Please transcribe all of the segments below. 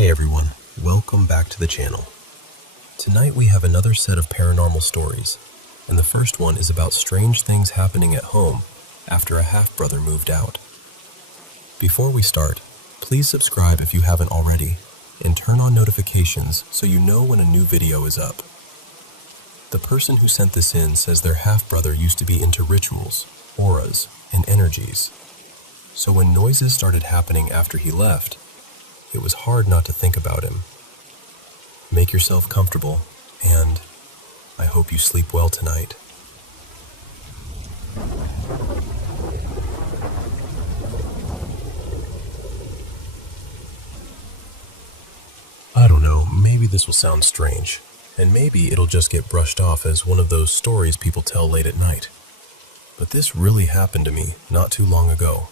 Hey everyone, welcome back to the channel. Tonight we have another set of paranormal stories, and the first one is about strange things happening at home after a half-brother moved out. Before we start, please subscribe if you haven't already, and turn on notifications so you know when a new video is up. The person who sent this in says their half-brother used to be into rituals, auras, and energies. So when noises started happening after he left, it was hard not to think about him. Make yourself comfortable, and I hope you sleep well tonight. I don't know, maybe this will sound strange, and maybe it'll just get brushed off as one of those stories people tell late at night. But this really happened to me not too long ago.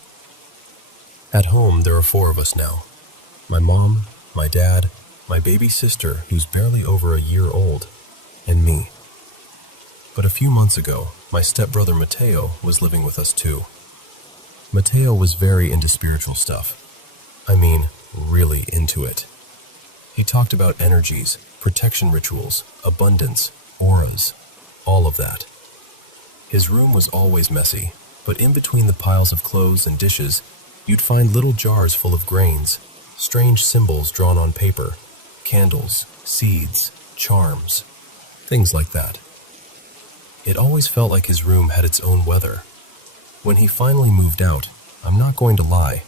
At home, there are 4 of us now. My mom, my dad, my baby sister, who's barely over a year old, and me. But a few months ago, my stepbrother Mateo was living with us too. Mateo was very into spiritual stuff. I mean, really into it. He talked about energies, protection rituals, abundance, auras, all of that. His room was always messy, but in between the piles of clothes and dishes, you'd find little jars full of grains, strange symbols drawn on paper, candles, seeds, charms, things like that. It always felt like his room had its own weather. When he finally moved out, I'm not going to lie,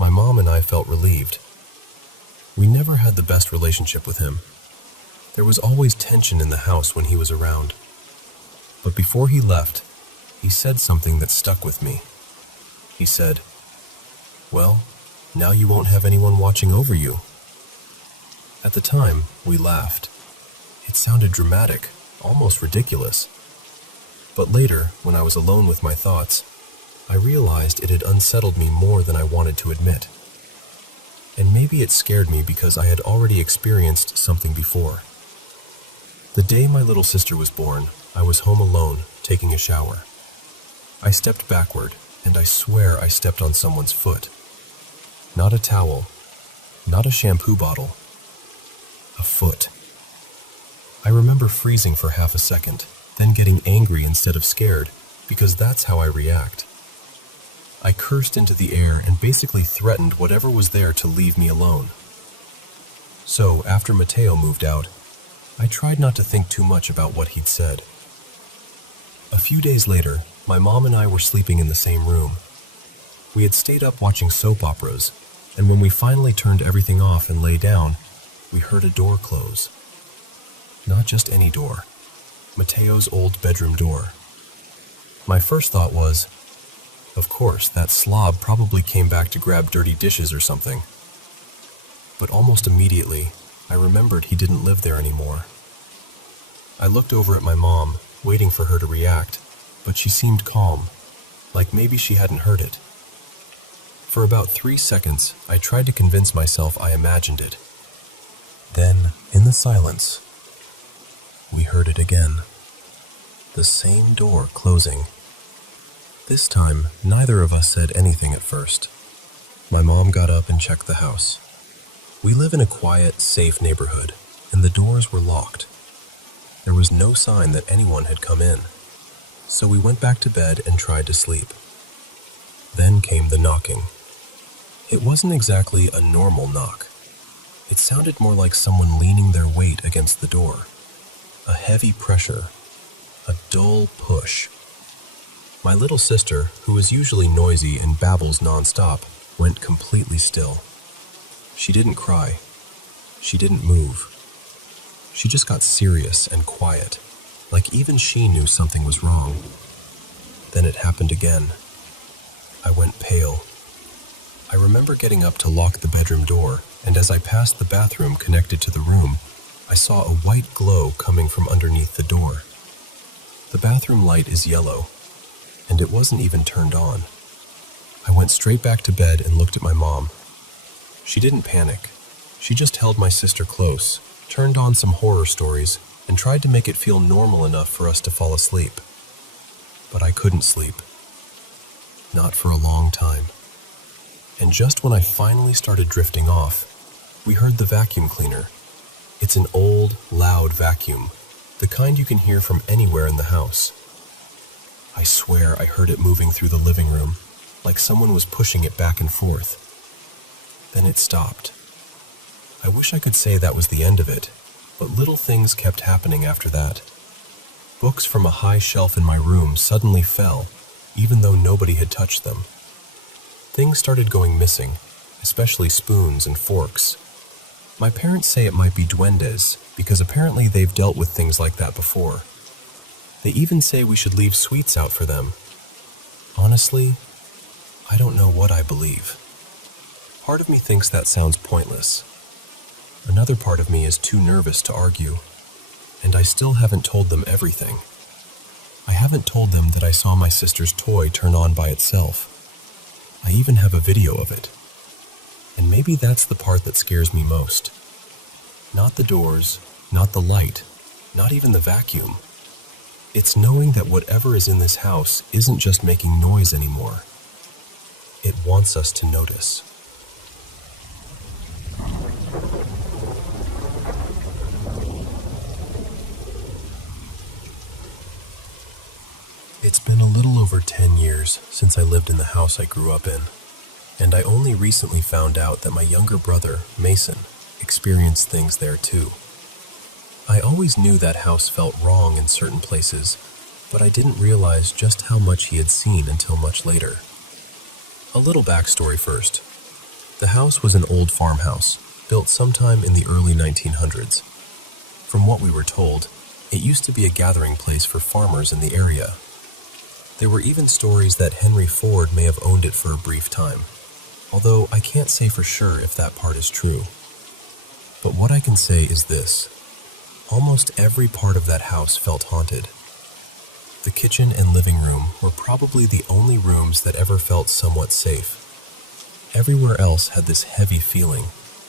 my mom and I felt relieved. We never had the best relationship with him. There was always tension in the house when he was around. But before he left, he said something that stuck with me. He said, "Well, now you won't have anyone watching over you." At the time, we laughed. It sounded dramatic, almost ridiculous. But later, when I was alone with my thoughts, I realized it had unsettled me more than I wanted to admit. And maybe it scared me because I had already experienced something before. The day my little sister was born, I was home alone, taking a shower. I stepped backward, and I swear I stepped on someone's foot. Not a towel, not a shampoo bottle, a foot. I remember freezing for half a second, then getting angry instead of scared, because that's how I react. I cursed into the air and basically threatened whatever was there to leave me alone. So, after Mateo moved out, I tried not to think too much about what he'd said. A few days later, my mom and I were sleeping in the same room. We had stayed up watching soap operas, and when we finally turned everything off and lay down, we heard a door close. Not just any door, Mateo's old bedroom door. My first thought was, of course, that slob probably came back to grab dirty dishes or something. But almost immediately, I remembered he didn't live there anymore. I looked over at my mom, waiting for her to react, but she seemed calm, like maybe she hadn't heard it. For about 3 seconds, I tried to convince myself I imagined it. Then, in the silence, we heard it again. The same door closing. This time, neither of us said anything at first. My mom got up and checked the house. We live in a quiet, safe neighborhood, and the doors were locked. There was no sign that anyone had come in, so we went back to bed and tried to sleep. Then came the knocking. It wasn't exactly a normal knock. It sounded more like someone leaning their weight against the door. A heavy pressure, a dull push. My little sister, who is usually noisy and babbles nonstop, went completely still. She didn't cry. She didn't move. She just got serious and quiet, like even she knew something was wrong. Then it happened again. I went pale. I remember getting up to lock the bedroom door, and as I passed the bathroom connected to the room, I saw a white glow coming from underneath the door. The bathroom light is yellow, and it wasn't even turned on. I went straight back to bed and looked at my mom. She didn't panic. She just held my sister close, turned on some horror stories, and tried to make it feel normal enough for us to fall asleep. But I couldn't sleep. Not for a long time. And just when I finally started drifting off, we heard the vacuum cleaner. It's an old, loud vacuum, the kind you can hear from anywhere in the house. I swear I heard it moving through the living room, like someone was pushing it back and forth. Then it stopped. I wish I could say that was the end of it, but little things kept happening after that. Books from a high shelf in my room suddenly fell, even though nobody had touched them. Things started going missing, especially spoons and forks. My parents say it might be duendes, because apparently they've dealt with things like that before. They even say we should leave sweets out for them. Honestly, I don't know what I believe. Part of me thinks that sounds pointless. Another part of me is too nervous to argue, and I still haven't told them everything. I haven't told them that I saw my sister's toy turn on by itself. I even have a video of it. And maybe that's the part that scares me most. Not the doors, not the light, not even the vacuum. It's knowing that whatever is in this house isn't just making noise anymore. It wants us to notice. It's been a little over 10 years since I lived in the house I grew up in, and I only recently found out that my younger brother, Mason, experienced things there too. I always knew that house felt wrong in certain places, but I didn't realize just how much he had seen until much later. A little backstory first. The house was an old farmhouse, built sometime in the early 1900s. From what we were told, it used to be a gathering place for farmers in the area. There were even stories that Henry Ford may have owned it for a brief time, although I can't say for sure if that part is true. But what I can say is this: almost every part of that house felt haunted. The kitchen and living room were probably the only rooms that ever felt somewhat safe. Everywhere else had this heavy feeling,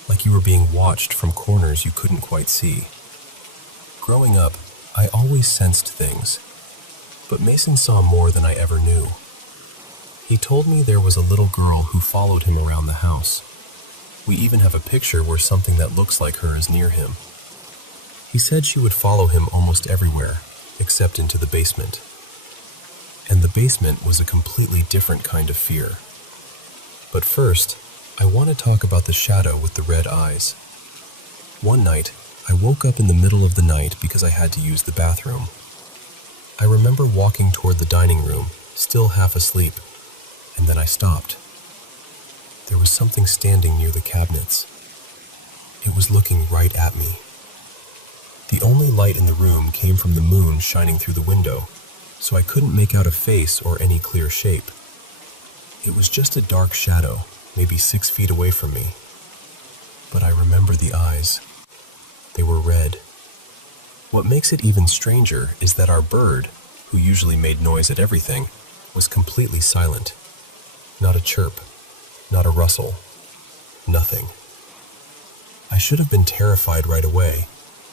like you were being watched from corners you couldn't quite see. Growing up, I always sensed things, but Mason saw more than I ever knew. He told me there was a little girl who followed him around the house. We even have a picture where something that looks like her is near him. He said she would follow him almost everywhere, except into the basement. And the basement was a completely different kind of fear. But first, I want to talk about the shadow with the red eyes. One night, I woke up in the middle of the night because I had to use the bathroom. I remember walking toward the dining room, still half asleep, and then I stopped. There was something standing near the cabinets. It was looking right at me. The only light in the room came from the moon shining through the window, so I couldn't make out a face or any clear shape. It was just a dark shadow, maybe 6 feet away from me. But I remember the eyes. They were red. What makes it even stranger is that our bird, who usually made noise at everything, was completely silent. Not a chirp, not a rustle, nothing. I should have been terrified right away,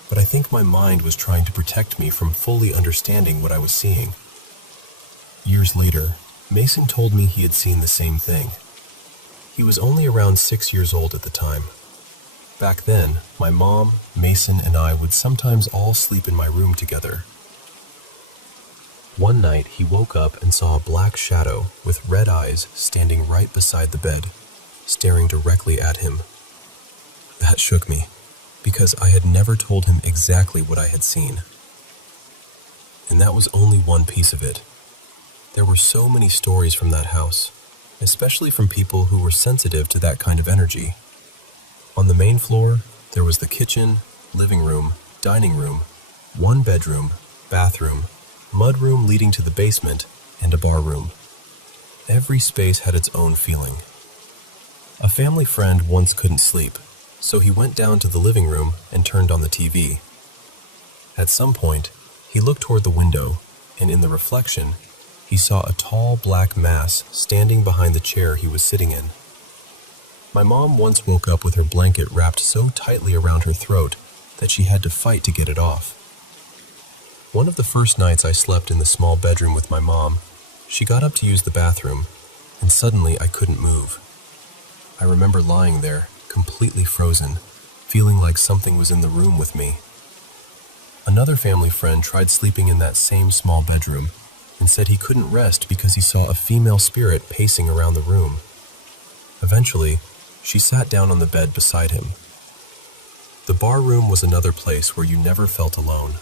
but I think my mind was trying to protect me from fully understanding what I was seeing. Years later, Mason told me he had seen the same thing. He was only around 6 years old at the time. Back then, my mom, Mason, and I would sometimes all sleep in my room together. One night, he woke up and saw a black shadow with red eyes standing right beside the bed, staring directly at him. That shook me, because I had never told him exactly what I had seen. And that was only one piece of it. There were so many stories from that house, especially from people who were sensitive to that kind of energy. On the main floor, there was the kitchen, living room, dining room, one bedroom, bathroom, mudroom leading to the basement, and a bar room. Every space had its own feeling. A family friend once couldn't sleep, so he went down to the living room and turned on the TV. At some point, he looked toward the window, and in the reflection, he saw a tall black mass standing behind the chair he was sitting in. My mom once woke up with her blanket wrapped so tightly around her throat that she had to fight to get it off. One of the first nights I slept in the small bedroom with my mom, she got up to use the bathroom, and suddenly I couldn't move. I remember lying there, completely frozen, feeling like something was in the room with me. Another family friend tried sleeping in that same small bedroom and said he couldn't rest because he saw a female spirit pacing around the room. Eventually, she sat down on the bed beside him. The bar room was another place where you never felt alone.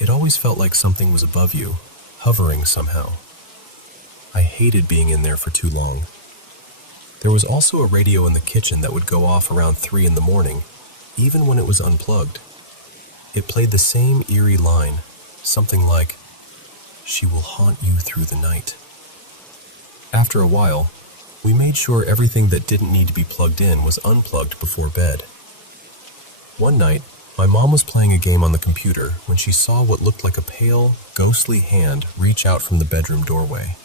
It always felt like something was above you, hovering somehow. I hated being in there for too long. There was also a radio in the kitchen that would go off around 3 in the morning, even when it was unplugged. It played the same eerie line, something like, "She will haunt you through the night." After a while, we made sure everything that didn't need to be plugged in was unplugged before bed. One night, my mom was playing a game on the computer when she saw what looked like a pale, ghostly hand reach out from the bedroom doorway.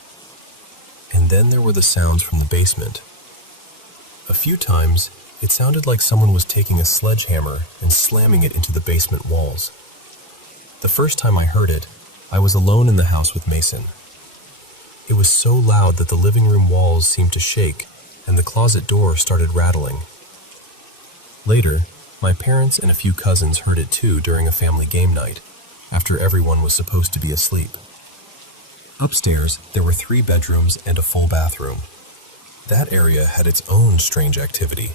And then there were the sounds from the basement. A few times, it sounded like someone was taking a sledgehammer and slamming it into the basement walls. The first time I heard it, I was alone in the house with Mason. It was so loud that the living room walls seemed to shake and the closet door started rattling. Later, my parents and a few cousins heard it too during a family game night, after everyone was supposed to be asleep. Upstairs, there were 3 bedrooms and a full bathroom. That area had its own strange activity.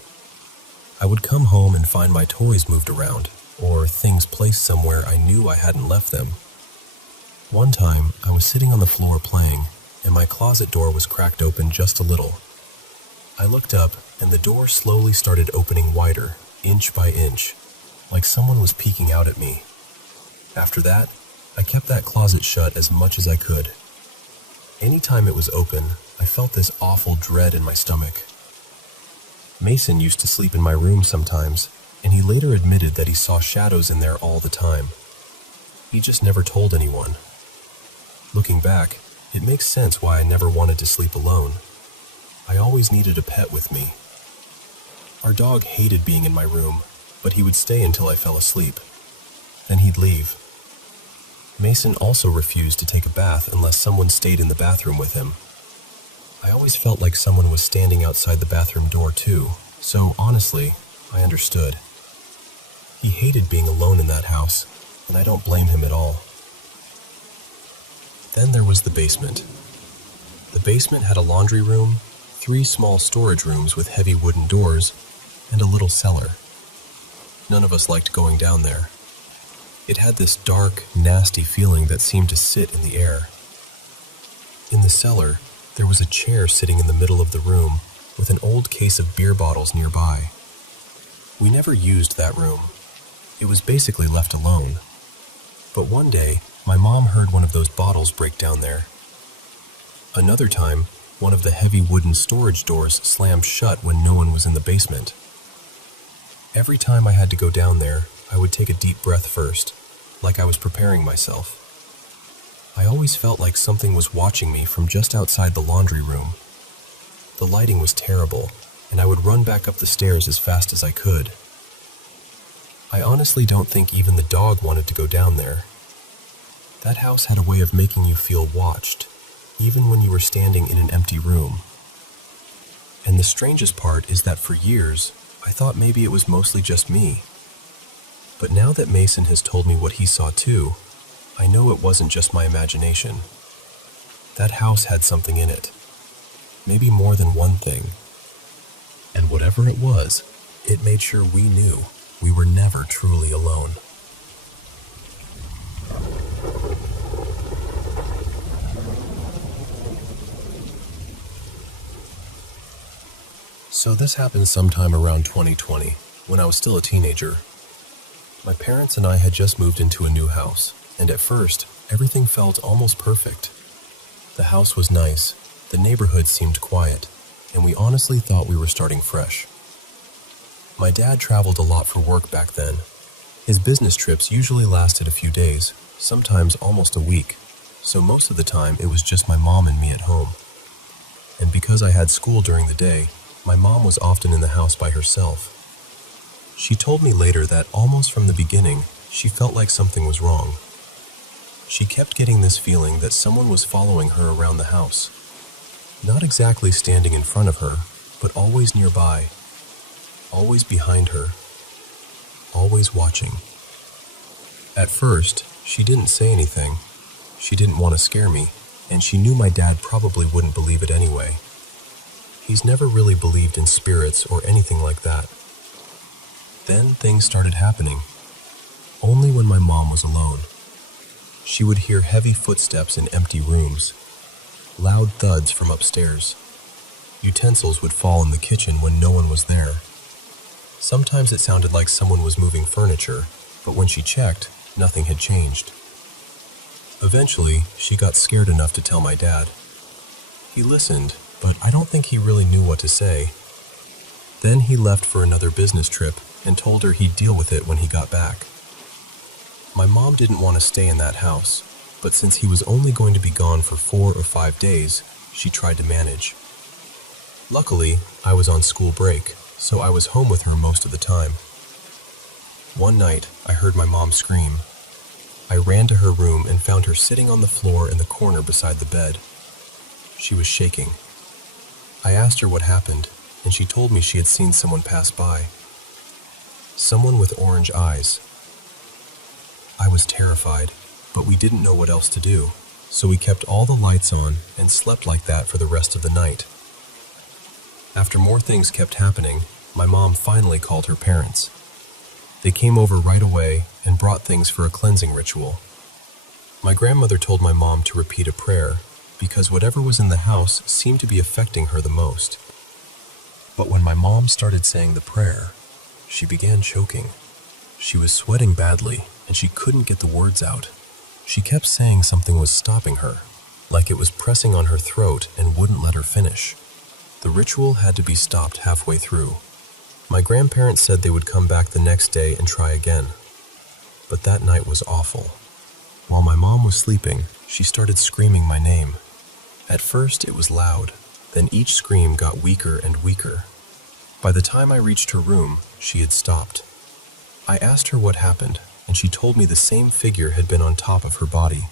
I would come home and find my toys moved around, or things placed somewhere I knew I hadn't left them. One time, I was sitting on the floor playing, and my closet door was cracked open just a little. I looked up, and the door slowly started opening wider, inch by inch, like someone was peeking out at me. After that, I kept that closet shut as much as I could. Anytime it was open, I felt this awful dread in my stomach. Mason used to sleep in my room sometimes, and he later admitted that he saw shadows in there all the time. He just never told anyone. Looking back, it makes sense why I never wanted to sleep alone. I always needed a pet with me. Our dog hated being in my room, but he would stay until I fell asleep. Then he'd leave. Mason also refused to take a bath unless someone stayed in the bathroom with him. I always felt like someone was standing outside the bathroom door too, so honestly, I understood. He hated being alone in that house, and I don't blame him at all. Then there was the basement. The basement had a laundry room, 3 small storage rooms with heavy wooden doors, and a little cellar. None of us liked going down there. It had this dark, nasty feeling that seemed to sit in the air. In the cellar, there was a chair sitting in the middle of the room with an old case of beer bottles nearby. We never used that room. It was basically left alone. But one day, my mom heard one of those bottles break down there. Another time, one of the heavy wooden storage doors slammed shut when no one was in the basement. Every time I had to go down there, I would take a deep breath first, like I was preparing myself. I always felt like something was watching me from just outside the laundry room. The lighting was terrible, and I would run back up the stairs as fast as I could. I honestly don't think even the dog wanted to go down there. That house had a way of making you feel watched, even when you were standing in an empty room. And the strangest part is that for years, I thought maybe it was mostly just me. But now that Mason has told me what he saw too, I know it wasn't just my imagination. That house had something in it. Maybe more than one thing. And whatever it was, it made sure we knew we were never truly alone. So this happened sometime around 2020, when I was still a teenager. My parents and I had just moved into a new house, and at first, everything felt almost perfect. The house was nice, the neighborhood seemed quiet, and we honestly thought we were starting fresh. My dad traveled a lot for work back then. His business trips usually lasted a few days, sometimes almost a week, so most of the time it was just my mom and me at home. And because I had school during the day, my mom was often in the house by herself. She told me later that almost from the beginning, she felt like something was wrong. She kept getting this feeling that someone was following her around the house. Not exactly standing in front of her, but always nearby, always behind her, always watching. At first, she didn't say anything. She didn't want to scare me, and she knew my dad probably wouldn't believe it anyway. He's never really believed in spirits or anything like that. Then things started happening, only when my mom was alone. She would hear heavy footsteps in empty rooms, loud thuds from upstairs. Utensils would fall in the kitchen when no one was there. Sometimes it sounded like someone was moving furniture, but when she checked, nothing had changed. Eventually, she got scared enough to tell my dad. He listened, but I don't think he really knew what to say. Then he left for another business trip and told her he'd deal with it when he got back. My mom didn't want to stay in that house, but since he was only going to be gone for 4 or 5 days, she tried to manage. Luckily, I was on school break, so I was home with her most of the time. One night, I heard my mom scream. I ran to her room and found her sitting on the floor in the corner beside the bed. She was shaking. I asked her what happened, and she told me she had seen someone pass by. Someone with orange eyes. I was terrified, but we didn't know what else to do, so we kept all the lights on and slept like that for the rest of the night. After more things kept happening, my mom finally called her parents. They came over right away and brought things for a cleansing ritual. My grandmother told my mom to repeat a prayer because whatever was in the house seemed to be affecting her the most. But when my mom started saying the prayer, she began choking. She was sweating badly and she couldn't get the words out. She kept saying something was stopping her, like it was pressing on her throat and wouldn't let her finish. The ritual had to be stopped halfway through. My grandparents said they would come back the next day and try again. But that night was awful. While my mom was sleeping, she started screaming my name. At first it was loud, then each scream got weaker and weaker. By the time I reached her room, she had stopped. I asked her what happened, and she told me the same figure had been on top of her body.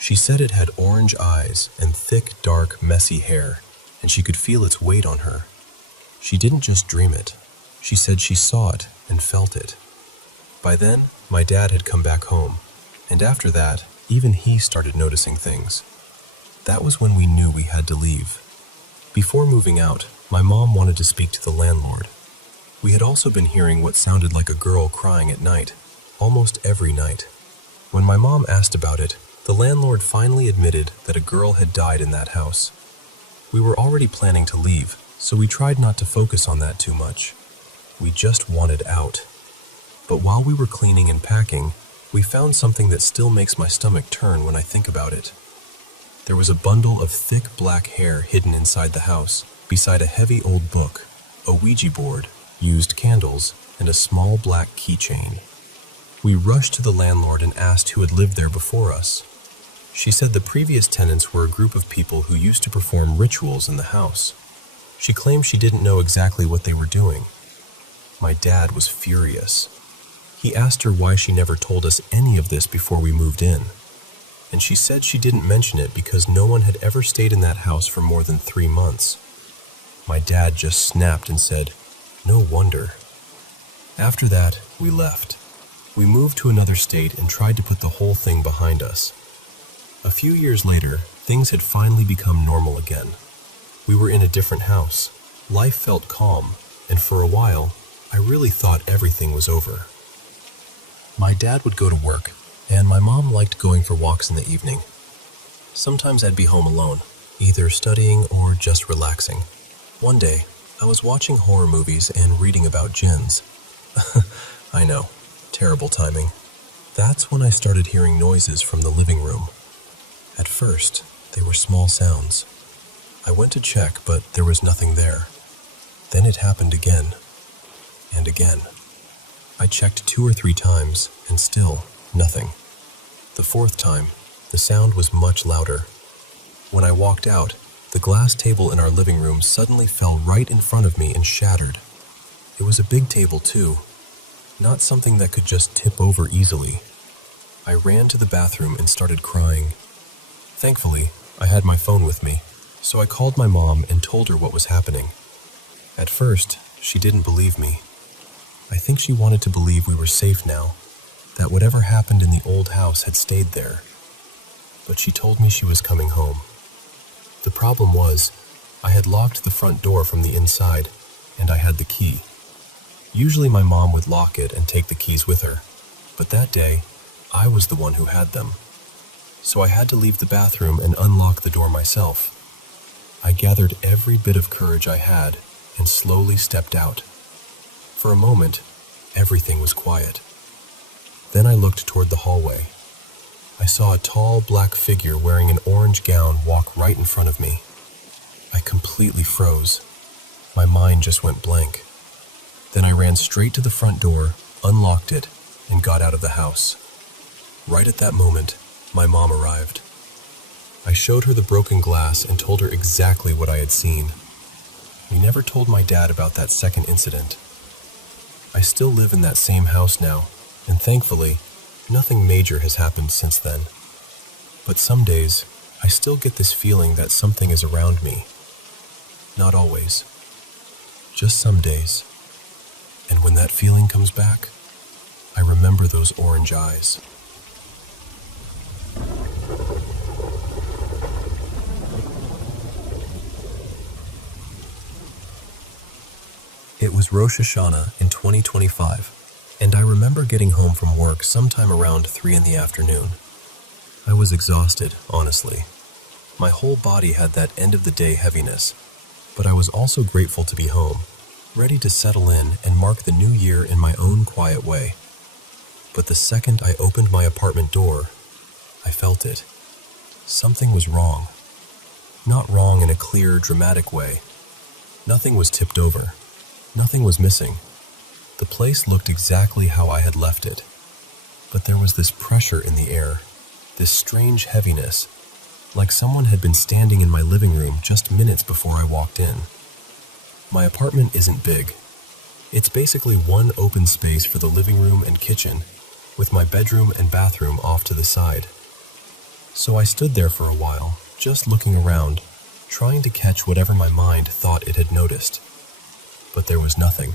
She said it had orange eyes and thick, dark, messy hair, and she could feel its weight on her. She didn't just dream it. She said she saw it and felt it. By then, my dad had come back home, and after that, even he started noticing things. That was when we knew we had to leave. Before moving out, my mom wanted to speak to the landlord. We had also been hearing what sounded like a girl crying at night, almost every night. When my mom asked about it, the landlord finally admitted that a girl had died in that house. We were already planning to leave, so we tried not to focus on that too much. We just wanted out. But while we were cleaning and packing, we found something that still makes my stomach turn when I think about it. There was a bundle of thick black hair hidden inside the house, beside a heavy old book, a Ouija board, used candles, and a small black keychain. We rushed to the landlord and asked who had lived there before us. She said the previous tenants were a group of people who used to perform rituals in the house. She claimed she didn't know exactly what they were doing. My dad was furious. He asked her why she never told us any of this before we moved in. And she said she didn't mention it because no one had ever stayed in that house for more than 3 months. My dad just snapped and said, "No wonder." After that, we left. We moved to another state and tried to put the whole thing behind us. A few years later, things had finally become normal again. We were in a different house. Life felt calm, and for a while, I really thought everything was over. My dad would go to work, and my mom liked going for walks in the evening. Sometimes I'd be home alone, either studying or just relaxing. One day, I was watching horror movies and reading about jinns. I know, terrible timing. That's when I started hearing noises from the living room. At first, they were small sounds. I went to check, but there was nothing there. Then it happened again, and again. I checked 2 or 3 times, and still nothing. The 4th time, the sound was much louder. When I walked out, the glass table in our living room suddenly fell right in front of me and shattered. It was a big table too, not something that could just tip over easily. I ran to the bathroom and started crying. Thankfully, I had my phone with me, so I called my mom and told her what was happening. At first, she didn't believe me. I think she wanted to believe we were safe now, that whatever happened in the old house had stayed there. But she told me she was coming home. The problem was, I had locked the front door from the inside, and I had the key. Usually my mom would lock it and take the keys with her, but that day, I was the one who had them. So I had to leave the bathroom and unlock the door myself. I gathered every bit of courage I had and slowly stepped out. For a moment, everything was quiet. Then I looked toward the hallway. I saw a tall black figure wearing an orange gown walk right in front of me. I completely froze. My mind just went blank. Then I ran straight to the front door, unlocked it, and got out of the house. Right at that moment, my mom arrived. I showed her the broken glass and told her exactly what I had seen. We never told my dad about that second incident. I still live in that same house now, and thankfully, nothing major has happened since then. But some days, I still get this feeling that something is around me. Not always. Just some days. And when that feeling comes back, I remember those orange eyes. It was Rosh Hashanah in 2025, and I remember getting home from work sometime around 3 in the afternoon. I was exhausted, honestly. My whole body had that end-of-the-day heaviness, but I was also grateful to be home, ready to settle in and mark the new year in my own quiet way. But the second I opened my apartment door, I felt it. Something was wrong. Not wrong in a clear, dramatic way. Nothing was tipped over. Nothing was missing. The place looked exactly how I had left it. But there was this pressure in the air, this strange heaviness, like someone had been standing in my living room just minutes before I walked in. My apartment isn't big. It's basically one open space for the living room and kitchen, with my bedroom and bathroom off to the side. So I stood there for a while, just looking around, trying to catch whatever my mind thought it had noticed. But there was nothing.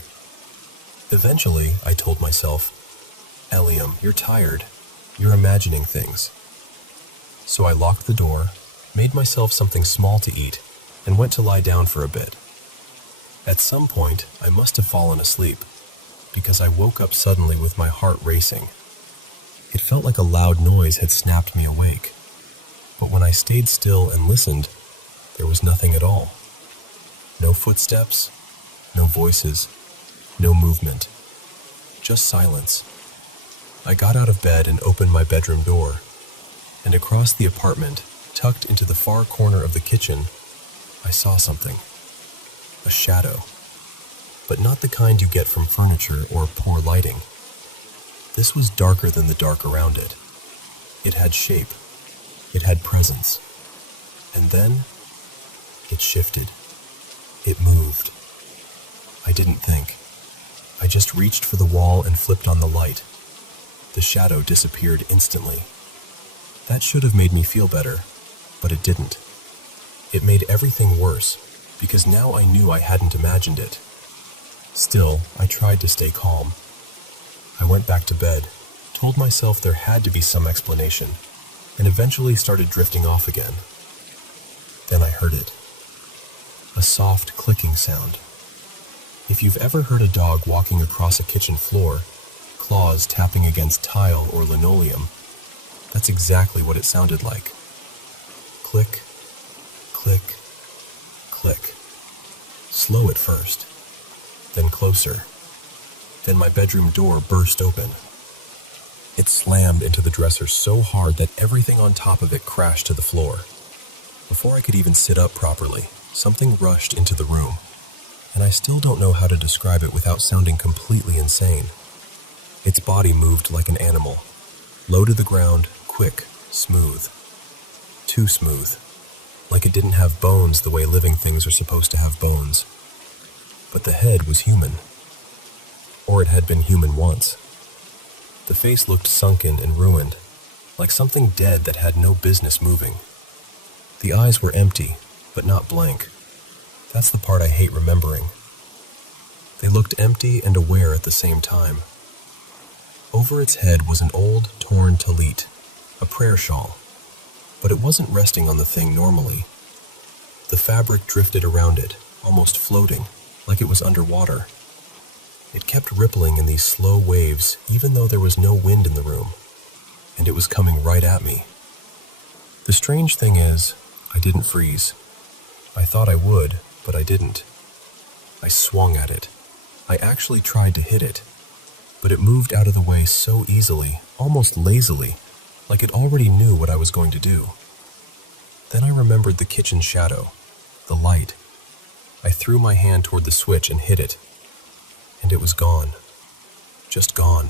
Eventually, I told myself, "Eliam, you're tired. You're imagining things." So I locked the door, made myself something small to eat, and went to lie down for a bit. At some point, I must have fallen asleep, because I woke up suddenly with my heart racing. It felt like a loud noise had snapped me awake. But when I stayed still and listened, there was nothing at all. No footsteps, no voices, no movement, just silence. I got out of bed and opened my bedroom door, and across the apartment, tucked into the far corner of the kitchen, I saw something. A shadow. But not the kind you get from furniture or poor lighting. This was darker than the dark around it. It had shape. It had presence. And then, it shifted. It moved. I didn't think. I just reached for the wall and flipped on the light. The shadow disappeared instantly. That should have made me feel better, but it didn't. It made everything worse, because now I knew I hadn't imagined it. Still, I tried to stay calm. I went back to bed, told myself there had to be some explanation, and eventually started drifting off again. Then I heard it. A soft clicking sound. If you've ever heard a dog walking across a kitchen floor, claws tapping against tile or linoleum, that's exactly what it sounded like. Click, click, click. Slow at first, then closer. Then my bedroom door burst open. It slammed into the dresser so hard that everything on top of it crashed to the floor. Before I could even sit up properly, something rushed into the room, and I still don't know how to describe it without sounding completely insane. Its body moved like an animal, low to the ground, quick, smooth. Too smooth, like it didn't have bones the way living things are supposed to have bones. But the head was human. Or it had been human once. The face looked sunken and ruined, like something dead that had no business moving. The eyes were empty, but not blank. That's the part I hate remembering. They looked empty and aware at the same time. Over its head was an old, torn tallit, a prayer shawl, but it wasn't resting on the thing normally. The fabric drifted around it, almost floating, like it was underwater. It kept rippling in these slow waves, even though there was no wind in the room, and it was coming right at me. The strange thing is, I didn't freeze. I thought I would, but I didn't. I swung at it. I actually tried to hit it, but it moved out of the way so easily, almost lazily, like it already knew what I was going to do. Then I remembered the kitchen shadow, the light. I threw my hand toward the switch and hit it, and it was gone. Just gone.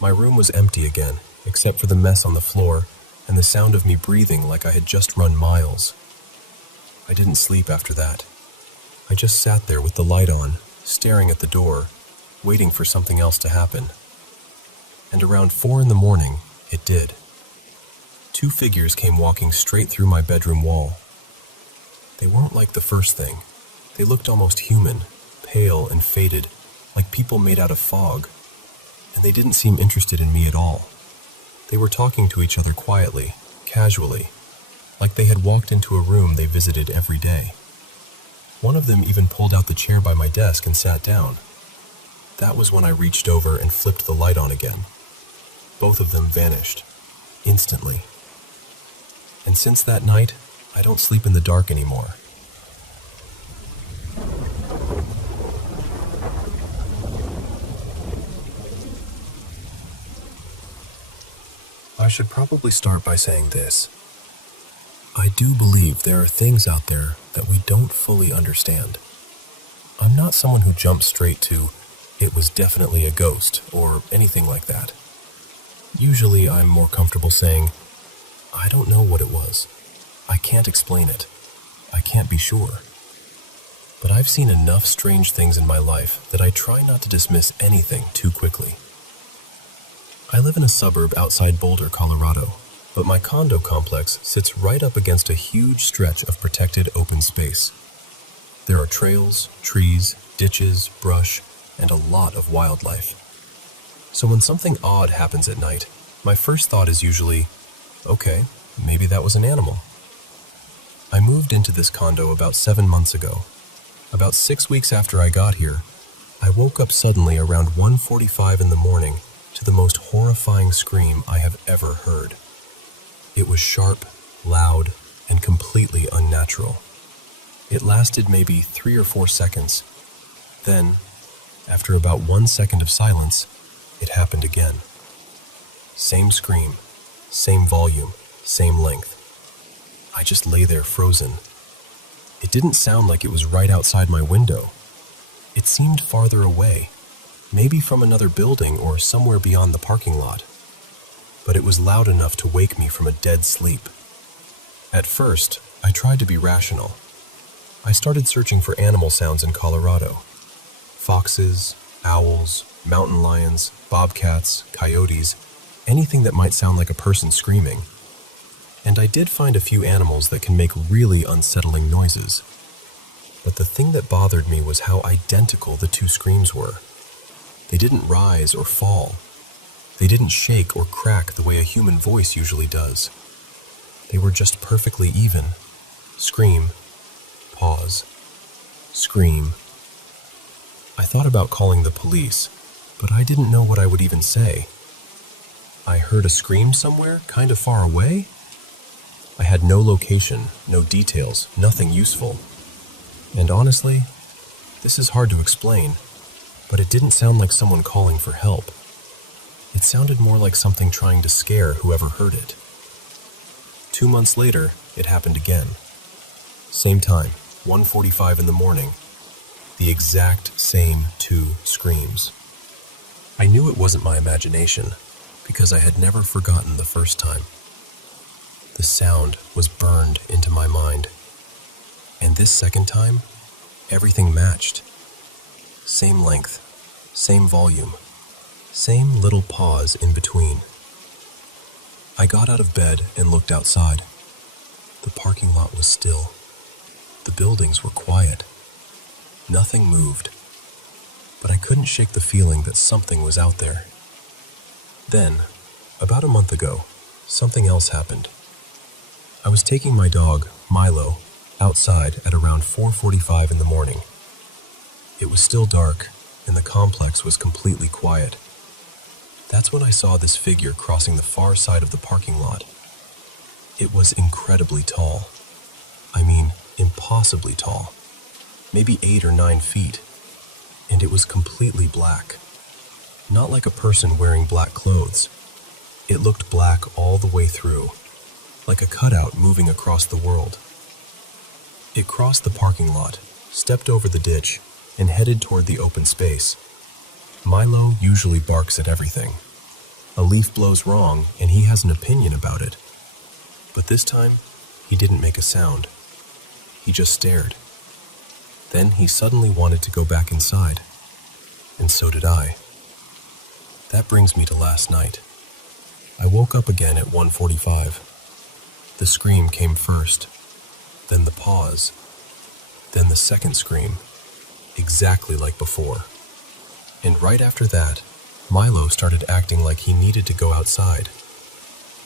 My room was empty again, except for the mess on the floor and the sound of me breathing like I had just run miles. I didn't sleep after that. I just sat there with the light on, staring at the door, waiting for something else to happen. And around 4 in the morning, it did. 2 figures came walking straight through my bedroom wall. They weren't like the first thing. They looked almost human, pale and faded, like people made out of fog. And they didn't seem interested in me at all. They were talking to each other quietly, casually, like they had walked into a room they visited every day. One of them even pulled out the chair by my desk and sat down. That was when I reached over and flipped the light on again. Both of them vanished, instantly. And since that night, I don't sleep in the dark anymore. I should probably start by saying this. I do believe there are things out there that we don't fully understand. I'm not someone who jumps straight to, "It was definitely a ghost," or anything like that. Usually I'm more comfortable saying, "I don't know what it was. I can't explain it. I can't be sure." But I've seen enough strange things in my life that I try not to dismiss anything too quickly. I live in a suburb outside Boulder, Colorado, but my condo complex sits right up against a huge stretch of protected open space. There are trails, trees, ditches, brush, and a lot of wildlife. So when something odd happens at night, my first thought is usually, okay, maybe that was an animal. I moved into this condo about 7 months ago. About 6 weeks after I got here, I woke up suddenly around 1:45 in the morning to the most horrifying scream I have ever heard. It was sharp, loud, and completely unnatural. It lasted maybe 3 or 4 seconds. Then, after about 1 second of silence, it happened again. Same scream, same volume, same length. I just lay there frozen. It didn't sound like it was right outside my window. It seemed farther away, maybe from another building or somewhere beyond the parking lot. But it was loud enough to wake me from a dead sleep. At first, I tried to be rational. I started searching for animal sounds in Colorado. Foxes, owls, mountain lions, bobcats, coyotes, anything that might sound like a person screaming. And I did find a few animals that can make really unsettling noises. But the thing that bothered me was how identical the 2 screams were. They didn't rise or fall. They didn't shake or crack the way a human voice usually does. They were just perfectly even. Scream, pause, scream. I thought about calling the police, but I didn't know what I would even say. I heard a scream somewhere, kind of far away? I had no location, no details, nothing useful. And honestly, this is hard to explain, but it didn't sound like someone calling for help. It sounded more like something trying to scare whoever heard it. 2 months later, it happened again. Same time, 1:45 in the morning. The exact same 2 screams. I knew it wasn't my imagination, because I had never forgotten the first time. The sound was burned into my mind. And this second time, everything matched. Same length, same volume, same little pause in between. I got out of bed and looked outside. The parking lot was still. The buildings were quiet. Nothing moved, but I couldn't shake the feeling that something was out there. Then, about a month ago, something else happened. I was taking my dog, Milo, outside at around 4:45 in the morning. It was still dark, and the complex was completely quiet. That's when I saw this figure crossing the far side of the parking lot. It was incredibly tall. I mean, impossibly tall. Maybe 8 or 9 feet. And it was completely black. Not like a person wearing black clothes. It looked black all the way through, like a cutout moving across the world. It crossed the parking lot, stepped over the ditch, and headed toward the open space. Milo usually barks at everything. A leaf blows wrong, and he has an opinion about it. But this time, he didn't make a sound. He just stared. Then he suddenly wanted to go back inside. And so did I. That brings me to last night. I woke up again at 1:45. The scream came first, then the pause, then the second scream, exactly like before. And right after that, Milo started acting like he needed to go outside.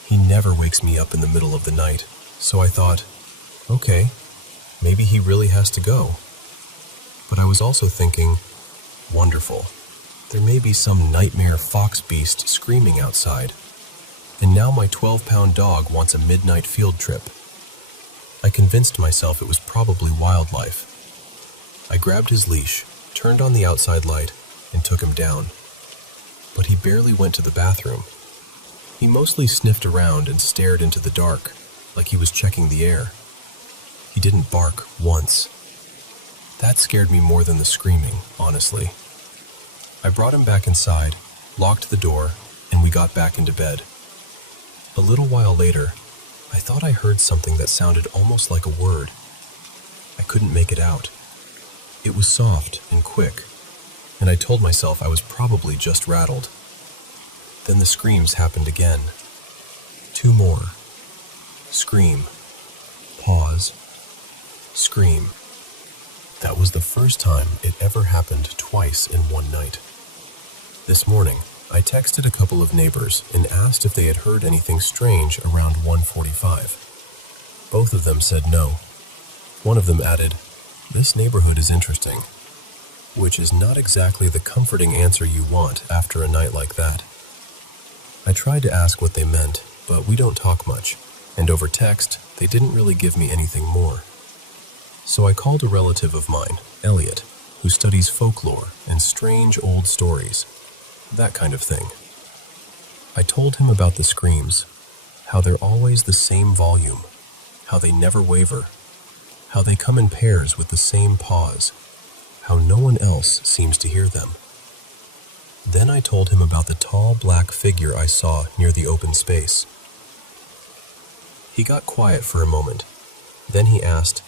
He never wakes me up in the middle of the night, so I thought, okay, maybe he really has to go. But I was also thinking, wonderful, there may be some nightmare fox beast screaming outside. And now my 12-pound dog wants a midnight field trip. I convinced myself it was probably wildlife. I grabbed his leash, turned on the outside light, and took him down. But he barely went to the bathroom. He mostly sniffed around and stared into the dark, like he was checking the air. He didn't bark once. That scared me more than the screaming, honestly. I brought him back inside, locked the door, and we got back into bed. A little while later, I thought I heard something that sounded almost like a word. I couldn't make it out. It was soft and quick, and I told myself I was probably just rattled. Then the screams happened again. 2 more. Scream. Pause. Scream. That was the first time it ever happened twice in one night. This morning, I texted a couple of neighbors and asked if they had heard anything strange around 1:45. Both of them said no. One of them added, "This neighborhood is interesting," which is not exactly the comforting answer you want after a night like that. I tried to ask what they meant, but we don't talk much, and over text, they didn't really give me anything more. So I called a relative of mine, Elliot, who studies folklore and strange old stories. That kind of thing. I told him about the screams, how they're always the same volume, how they never waver, how they come in pairs with the same pause, how no one else seems to hear them. Then I told him about the tall black figure I saw near the open space. He got quiet for a moment. Then he asked,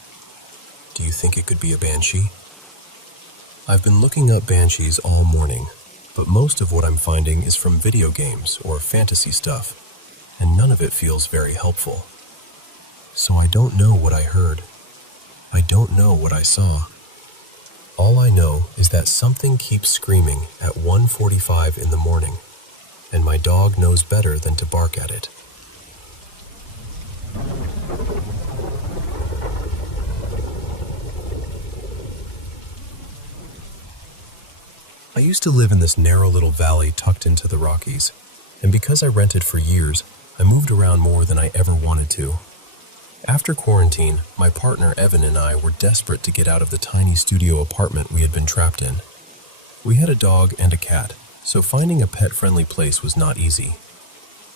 "Do you think it could be a banshee?" I've been looking up banshees all morning, but most of what I'm finding is from video games or fantasy stuff, and none of it feels very helpful. So I don't know what I heard. I don't know what I saw. All I know is that something keeps screaming at 1:45 in the morning, and my dog knows better than to bark at it. I used to live in this narrow little valley tucked into the Rockies, and because I rented for years, I moved around more than I ever wanted to. After quarantine, my partner Evan and I were desperate to get out of the tiny studio apartment we had been trapped in. We had a dog and a cat, so finding a pet-friendly place was not easy.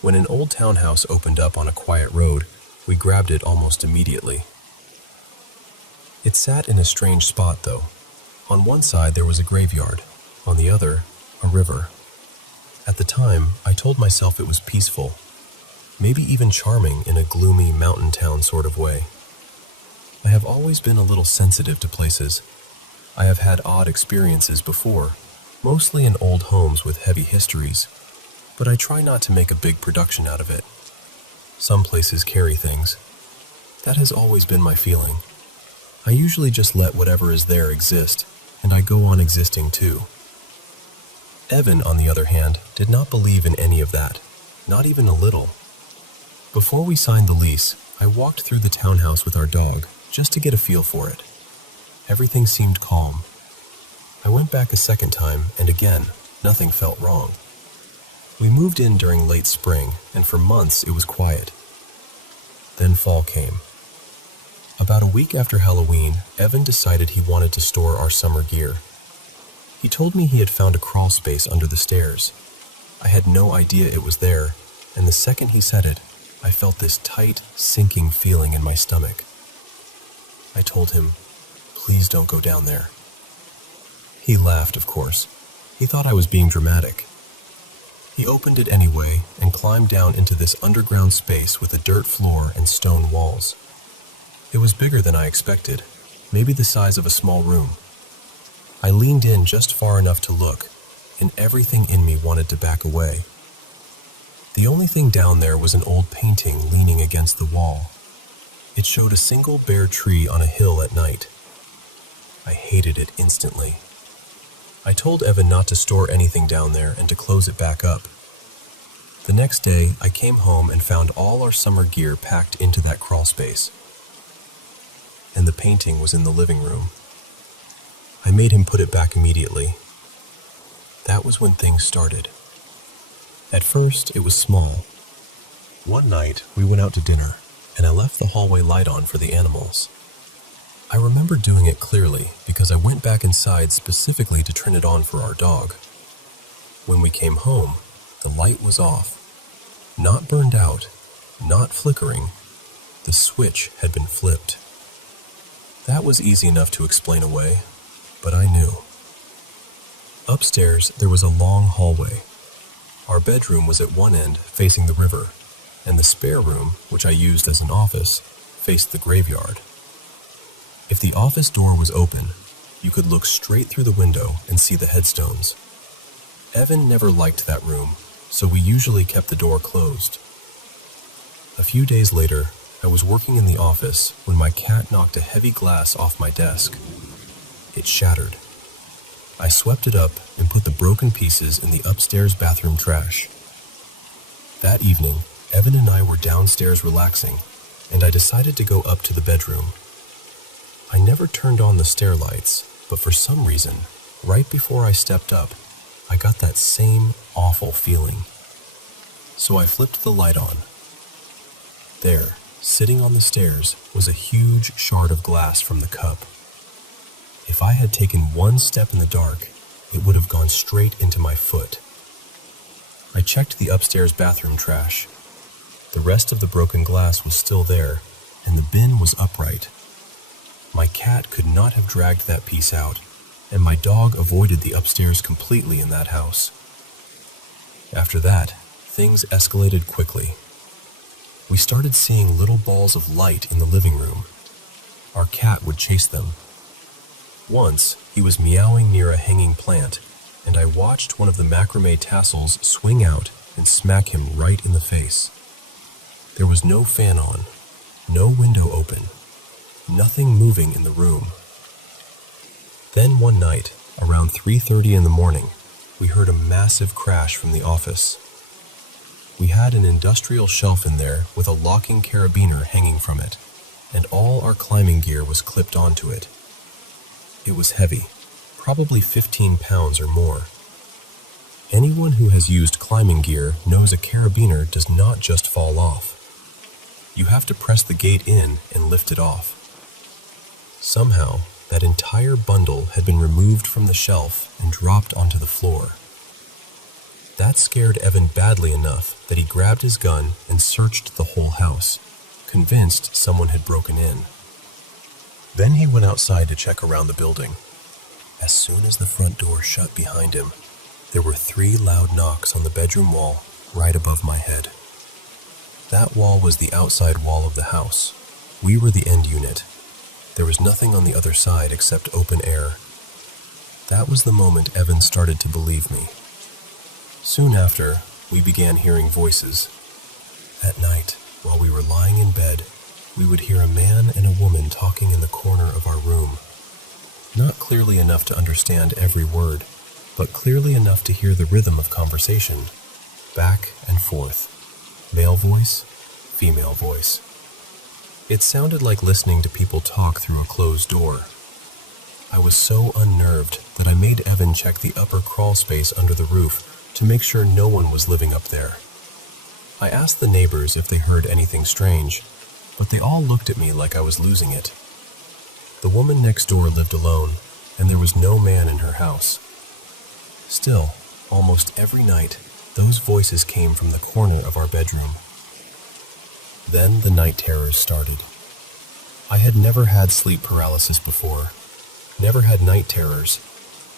When an old townhouse opened up on a quiet road, we grabbed it almost immediately. It sat in a strange spot, though. On one side there was a graveyard, on the other, a river. At the time, I told myself it was peaceful, maybe even charming in a gloomy mountain town sort of way. I have always been a little sensitive to places. I have had odd experiences before, mostly in old homes with heavy histories, but I try not to make a big production out of it. Some places carry things. That has always been my feeling. I usually just let whatever is there exist, and I go on existing too. Evan, on the other hand, did not believe in any of that, not even a little. Before we signed the lease, I walked through the townhouse with our dog, just to get a feel for it. Everything seemed calm. I went back a second time, and again, nothing felt wrong. We moved in during late spring, and for months it was quiet. Then fall came. About a week after Halloween, Evan decided he wanted to store our summer gear. He told me he had found a crawl space under the stairs. I had no idea it was there, and the second he said it, I felt this tight, sinking feeling in my stomach. I told him, "Please don't go down there." He laughed, of course. He thought I was being dramatic. He opened it anyway and climbed down into this underground space with a dirt floor and stone walls. It was bigger than I expected, maybe the size of a small room. I leaned in just far enough to look, and everything in me wanted to back away. The only thing down there was an old painting leaning against the wall. It showed a single bare tree on a hill at night. I hated it instantly. I told Evan not to store anything down there and to close it back up. The next day, I came home and found all our summer gear packed into that crawl space. And the painting was in the living room. I made him put it back immediately. That was when things started. At first, it was small. One night, we went out to dinner, and I left the hallway light on for the animals. I remember doing it clearly because I went back inside specifically to turn it on for our dog. When we came home, the light was off. Not burned out, not flickering. The switch had been flipped. That was easy enough to explain away, but I knew. Upstairs, there was a long hallway. Our bedroom was at one end, facing the river, and the spare room, which I used as an office, faced the graveyard. If the office door was open, you could look straight through the window and see the headstones. Evan never liked that room, so we usually kept the door closed. A few days later, I was working in the office when my cat knocked a heavy glass off my desk. It shattered. I swept it up and put the broken pieces in the upstairs bathroom trash. That evening, Evan and I were downstairs relaxing, and I decided to go up to the bedroom. I never turned on the stair lights, but for some reason, right before I stepped up, I got that same awful feeling. So I flipped the light on. There, sitting on the stairs, was a huge shard of glass from the cup. If I had taken one step in the dark, it would have gone straight into my foot. I checked the upstairs bathroom trash. The rest of the broken glass was still there, and the bin was upright. My cat could not have dragged that piece out, and my dog avoided the upstairs completely in that house. After that, things escalated quickly. We started seeing little balls of light in the living room. Our cat would chase them. Once, he was meowing near a hanging plant, and I watched one of the macrame tassels swing out and smack him right in the face. There was no fan on, no window open, nothing moving in the room. Then one night, around 3:30 in the morning, we heard a massive crash from the office. We had an industrial shelf in there with a locking carabiner hanging from it, and all our climbing gear was clipped onto it. It was heavy, probably 15 pounds or more. Anyone who has used climbing gear knows a carabiner does not just fall off. You have to press the gate in and lift it off. Somehow, that entire bundle had been removed from the shelf and dropped onto the floor. That scared Evan badly enough that he grabbed his gun and searched the whole house, convinced someone had broken in. Then he went outside to check around the building. As soon as the front door shut behind him, there were 3 loud knocks on the bedroom wall right above my head. That wall was the outside wall of the house. We were the end unit. There was nothing on the other side except open air. That was the moment Evan started to believe me. Soon after, we began hearing voices. At night, while we were lying in bed, we would hear a man and a woman talking in the corner of our room. Not clearly enough to understand every word, but clearly enough to hear the rhythm of conversation, back and forth, male voice, female voice. It sounded like listening to people talk through a closed door. I was so unnerved that I made Evan check the upper crawl space under the roof to make sure no one was living up there. I asked the neighbors if they heard anything strange, but they all looked at me like I was losing it. The woman next door lived alone, and there was no man in her house. Still, almost every night, those voices came from the corner of our bedroom. Then the night terrors started. I had never had sleep paralysis before, never had night terrors,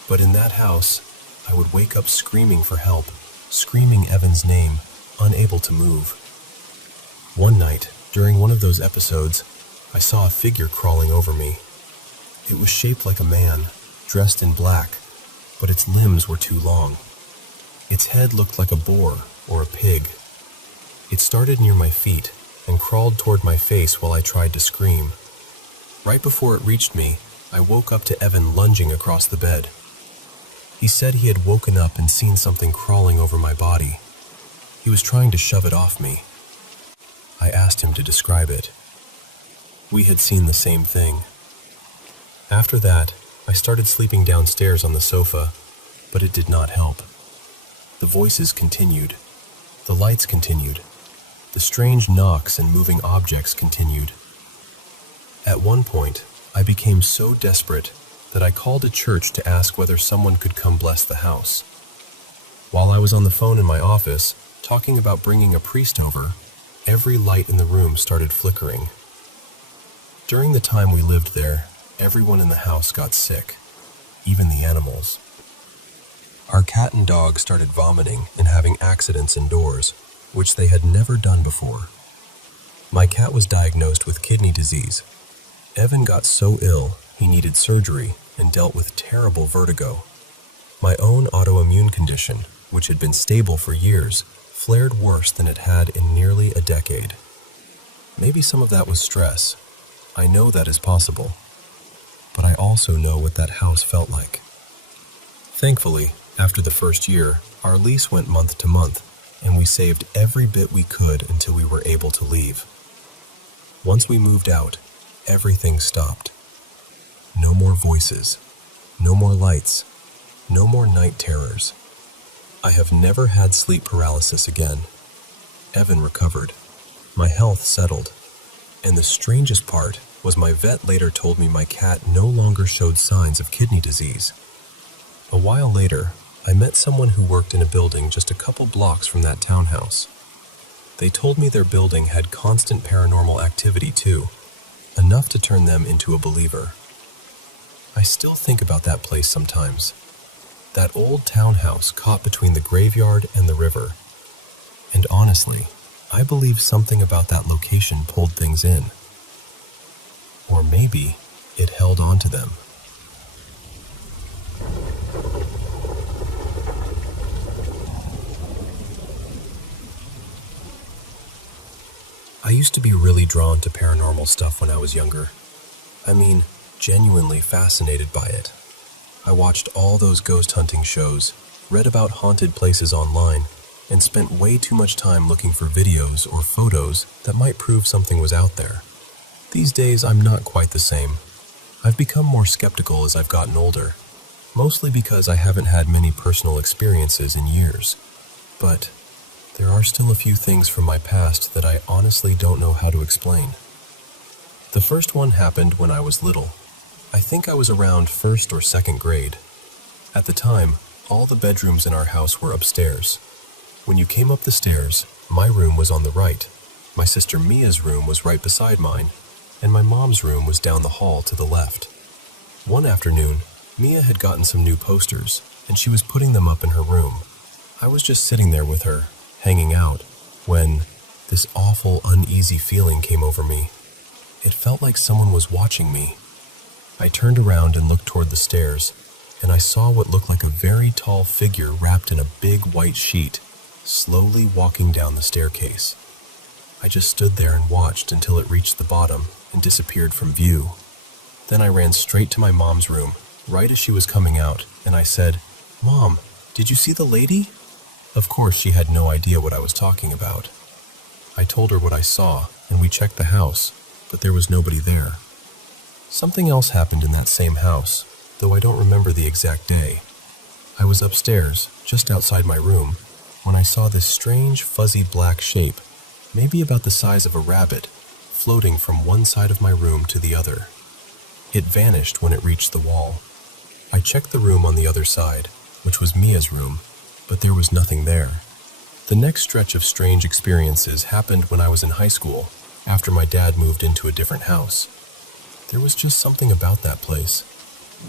but in that house, I would wake up screaming for help, screaming Evan's name, unable to move. One night, during one of those episodes, I saw a figure crawling over me. It was shaped like a man, dressed in black, but its limbs were too long. Its head looked like a boar or a pig. It started near my feet and crawled toward my face while I tried to scream. Right before it reached me, I woke up to Evan lunging across the bed. He said he had woken up and seen something crawling over my body. He was trying to shove it off me. I asked him to describe it. We had seen the same thing. After that, I started sleeping downstairs on the sofa, but it did not help. The voices continued. The lights continued. The strange knocks and moving objects continued. At one point, I became so desperate that I called a church to ask whether someone could come bless the house. While I was on the phone in my office, talking about bringing a priest over, every light in the room started flickering. During the time we lived there, everyone in the house got sick, even the animals. Our cat and dog started vomiting and having accidents indoors, which they had never done before. My cat was diagnosed with kidney disease. Evan got so ill, he needed surgery and dealt with terrible vertigo. My own autoimmune condition, which had been stable for years, flared worse than it had in nearly a decade. Maybe some of that was stress. I know that is possible. But I also know what that house felt like. Thankfully, after the first year, our lease went month to month, and we saved every bit we could until we were able to leave. Once we moved out, everything stopped. No more voices, no more lights, no more night terrors. I have never had sleep paralysis again. Evan recovered. My health settled. And the strangest part was my vet later told me my cat no longer showed signs of kidney disease. A while later, I met someone who worked in a building just a couple blocks from that townhouse. They told me their building had constant paranormal activity too, enough to turn them into a believer. I still think about that place sometimes. That old townhouse caught between the graveyard and the river. And honestly, I believe something about that location pulled things in. Or maybe it held on to them. I used to be really drawn to paranormal stuff when I was younger. I mean, genuinely fascinated by it. I watched all those ghost hunting shows, read about haunted places online, and spent way too much time looking for videos or photos that might prove something was out there. These days, I'm not quite the same. I've become more skeptical as I've gotten older, mostly because I haven't had many personal experiences in years. But there are still a few things from my past that I honestly don't know how to explain. The first one happened when I was little. I think I was around first or second grade. At the time, all the bedrooms in our house were upstairs. When you came up the stairs, my room was on the right, my sister Mia's room was right beside mine, and my mom's room was down the hall to the left. One afternoon, Mia had gotten some new posters, and she was putting them up in her room. I was just sitting there with her, hanging out, when this awful, uneasy feeling came over me. It felt like someone was watching me. I turned around and looked toward the stairs, and I saw what looked like a very tall figure wrapped in a big white sheet, slowly walking down the staircase. I just stood there and watched until it reached the bottom and disappeared from view. Then I ran straight to my mom's room, right as she was coming out, and I said, "Mom, did you see the lady?" Of course, she had no idea what I was talking about. I told her what I saw, and we checked the house, but there was nobody there. Something else happened in that same house, though I don't remember the exact day. I was upstairs, just outside my room, when I saw this strange, fuzzy black shape, maybe about the size of a rabbit, floating from one side of my room to the other. It vanished when it reached the wall. I checked the room on the other side, which was Mia's room, but there was nothing there. The next stretch of strange experiences happened when I was in high school, after my dad moved into a different house. There was just something about that place.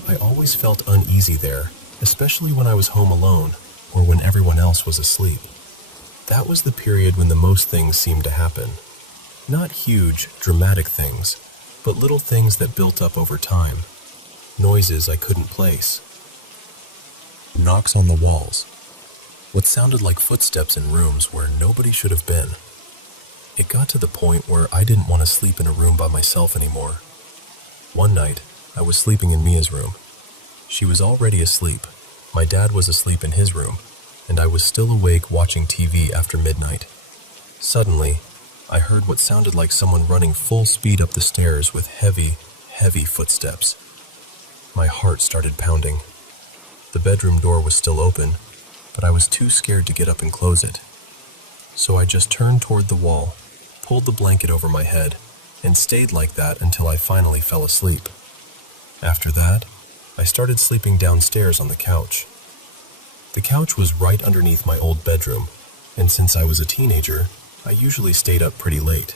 I always felt uneasy there, especially when I was home alone, or when everyone else was asleep. That was the period when the most things seemed to happen. Not huge, dramatic things, but little things that built up over time. Noises I couldn't place. Knocks on the walls. What sounded like footsteps in rooms where nobody should have been. It got to the point where I didn't want to sleep in a room by myself anymore. One night, I was sleeping in Mia's room. She was already asleep. My dad was asleep in his room, and I was still awake watching TV after midnight. Suddenly, I heard what sounded like someone running full speed up the stairs with heavy, heavy footsteps. My heart started pounding. The bedroom door was still open, but I was too scared to get up and close it. So I just turned toward the wall, pulled the blanket over my head, and stayed like that until I finally fell asleep. After that, I started sleeping downstairs on the couch. The couch was right underneath my old bedroom, and since I was a teenager, I usually stayed up pretty late.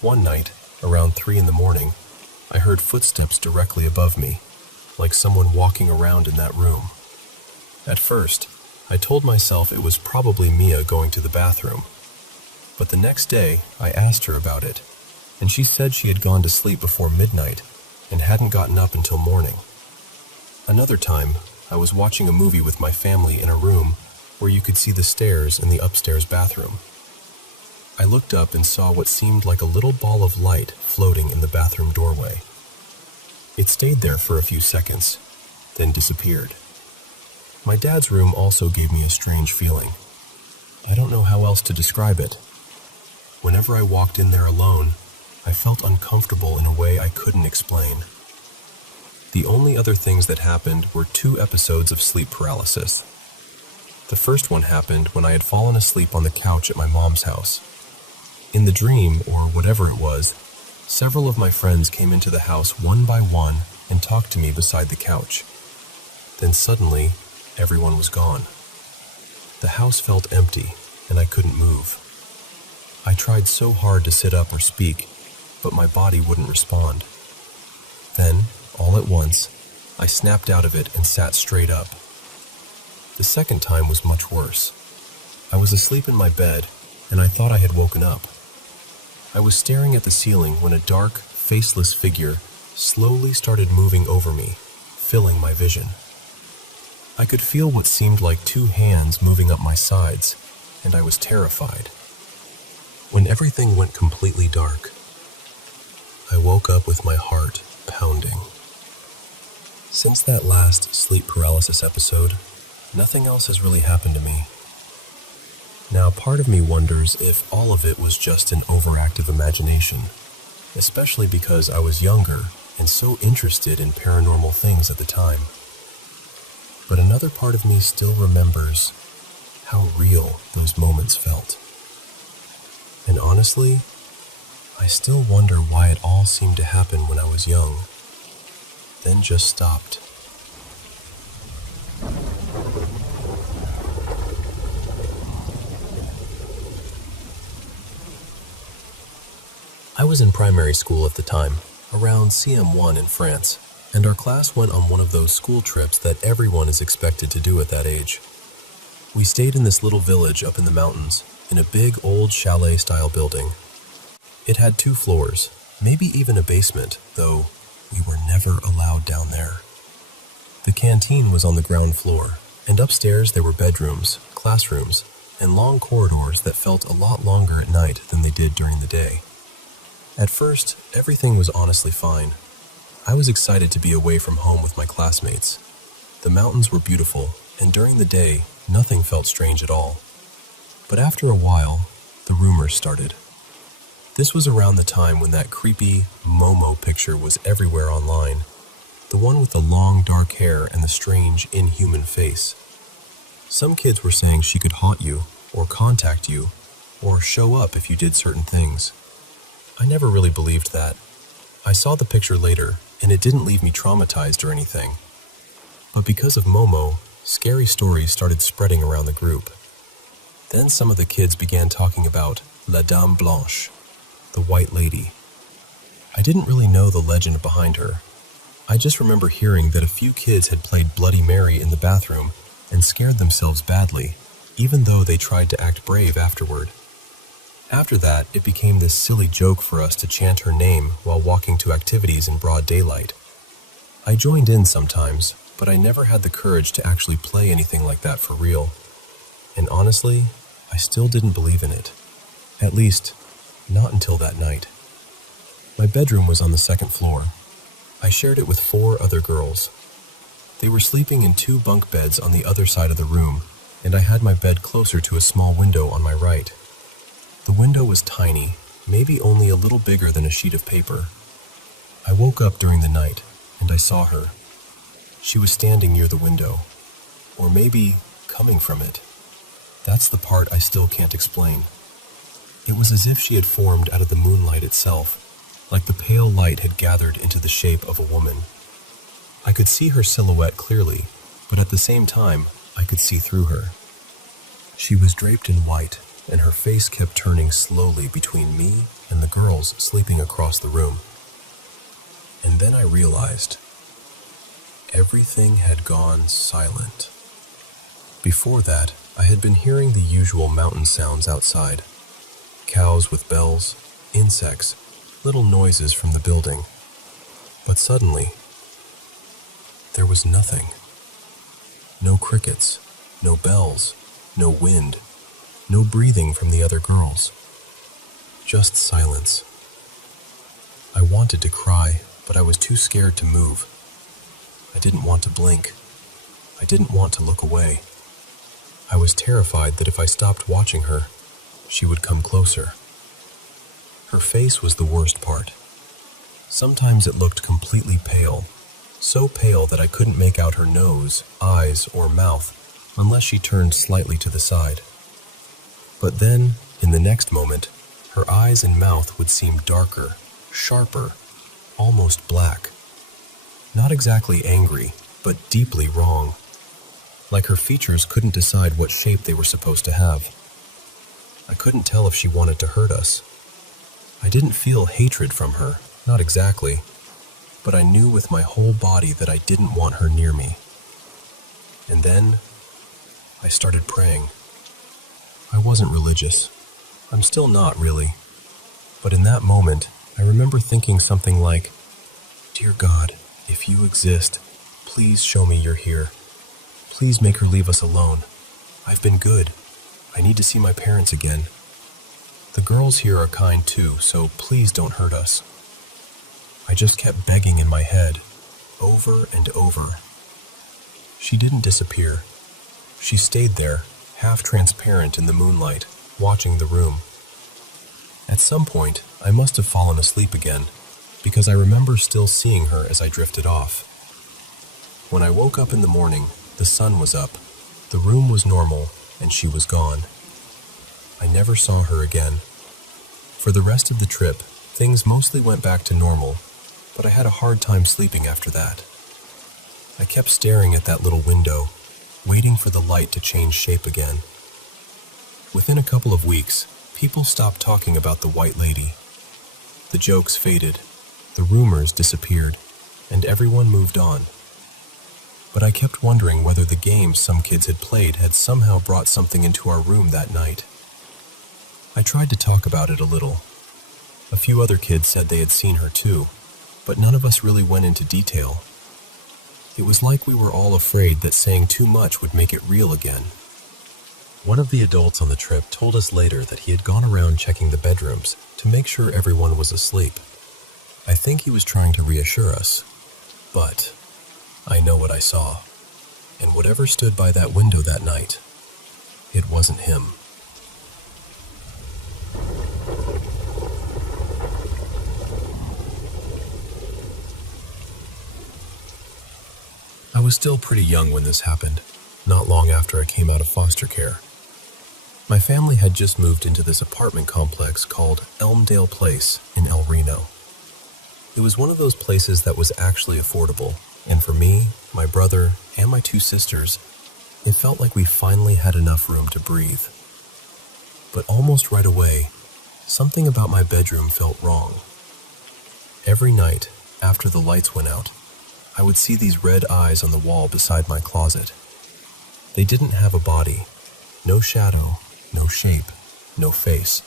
One night, around 3 in the morning, I heard footsteps directly above me, like someone walking around in that room. At first, I told myself it was probably Mia going to the bathroom. But the next day, I asked her about it, and she said she had gone to sleep before midnight and hadn't gotten up until morning. Another time, I was watching a movie with my family in a room where you could see the stairs in the upstairs bathroom. I looked up and saw what seemed like a little ball of light floating in the bathroom doorway. It stayed there for a few seconds, then disappeared. My dad's room also gave me a strange feeling. I don't know how else to describe it. Whenever I walked in there alone, I felt uncomfortable in a way I couldn't explain. The only other things that happened were 2 episodes of sleep paralysis. The first one happened when I had fallen asleep on the couch at my mom's house. In the dream, or whatever it was, several of my friends came into the house one by one and talked to me beside the couch. Then suddenly, everyone was gone. The house felt empty, and I couldn't move. I tried so hard to sit up or speak, but my body wouldn't respond. Then, all at once, I snapped out of it and sat straight up. The second time was much worse. I was asleep in my bed, and I thought I had woken up. I was staring at the ceiling when a dark, faceless figure slowly started moving over me, filling my vision. I could feel what seemed like 2 hands moving up my sides, and I was terrified. When everything went completely dark, I woke up with my heart pounding. Since that last sleep paralysis episode, nothing else has really happened to me. Now, part of me wonders if all of it was just an overactive imagination, especially because I was younger and so interested in paranormal things at the time. But another part of me still remembers how real those moments felt. And honestly, I still wonder why it all seemed to happen when I was young, then just stopped. I was in primary school at the time, around CM1 in France, and our class went on one of those school trips that everyone is expected to do at that age. We stayed in this little village up in the mountains, in a big old chalet-style building. It had 2 floors, maybe even a basement, though we were never allowed down there. The canteen was on the ground floor, and upstairs there were bedrooms, classrooms, and long corridors that felt a lot longer at night than they did during the day. At first, everything was honestly fine. I was excited to be away from home with my classmates. The mountains were beautiful, and during the day, nothing felt strange at all. But after a while, the rumors started. This was around the time when that creepy Momo picture was everywhere online. The one with the long dark hair and the strange, inhuman face. Some kids were saying she could haunt you, or contact you, or show up if you did certain things. I never really believed that. I saw the picture later, and it didn't leave me traumatized or anything. But because of Momo, scary stories started spreading around the group. Then some of the kids began talking about La Dame Blanche, the White Lady. I didn't really know the legend behind her. I just remember hearing that a few kids had played Bloody Mary in the bathroom and scared themselves badly, even though they tried to act brave afterward. After that, it became this silly joke for us to chant her name while walking to activities in broad daylight. I joined in sometimes, but I never had the courage to actually play anything like that for real. And honestly, I still didn't believe in it. At least, not until that night. My bedroom was on the second floor. I shared it with 4 other girls. They were sleeping in 2 bunk beds on the other side of the room, and I had my bed closer to a small window on my right. The window was tiny, maybe only a little bigger than a sheet of paper. I woke up during the night, and I saw her. She was standing near the window, or maybe coming from it. That's the part I still can't explain. It was as if she had formed out of the moonlight itself, like the pale light had gathered into the shape of a woman. I could see her silhouette clearly, but at the same time, I could see through her. She was draped in white, and her face kept turning slowly between me and the girls sleeping across the room. And then I realized everything had gone silent. Before that, I had been hearing the usual mountain sounds outside. Cows with bells, insects, little noises from the building. But suddenly, there was nothing. No crickets, no bells, no wind, no breathing from the other girls. Just silence. I wanted to cry, but I was too scared to move. I didn't want to blink. I didn't want to look away. I was terrified that if I stopped watching her, she would come closer. Her face was the worst part. Sometimes it looked completely pale, so pale that I couldn't make out her nose, eyes, or mouth unless she turned slightly to the side. But then, in the next moment, her eyes and mouth would seem darker, sharper, almost black. Not exactly angry, but deeply wrong. Like her features couldn't decide what shape they were supposed to have. I couldn't tell if she wanted to hurt us. I didn't feel hatred from her, not exactly, but I knew with my whole body that I didn't want her near me. And then, I started praying. I wasn't religious. I'm still not really. But in that moment, I remember thinking something like, "Dear God, if you exist, please show me you're here. Please make her leave us alone. I've been good. I need to see my parents again. The girls here are kind too, so please don't hurt us." I just kept begging in my head, over and over. She didn't disappear. She stayed there, half transparent in the moonlight, watching the room. At some point, I must have fallen asleep again, because I remember still seeing her as I drifted off. When I woke up in the morning, the sun was up, the room was normal, and she was gone. I never saw her again. For the rest of the trip, things mostly went back to normal, but I had a hard time sleeping after that. I kept staring at that little window, waiting for the light to change shape again. Within a couple of weeks, people stopped talking about the White Lady. The jokes faded, the rumors disappeared, and everyone moved on. But I kept wondering whether the games some kids had played had somehow brought something into our room that night. I tried to talk about it a little. A few other kids said they had seen her too, but none of us really went into detail. It was like we were all afraid that saying too much would make it real again. One of the adults on the trip told us later that he had gone around checking the bedrooms to make sure everyone was asleep. I think he was trying to reassure us, but I know what I saw. And whatever stood by that window that night, it wasn't him. I was still pretty young when this happened, not long after I came out of foster care. My family had just moved into this apartment complex called Elmdale Place in El Reno. It was one of those places that was actually affordable, and for me, my brother, and my 2 sisters, it felt like we finally had enough room to breathe. But almost right away, something about my bedroom felt wrong. Every night, after the lights went out, I would see these red eyes on the wall beside my closet. They didn't have a body, no shadow, no shape, no face,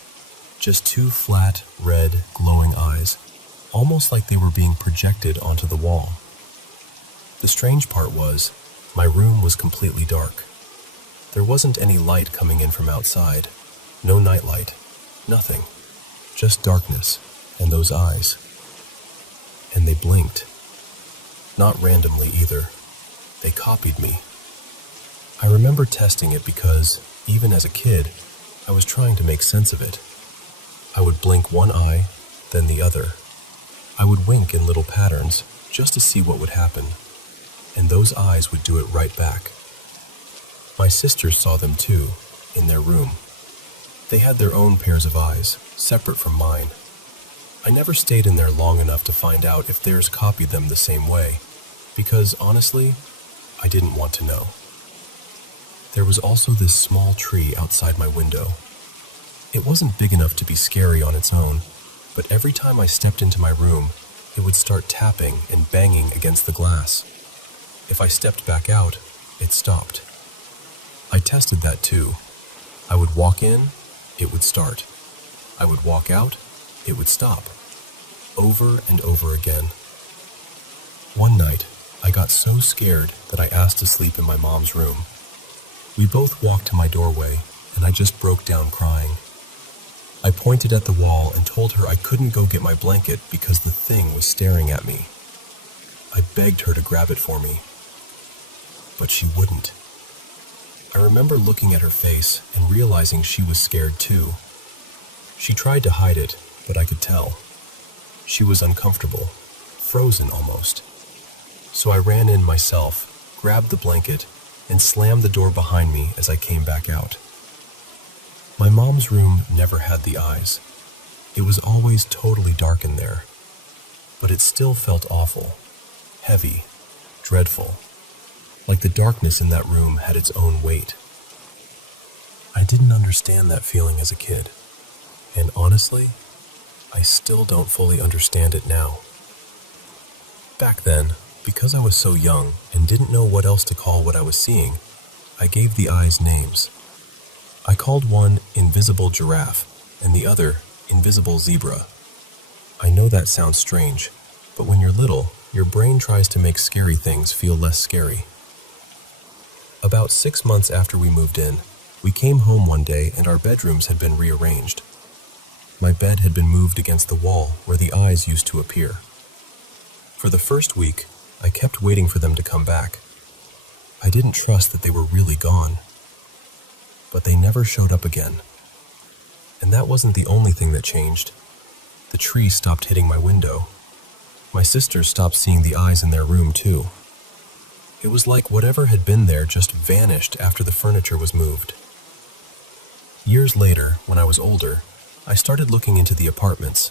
just 2 flat, red, glowing eyes, almost like they were being projected onto the wall. The strange part was, my room was completely dark. There wasn't any light coming in from outside, no nightlight, nothing, just darkness and those eyes. And they blinked. Not randomly either. They copied me. I remember testing it because, even as a kid, I was trying to make sense of it. I would blink one eye, then the other. I would wink in little patterns just to see what would happen, and those eyes would do it right back. My sisters saw them too, in their room. They had their own pairs of eyes, separate from mine. I never stayed in there long enough to find out if theirs copied them the same way, because honestly, I didn't want to know. There was also this small tree outside my window. It wasn't big enough to be scary on its own, but every time I stepped into my room, it would start tapping and banging against the glass. If I stepped back out, it stopped. I tested that too. I would walk in, it would start. I would walk out, it would stop. Over and over again. One night, I got so scared that I asked to sleep in my mom's room. We both walked to my doorway, and I just broke down crying. I pointed at the wall and told her I couldn't go get my blanket because the thing was staring at me. I begged her to grab it for me, but she wouldn't. I remember looking at her face and realizing she was scared too. She tried to hide it, but I could tell. She was uncomfortable, frozen almost. So I ran in myself, grabbed the blanket, and slammed the door behind me as I came back out. My mom's room never had the eyes. It was always totally dark in there. But it still felt awful, heavy, dreadful, like the darkness in that room had its own weight. I didn't understand that feeling as a kid, and honestly, I still don't fully understand it now. Back then, because I was so young and didn't know what else to call what I was seeing, I gave the eyes names. I called one Invisible Giraffe and the other Invisible Zebra. I know that sounds strange, but when you're little, your brain tries to make scary things feel less scary. About 6 months after we moved in, we came home one day and our bedrooms had been rearranged. My bed had been moved against the wall where the eyes used to appear. For the first week, I kept waiting for them to come back. I didn't trust that they were really gone. But they never showed up again. And that wasn't the only thing that changed. The tree stopped hitting my window. My sisters stopped seeing the eyes in their room too. It was like whatever had been there just vanished after the furniture was moved. Years later, when I was older, I started looking into the apartments.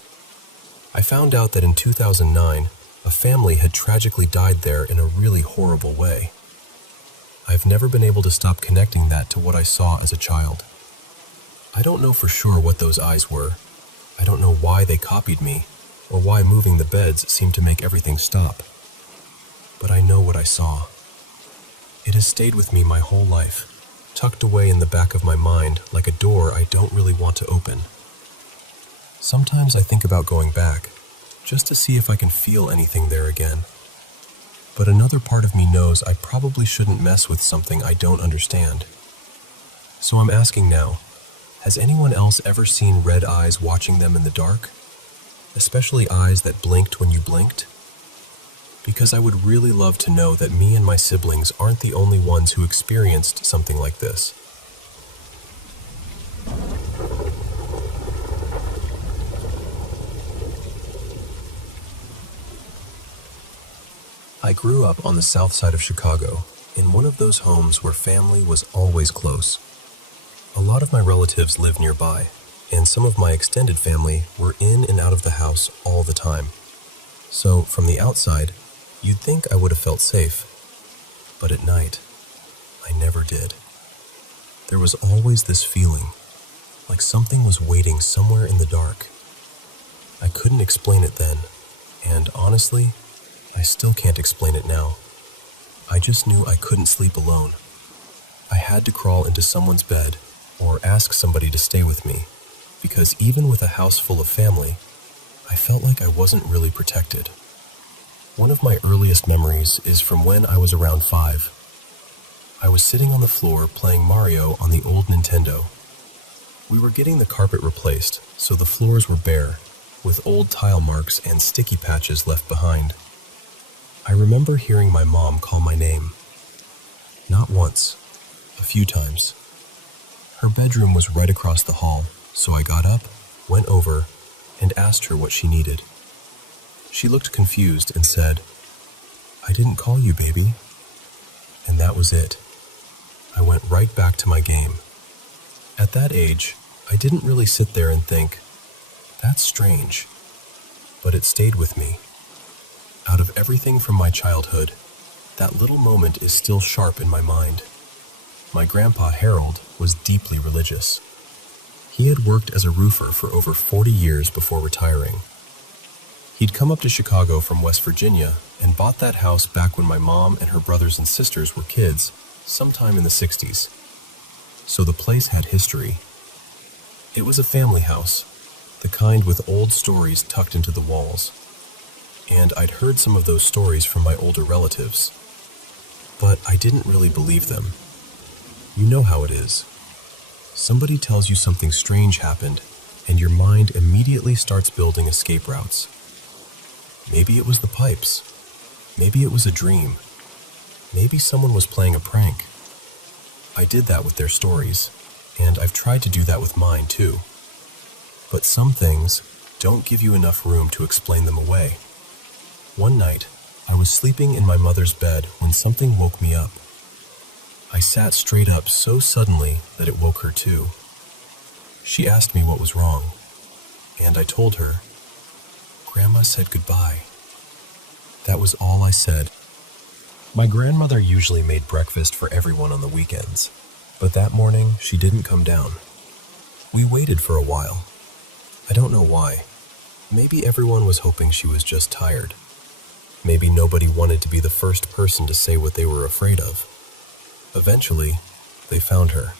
I found out that in 2009, a family had tragically died there in a really horrible way. I've never been able to stop connecting that to what I saw as a child. I don't know for sure what those eyes were. I don't know why they copied me, or why moving the beds seemed to make everything stop. But I know what I saw. It has stayed with me my whole life, tucked away in the back of my mind like a door I don't really want to open. Sometimes I think about going back, just to see if I can feel anything there again. But another part of me knows I probably shouldn't mess with something I don't understand. So I'm asking now, has anyone else ever seen red eyes watching them in the dark? Especially eyes that blinked when you blinked? because I would really love to know that me and my siblings aren't the only ones who experienced something like this. I grew up on the south side of Chicago, in one of those homes where family was always close. A lot of my relatives lived nearby, and some of my extended family were in and out of the house all the time. So, from the outside, you'd think I would have felt safe. But at night, I never did. There was always this feeling, like something was waiting somewhere in the dark. I couldn't explain it then, and honestly, I still can't explain it now. I just knew I couldn't sleep alone. I had to crawl into someone's bed or ask somebody to stay with me, because even with a house full of family, I felt like I wasn't really protected. One of my earliest memories is from when I was around 5. I was sitting on the floor playing Mario on the old Nintendo. We were getting the carpet replaced, so the floors were bare, with old tile marks and sticky patches left behind. I remember hearing my mom call my name. Not once, a few times. Her bedroom was right across the hall, so I got up, went over, and asked her what she needed. She looked confused and said, "I didn't call you, baby." And that was it. I went right back to my game. At that age, I didn't really sit there and think, "That's strange." But it stayed with me. Out of everything from my childhood, that little moment is still sharp in my mind. My grandpa Harold was deeply religious. He had worked as a roofer for over 40 years before retiring. He'd come up to Chicago from West Virginia and bought that house back when my mom and her brothers and sisters were kids, sometime in the 60s. So the place had history. It was a family house, the kind with old stories tucked into the walls. And I'd heard some of those stories from my older relatives. But I didn't really believe them. You know how it is. Somebody tells you something strange happened, and your mind immediately starts building escape routes. Maybe it was the pipes. Maybe it was a dream. Maybe someone was playing a prank. I did that with their stories, and I've tried to do that with mine too. But some things don't give you enough room to explain them away. One night, I was sleeping in my mother's bed when something woke me up. I sat straight up so suddenly that it woke her too. She asked me what was wrong, and I told her, "Grandma said goodbye." That was all I said. My grandmother usually made breakfast for everyone on the weekends, but that morning she didn't come down. We waited for a while. I don't know why. Maybe everyone was hoping she was just tired. Maybe nobody wanted to be the first person to say what they were afraid of. Eventually, they found her.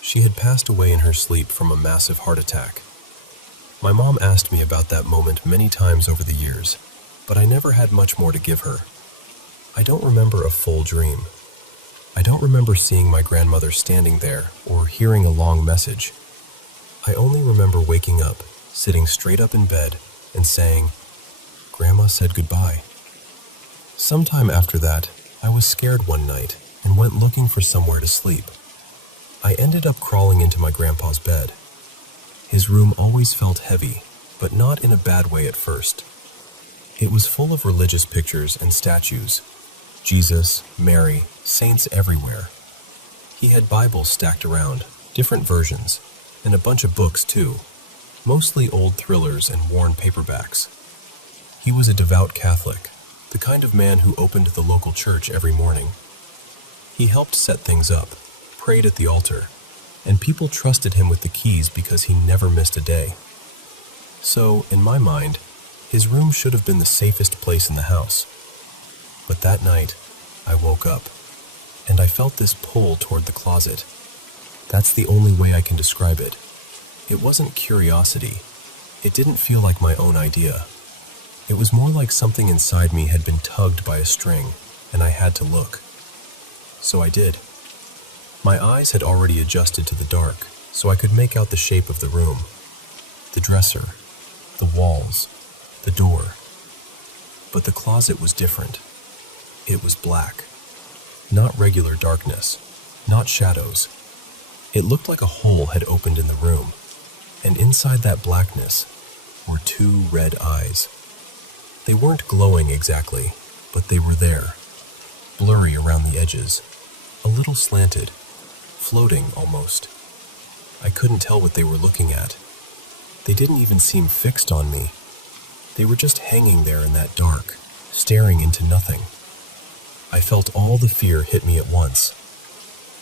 She had passed away in her sleep from a massive heart attack. My mom asked me about that moment many times over the years, but I never had much more to give her. I don't remember a full dream. I don't remember seeing my grandmother standing there or hearing a long message. I only remember waking up, sitting straight up in bed, and saying, "Grandma said goodbye." Sometime after that, I was scared one night and went looking for somewhere to sleep. I ended up crawling into my grandpa's bed. His room always felt heavy, but not in a bad way at first. It was full of religious pictures and statues. Jesus, Mary, saints everywhere. He had Bibles stacked around, different versions, and a bunch of books too, mostly old thrillers and worn paperbacks. He was a devout Catholic, the kind of man who opened the local church every morning. He helped set things up, prayed at the altar, and people trusted him with the keys because he never missed a day. So, in my mind, his room should have been the safest place in the house. But that night, I woke up, and I felt this pull toward the closet. That's the only way I can describe it. It wasn't curiosity. It didn't feel like my own idea. It was more like something inside me had been tugged by a string, and I had to look. So I did. My eyes had already adjusted to the dark, so I could make out the shape of the room. The dresser, the walls, the door. But the closet was different. It was black. Not regular darkness, not shadows. It looked like a hole had opened in the room, and inside that blackness were two red eyes. They weren't glowing exactly, but they were there, blurry around the edges, a little slanted, floating almost. I couldn't tell what they were looking at. They didn't even seem fixed on me. They were just hanging there in that dark, staring into nothing. I felt all the fear hit me at once.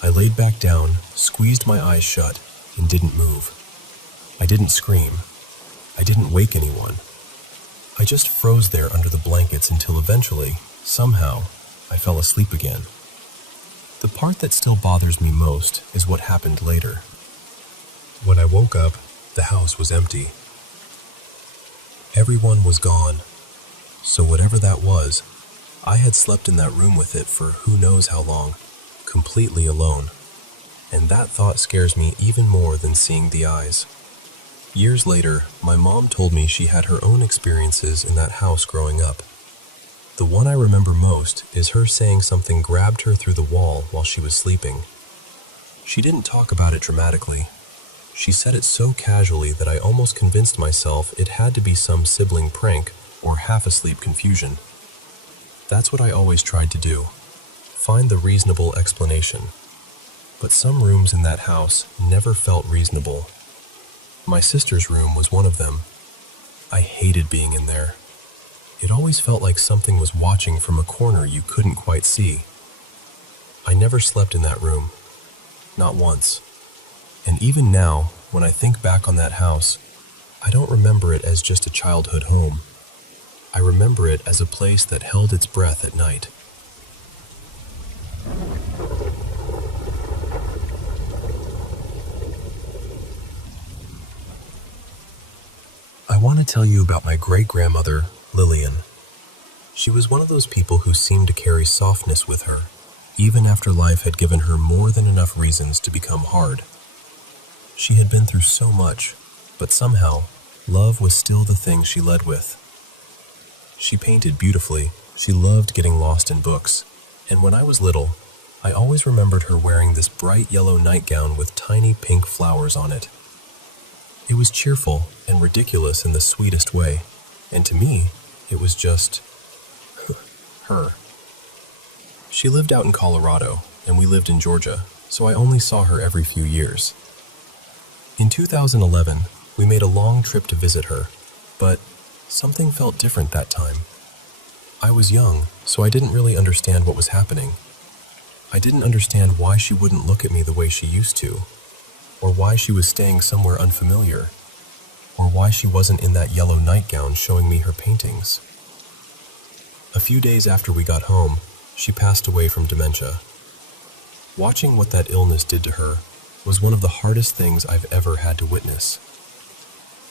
I laid back down, squeezed my eyes shut, and didn't move. I didn't scream. I didn't wake anyone. I just froze there under the blankets until eventually, somehow, I fell asleep again. The part that still bothers me most is what happened later. When I woke up, the house was empty. Everyone was gone. So whatever that was, I had slept in that room with it for who knows how long, completely alone. And that thought scares me even more than seeing the eyes. Years later, my mom told me she had her own experiences in that house growing up. The one I remember most is her saying something grabbed her through the wall while she was sleeping. She didn't talk about it dramatically. She said it so casually that I almost convinced myself it had to be some sibling prank or half-asleep confusion. That's what I always tried to do, find the reasonable explanation. But some rooms in that house never felt reasonable. My sister's room was one of them. I hated being in there. It always felt like something was watching from a corner you couldn't quite see. I never slept in that room, not once. And even now, when I think back on that house, I don't remember it as just a childhood home. I remember it as a place that held its breath at night. I want to tell you about my great-grandmother, Lillian. She was one of those people who seemed to carry softness with her, even after life had given her more than enough reasons to become hard. She had been through so much, but somehow, love was still the thing she led with. She painted beautifully, she loved getting lost in books, and when I was little, I always remembered her wearing this bright yellow nightgown with tiny pink flowers on it. It was cheerful and ridiculous in the sweetest way, and to me, it was just her. She lived out in Colorado, and we lived in Georgia, so I only saw her every few years. In 2011, we made a long trip to visit her, but something felt different that time. I was young, so I didn't really understand what was happening. I didn't understand why she wouldn't look at me the way she used to, or why she was staying somewhere unfamiliar, or why she wasn't in that yellow nightgown showing me her paintings. A few days after we got home, she passed away from dementia. Watching what that illness did to her was one of the hardest things I've ever had to witness.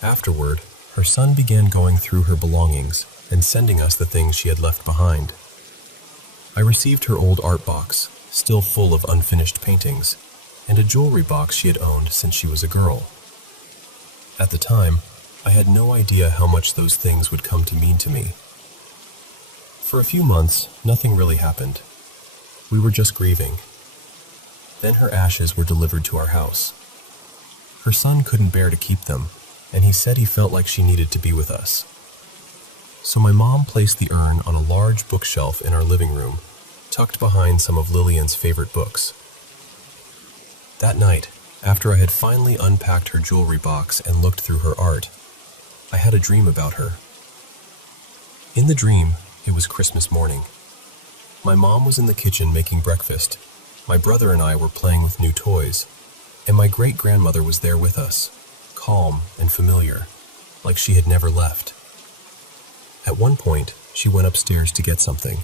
Afterward, her son began going through her belongings and sending us the things she had left behind. I received her old art box, still full of unfinished paintings, and a jewelry box she had owned since she was a girl. At the time, I had no idea how much those things would come to mean to me. For a few months, nothing really happened. We were just grieving. Then her ashes were delivered to our house. Her son couldn't bear to keep them, and he said he felt like she needed to be with us. So my mom placed the urn on a large bookshelf in our living room, tucked behind some of Lillian's favorite books. That night, after I had finally unpacked her jewelry box and looked through her art, I had a dream about her. In the dream, it was Christmas morning. My mom was in the kitchen making breakfast. My brother and I were playing with new toys, and my great-grandmother was there with us, calm and familiar, like she had never left. At one point, she went upstairs to get something.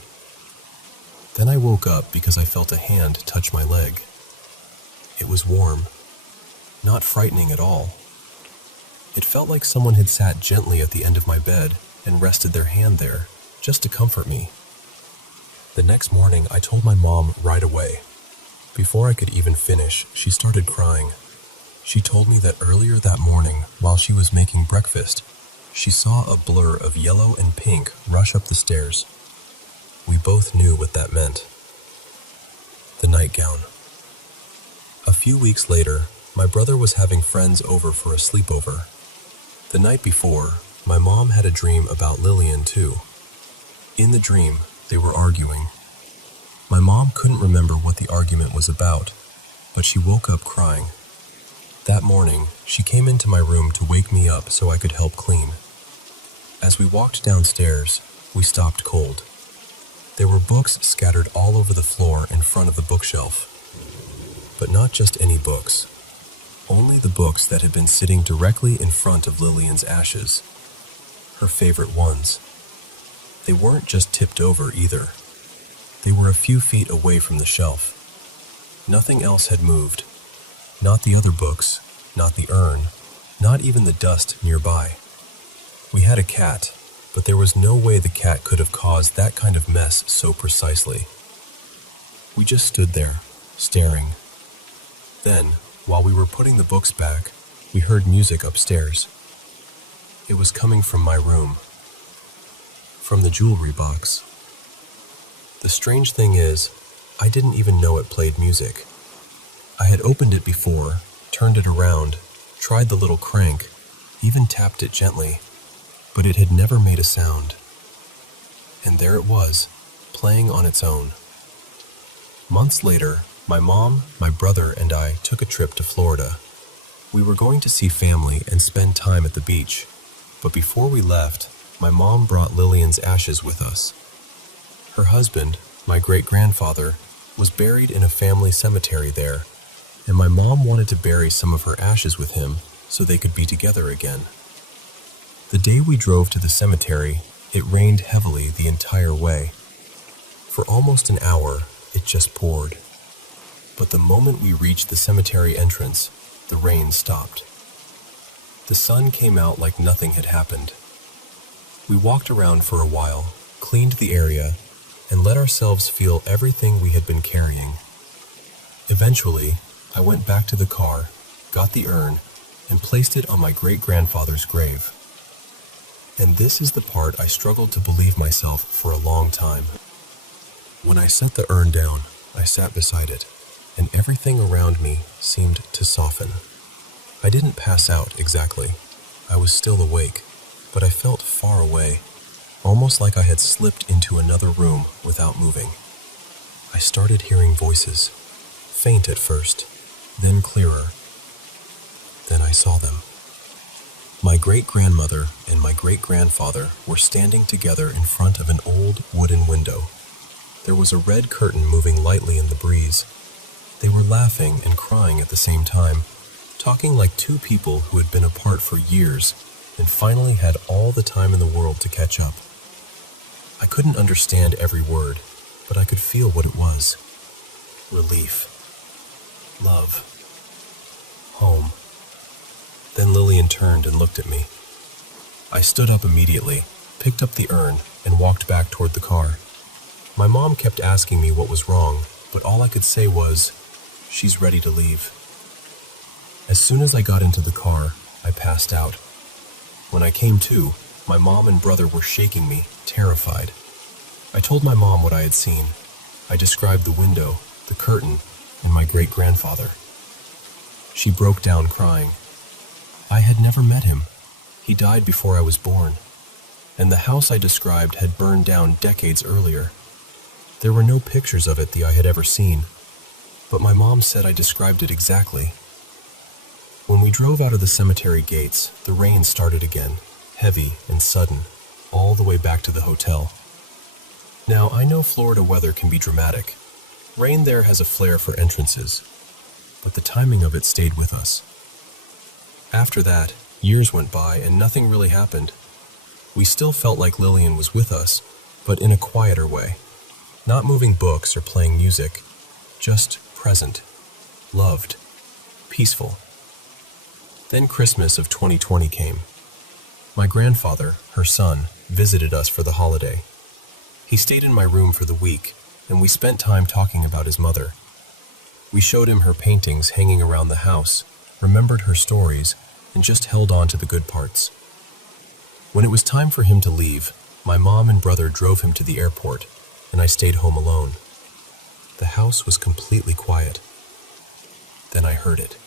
Then I woke up because I felt a hand touch my leg. It was warm, not frightening at all. It felt like someone had sat gently at the end of my bed and rested their hand there, just to comfort me. The next morning, I told my mom right away. Before I could even finish, she started crying. She told me that earlier that morning, while she was making breakfast, she saw a blur of yellow and pink rush up the stairs. We both knew what that meant. The nightgown. A few weeks later, my brother was having friends over for a sleepover. The night before, my mom had a dream about Lillian too. In the dream, they were arguing. My mom couldn't remember what the argument was about, but she woke up crying. That morning, she came into my room to wake me up so I could help clean. As we walked downstairs, we stopped cold. There were books scattered all over the floor in front of the bookshelf. But not just any books. Only the books that had been sitting directly in front of Lillian's ashes. Her favorite ones. They weren't just tipped over either. They were a few feet away from the shelf. Nothing else had moved. Not the other books, not the urn, not even the dust nearby. We had a cat, but there was no way the cat could have caused that kind of mess so precisely. We just stood there, staring. Then, while we were putting the books back, we heard music upstairs. It was coming from my room. From the jewelry box. The strange thing is, I didn't even know it played music. I had opened it before, turned it around, tried the little crank, even tapped it gently, but it had never made a sound. And there it was, playing on its own. Months later, my mom, my brother, and I took a trip to Florida. We were going to see family and spend time at the beach, but before we left, my mom brought Lillian's ashes with us. Her husband, my great-grandfather, was buried in a family cemetery there, and my mom wanted to bury some of her ashes with him so they could be together again. The day we drove to the cemetery, it rained heavily the entire way. For almost an hour, it just poured. But the moment we reached the cemetery entrance, the rain stopped. The sun came out like nothing had happened. We walked around for a while, cleaned the area, and let ourselves feel everything we had been carrying. Eventually, I went back to the car, got the urn, and placed it on my great-grandfather's grave. And this is the part I struggled to believe myself for a long time. When I set the urn down, I sat beside it, and everything around me seemed to soften. I didn't pass out exactly. I was still awake, but I felt far away, almost like I had slipped into another room without moving. I started hearing voices, faint at first, then clearer. Then I saw them. My great-grandmother and my great-grandfather were standing together in front of an old wooden window. There was a red curtain moving lightly in the breeze. They were laughing and crying at the same time, talking like two people who had been apart for years and finally had all the time in the world to catch up. I couldn't understand every word, but I could feel what it was. Relief. Love. Home. Then Lillian turned and looked at me. I stood up immediately, picked up the urn, and walked back toward the car. My mom kept asking me what was wrong, but all I could say was, "She's ready to leave." As soon as I got into the car, I passed out. When I came to, my mom and brother were shaking me, terrified. I told my mom what I had seen. I described the window, the curtain, and my great-grandfather. She broke down crying. I had never met him. He died before I was born, and the house I described had burned down decades earlier. There were no pictures of it that I had ever seen, but my mom said I described it exactly. When we drove out of the cemetery gates, the rain started again, heavy and sudden, all the way back to the hotel. Now, I know Florida weather can be dramatic. Rain there has a flair for entrances, but the timing of it stayed with us. After that, years went by and nothing really happened. We still felt like Lillian was with us, but in a quieter way. Not moving books or playing music, just present, loved, peaceful. Then Christmas of 2020 came. My grandfather, her son, visited us for the holiday. He stayed in my room for the week, and we spent time talking about his mother. We showed him her paintings hanging around the house, remembered her stories, and just held on to the good parts. When it was time for him to leave, my mom and brother drove him to the airport, and I stayed home alone. The house was completely quiet. Then I heard it.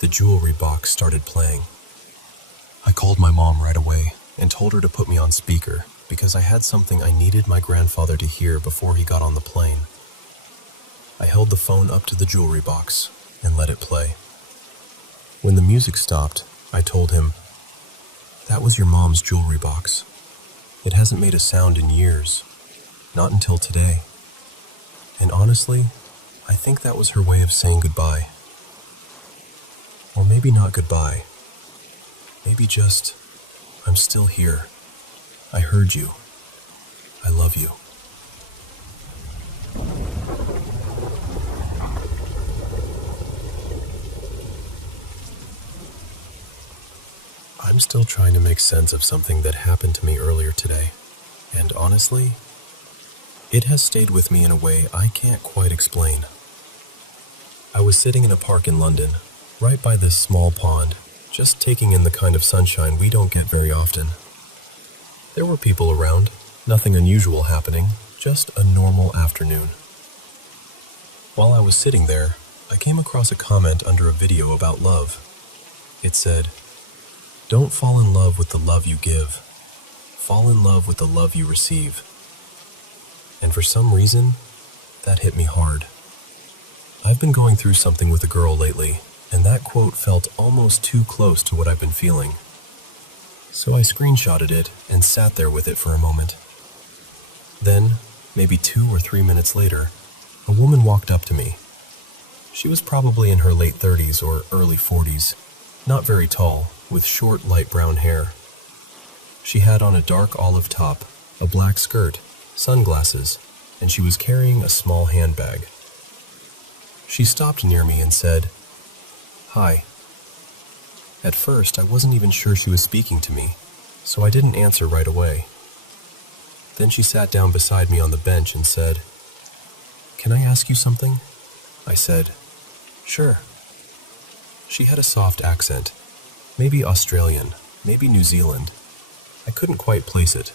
The jewelry box started playing. I called my mom right away and told her to put me on speaker because I had something I needed my grandfather to hear before he got on the plane. I held the phone up to the jewelry box and let it play. When the music stopped, I told him, "That was your mom's jewelry box. It hasn't made a sound in years, not until today. And honestly, I think that was her way of saying goodbye. Or maybe not goodbye. Maybe just, I'm still here. I heard you. I love you." I'm still trying to make sense of something that happened to me earlier today, and honestly, it has stayed with me in a way I can't quite explain. I was sitting in a park in London, right by this small pond, just taking in the kind of sunshine we don't get very often. There were people around, nothing unusual happening, just a normal afternoon. While I was sitting there, I came across a comment under a video about love. It said, "Don't fall in love with the love you give. Fall in love with the love you receive." And for some reason, that hit me hard. I've been going through something with a girl lately, and that quote felt almost too close to what I've been feeling. So I screenshotted it and sat there with it for a moment. Then, maybe 2 or 3 minutes later, a woman walked up to me. She was probably in her late 30s or early 40s, not very tall, with short light brown hair. She had on a dark olive top, a black skirt, sunglasses, and she was carrying a small handbag. She stopped near me and said, "Hi." At first, I wasn't even sure she was speaking to me, so I didn't answer right away. Then she sat down beside me on the bench and said, "Can I ask you something?" I said, "Sure." She had a soft accent, maybe Australian, maybe New Zealand. I couldn't quite place it.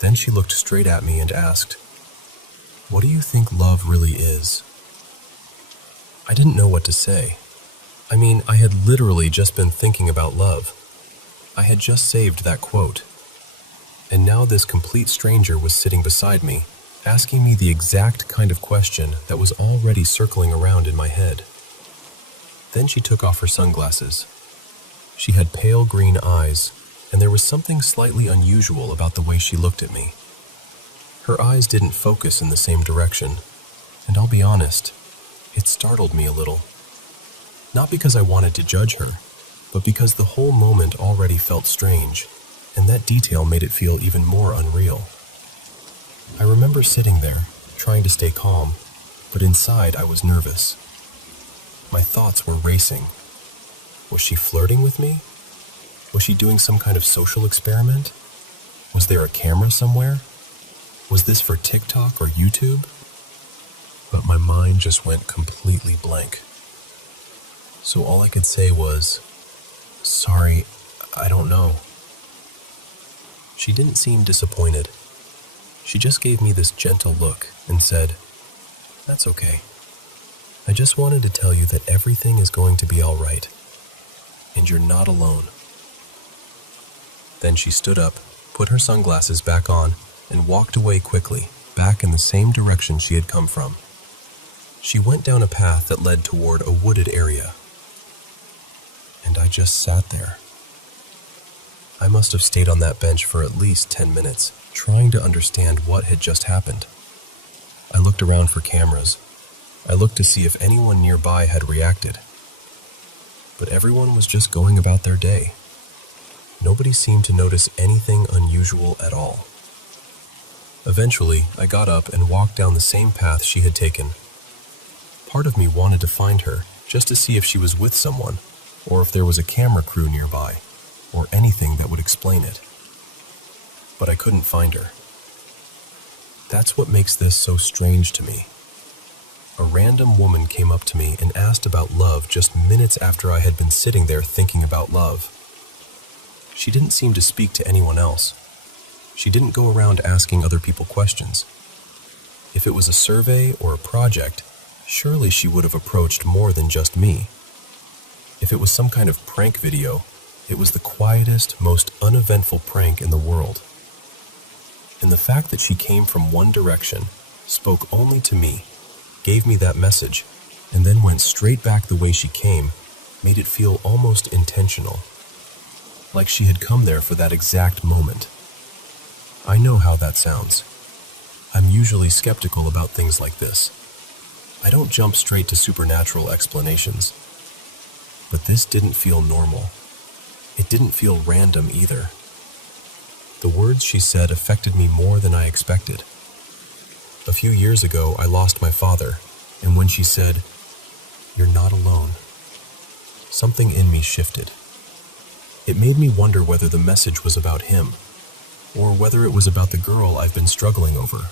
Then she looked straight at me and asked, "What do you think love really is?" I didn't know what to say. I mean, I had literally just been thinking about love. I had just saved that quote. And now this complete stranger was sitting beside me, asking me the exact kind of question that was already circling around in my head. Then she took off her sunglasses. She had pale green eyes, and there was something slightly unusual about the way she looked at me. Her eyes didn't focus in the same direction, and I'll be honest, it startled me a little. Not because I wanted to judge her, but because the whole moment already felt strange, and that detail made it feel even more unreal. I remember sitting there, trying to stay calm, but inside I was nervous. My thoughts were racing. Was she flirting with me? Was she doing some kind of social experiment? Was there a camera somewhere? Was this for TikTok or YouTube? But my mind just went completely blank. So all I could say was, "Sorry, I don't know." She didn't seem disappointed. She just gave me this gentle look and said, "That's okay. I just wanted to tell you that everything is going to be all right, and you're not alone." Then she stood up, put her sunglasses back on, and walked away quickly, back in the same direction she had come from. She went down a path that led toward a wooded area. And I just sat there. I must have stayed on that bench for at least 10 minutes, trying to understand what had just happened. I looked around for cameras. I looked to see if anyone nearby had reacted. But everyone was just going about their day. Nobody seemed to notice anything unusual at all. Eventually, I got up and walked down the same path she had taken. Part of me wanted to find her, just to see if she was with someone, or if there was a camera crew nearby, or anything that would explain it. But I couldn't find her. That's what makes this so strange to me. A random woman came up to me and asked about love just minutes after I had been sitting there thinking about love. She didn't seem to speak to anyone else. She didn't go around asking other people questions. If it was a survey or a project, surely she would have approached more than just me. If it was some kind of prank video, it was the quietest, most uneventful prank in the world. And the fact that she came from one direction, spoke only to me, gave me that message, and then went straight back the way she came, made it feel almost intentional. Like she had come there for that exact moment. I know how that sounds. I'm usually skeptical about things like this. I don't jump straight to supernatural explanations. But this didn't feel normal. It didn't feel random either. The words she said affected me more than I expected. A few years ago, I lost my father, and when she said, "You're not alone," something in me shifted. It made me wonder whether the message was about him, or whether it was about the girl I've been struggling over.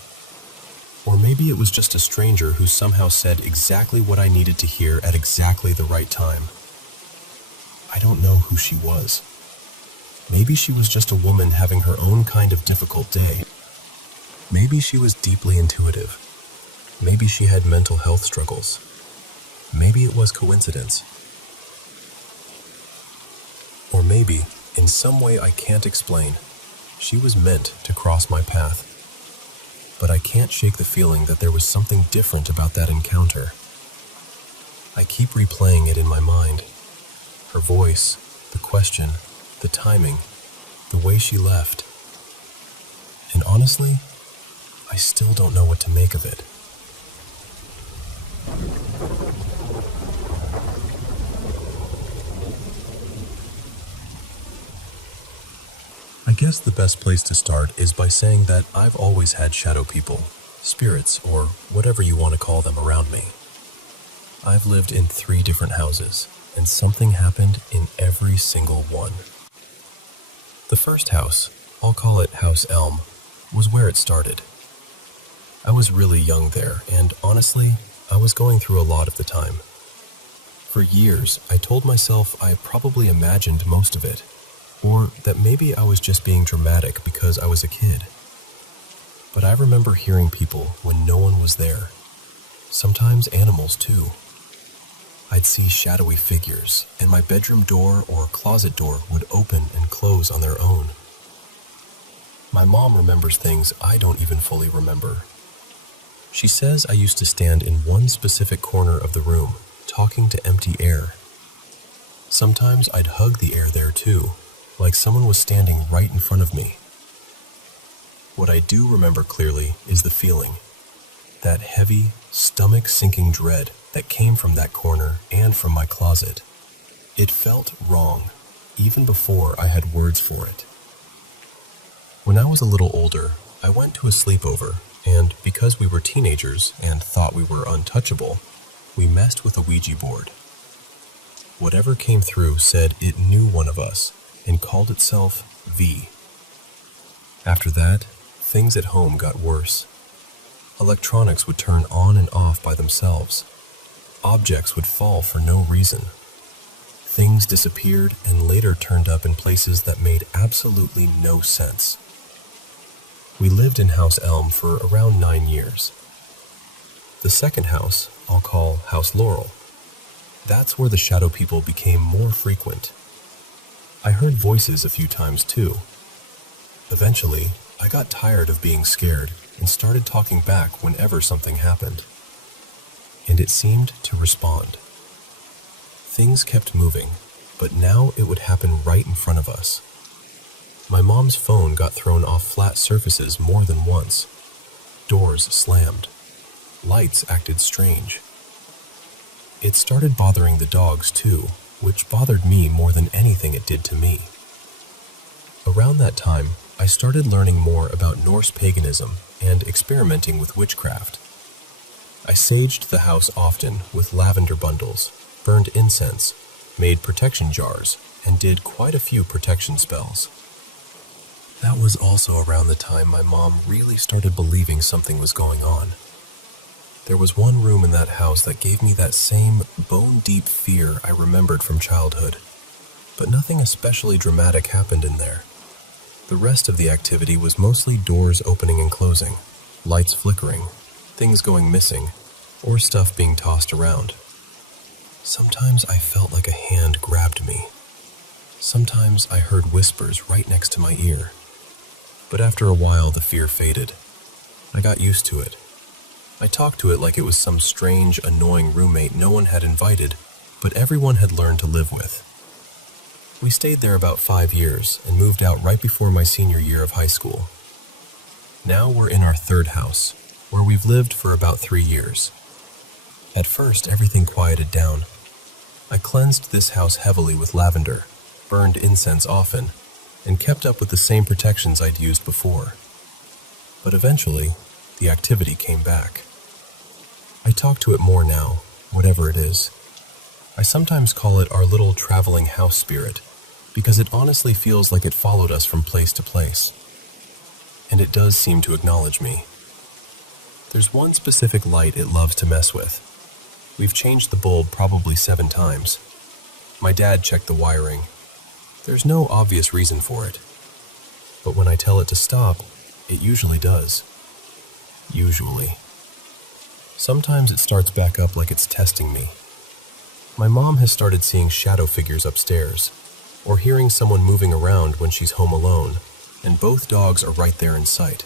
Or maybe it was just a stranger who somehow said exactly what I needed to hear at exactly the right time. I don't know who she was. Maybe she was just a woman having her own kind of difficult day. Maybe she was deeply intuitive. Maybe she had mental health struggles. Maybe it was coincidence. Or maybe, in some way I can't explain, she was meant to cross my path. But I can't shake the feeling that there was something different about that encounter. I keep replaying it in my mind. Her voice, the question, the timing, the way she left. And honestly, I still don't know what to make of it. I guess the best place to start is by saying that I've always had shadow people, spirits, or whatever you want to call them around me. I've lived in 3 different houses, and something happened in every single one. The first house, I'll call it House Elm, was where it started. I was really young there, and honestly, I was going through a lot of the time. For years, I told myself I probably imagined most of it, or that maybe I was just being dramatic because I was a kid. But I remember hearing people when no one was there. Sometimes animals too. I'd see shadowy figures, and my bedroom door or closet door would open and close on their own. My mom remembers things I don't even fully remember. She says I used to stand in one specific corner of the room, talking to empty air. Sometimes I'd hug the air there too, like someone was standing right in front of me. What I do remember clearly is the feeling, that heavy, stomach-sinking dread that came from that corner and from my closet. It felt wrong, even before I had words for it. When I was a little older, I went to a sleepover, and because we were teenagers and thought we were untouchable, we messed with a Ouija board. Whatever came through said it knew one of us and called itself V. After that, things at home got worse. Electronics would turn on and off by themselves. Objects would fall for no reason. Things disappeared and later turned up in places that made absolutely no sense. We lived in House Elm for around 9 years. The second house, I'll call House Laurel. That's where the shadow people became more frequent. I heard voices a few times too. Eventually, I got tired of being scared and started talking back whenever something happened. And it seemed to respond. Things kept moving, but now it would happen right in front of us. My mom's phone got thrown off flat surfaces more than once. Doors slammed. Lights acted strange. It started bothering the dogs too, which bothered me more than anything it did to me. Around that time, I started learning more about Norse paganism and experimenting with witchcraft. I saged the house often with lavender bundles, burned incense, made protection jars, and did quite a few protection spells. That was also around the time my mom really started believing something was going on. There was one room in that house that gave me that same bone-deep fear I remembered from childhood. but nothing especially dramatic happened in there. The rest of the activity was mostly doors opening and closing, lights flickering, things going missing, or stuff being tossed around. Sometimes I felt like a hand grabbed me. Sometimes I heard whispers right next to my ear. But after a while, the fear faded. I got used to it. I talked to it like it was some strange, annoying roommate no one had invited, but everyone had learned to live with. We stayed there about 5 years and moved out right before my senior year of high school. Now we're in our third house, where we've lived for about 3 years. At first, everything quieted down. I cleansed this house heavily with lavender, burned incense often, and kept up with the same protections I'd used before. But eventually, the activity came back. I talk to it more now, whatever it is. I sometimes call it our little traveling house spirit, because it honestly feels like it followed us from place to place. And it does seem to acknowledge me. There's one specific light it loves to mess with. We've changed the bulb probably 7 times. My dad checked the wiring. There's no obvious reason for it. But when I tell it to stop, it usually does. Usually. Sometimes it starts back up like it's testing me. My mom has started seeing shadow figures upstairs, or hearing someone moving around when she's home alone, and both dogs are right there in sight.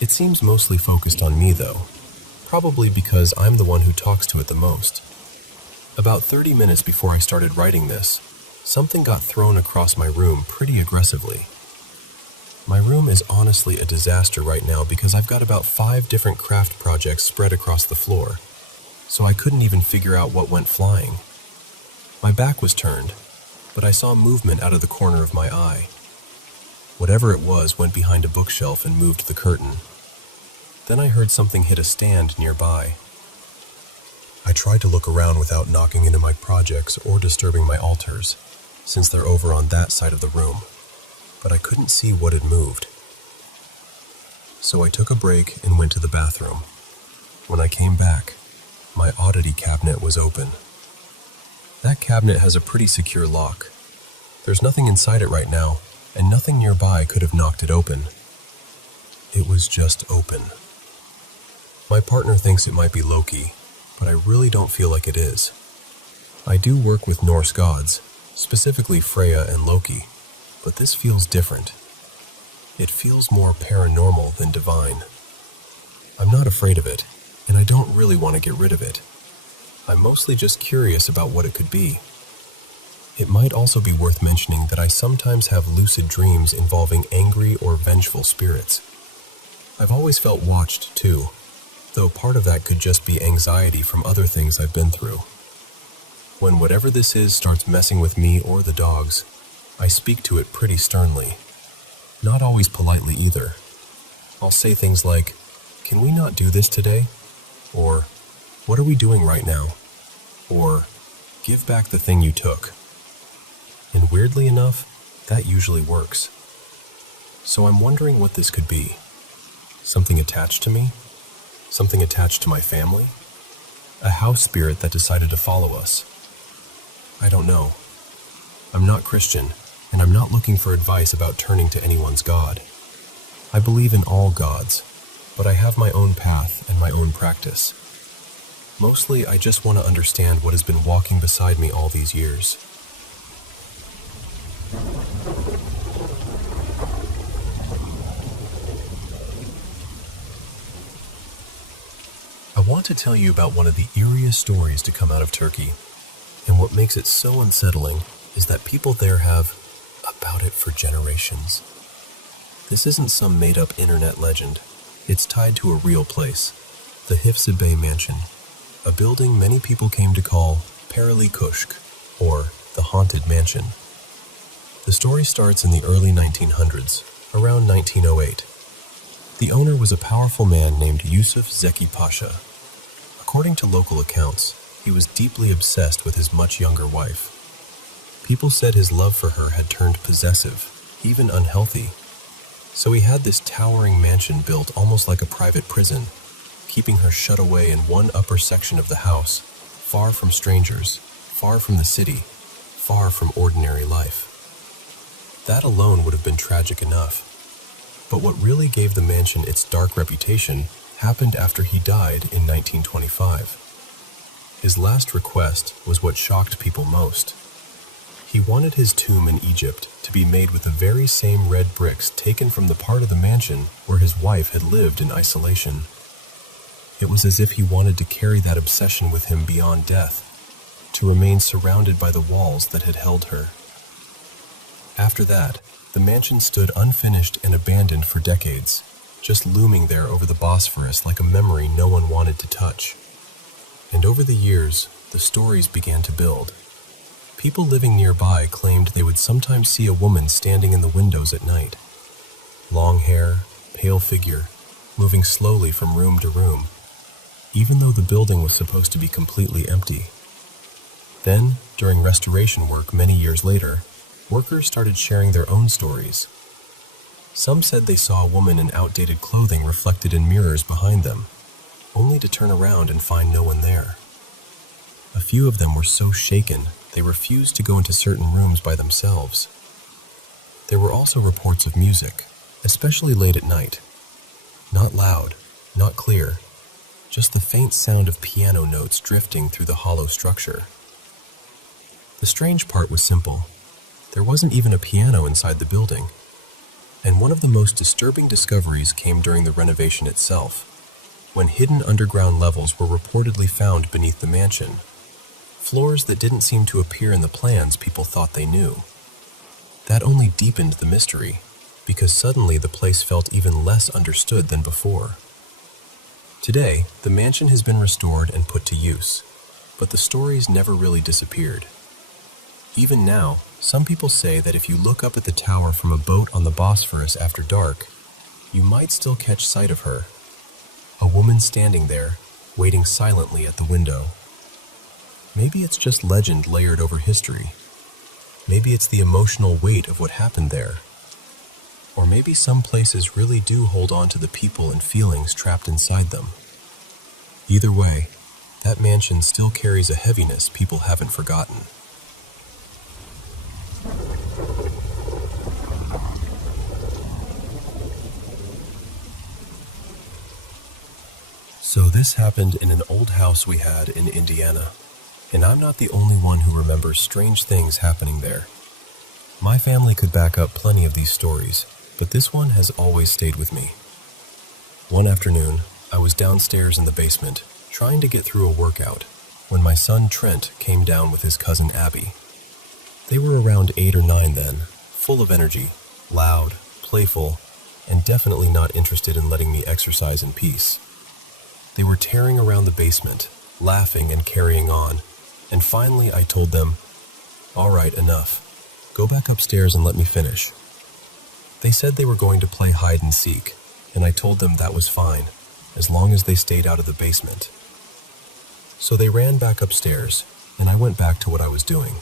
It seems mostly focused on me though, probably because I'm the one who talks to it the most. About 30 minutes before I started writing this, something got thrown across my room pretty aggressively. My room is honestly a disaster right now because I've got about 5 different craft projects spread across the floor, so I couldn't even figure out what went flying. My back was turned, but I saw movement out of the corner of my eye. Whatever it was went behind a bookshelf and moved the curtain. Then I heard something hit a stand nearby. I tried to look around without knocking into my projects or disturbing my altars, since they're over on that side of the room, but I couldn't see what had moved. So I took a break and went to the bathroom. When I came back, my oddity cabinet was open. That cabinet has a pretty secure lock. There's nothing inside it right now, and nothing nearby could have knocked it open. It was just open. My partner thinks it might be Loki, but I really don't feel like it is. I do work with Norse gods, specifically Freya and Loki, but this feels different. It feels more paranormal than divine. I'm not afraid of it, and I don't really want to get rid of it. I'm mostly just curious about what it could be. It might also be worth mentioning that I sometimes have lucid dreams involving angry or vengeful spirits. I've always felt watched, too, though part of that could just be anxiety from other things I've been through. When whatever this is starts messing with me or the dogs, I speak to it pretty sternly. Not always politely either. I'll say things like, "Can we not do this today?" Or, "What are we doing right now?" Or, "Give back the thing you took." And weirdly enough, that usually works. So I'm wondering what this could be. Something attached to me? Something attached to my family? A house spirit that decided to follow us? I don't know. I'm not Christian, and I'm not looking for advice about turning to anyone's God. I believe in all gods, but I have my own path and my own practice. Mostly, I just want to understand what has been walking beside me all these years. I want to tell you about one of the eeriest stories to come out of Turkey, and what makes it so unsettling is that people there have about it for generations. This isn't some made-up internet legend. It's tied to a real place, the Hifzibay Mansion, a building many people came to call Paraly Kushk, or the Haunted Mansion. The story starts in the early 1900s, around 1908. The owner was a powerful man named Yusuf Zeki Pasha. According to local accounts, he was deeply obsessed with his much younger wife. People said his love for her had turned possessive, even unhealthy. So he had this towering mansion built almost like a private prison, keeping her shut away in one upper section of the house, far from strangers, far from the city, far from ordinary life. That alone would have been tragic enough. But what really gave the mansion its dark reputation happened after he died in 1925. His last request was what shocked people most. He wanted his tomb in Egypt to be made with the very same red bricks taken from the part of the mansion where his wife had lived in isolation. It was as if he wanted to carry that obsession with him beyond death, to remain surrounded by the walls that had held her. After that, the mansion stood unfinished and abandoned for decades, just looming there over the Bosphorus like a memory no one wanted to touch. And over the years, the stories began to build. People living nearby claimed they would sometimes see a woman standing in the windows at night. Long hair, pale figure, moving slowly from room to room, even though the building was supposed to be completely empty. Then, during restoration work many years later, workers started sharing their own stories. Some said they saw a woman in outdated clothing reflected in mirrors behind them, only to turn around and find no one there. A few of them were so shaken they refused to go into certain rooms by themselves. There were also reports of music, especially late at night. Not loud, not clear, just the faint sound of piano notes drifting through the hollow structure. The strange part was simple. There wasn't even a piano inside the building. And one of the most disturbing discoveries came during the renovation itself, when hidden underground levels were reportedly found beneath the mansion. Floors that didn't seem to appear in the plans people thought they knew. That only deepened the mystery, because suddenly the place felt even less understood than before. Today, the mansion has been restored and put to use, but the stories never really disappeared. Even now, some people say that if you look up at the tower from a boat on the Bosphorus after dark, you might still catch sight of her. A woman standing there, waiting silently at the window. Maybe it's just legend layered over history. Maybe it's the emotional weight of what happened there. Or maybe some places really do hold on to the people and feelings trapped inside them. Either way, that mansion still carries a heaviness people haven't forgotten. So this happened in an old house we had in Indiana, and I'm not the only one who remembers strange things happening there. My family could back up plenty of these stories, but this one has always stayed with me. One afternoon, I was downstairs in the basement, trying to get through a workout, when my son Trent came down with his cousin Abby. They were around 8 or 9 then, full of energy, loud, playful, and definitely not interested in letting me exercise in peace. They were tearing around the basement, laughing and carrying on, and finally I told them, "All right, enough. Go back upstairs and let me finish." They said they were going to play hide and seek, and I told them that was fine, as long as they stayed out of the basement. So they ran back upstairs, and I went back to what I was doing.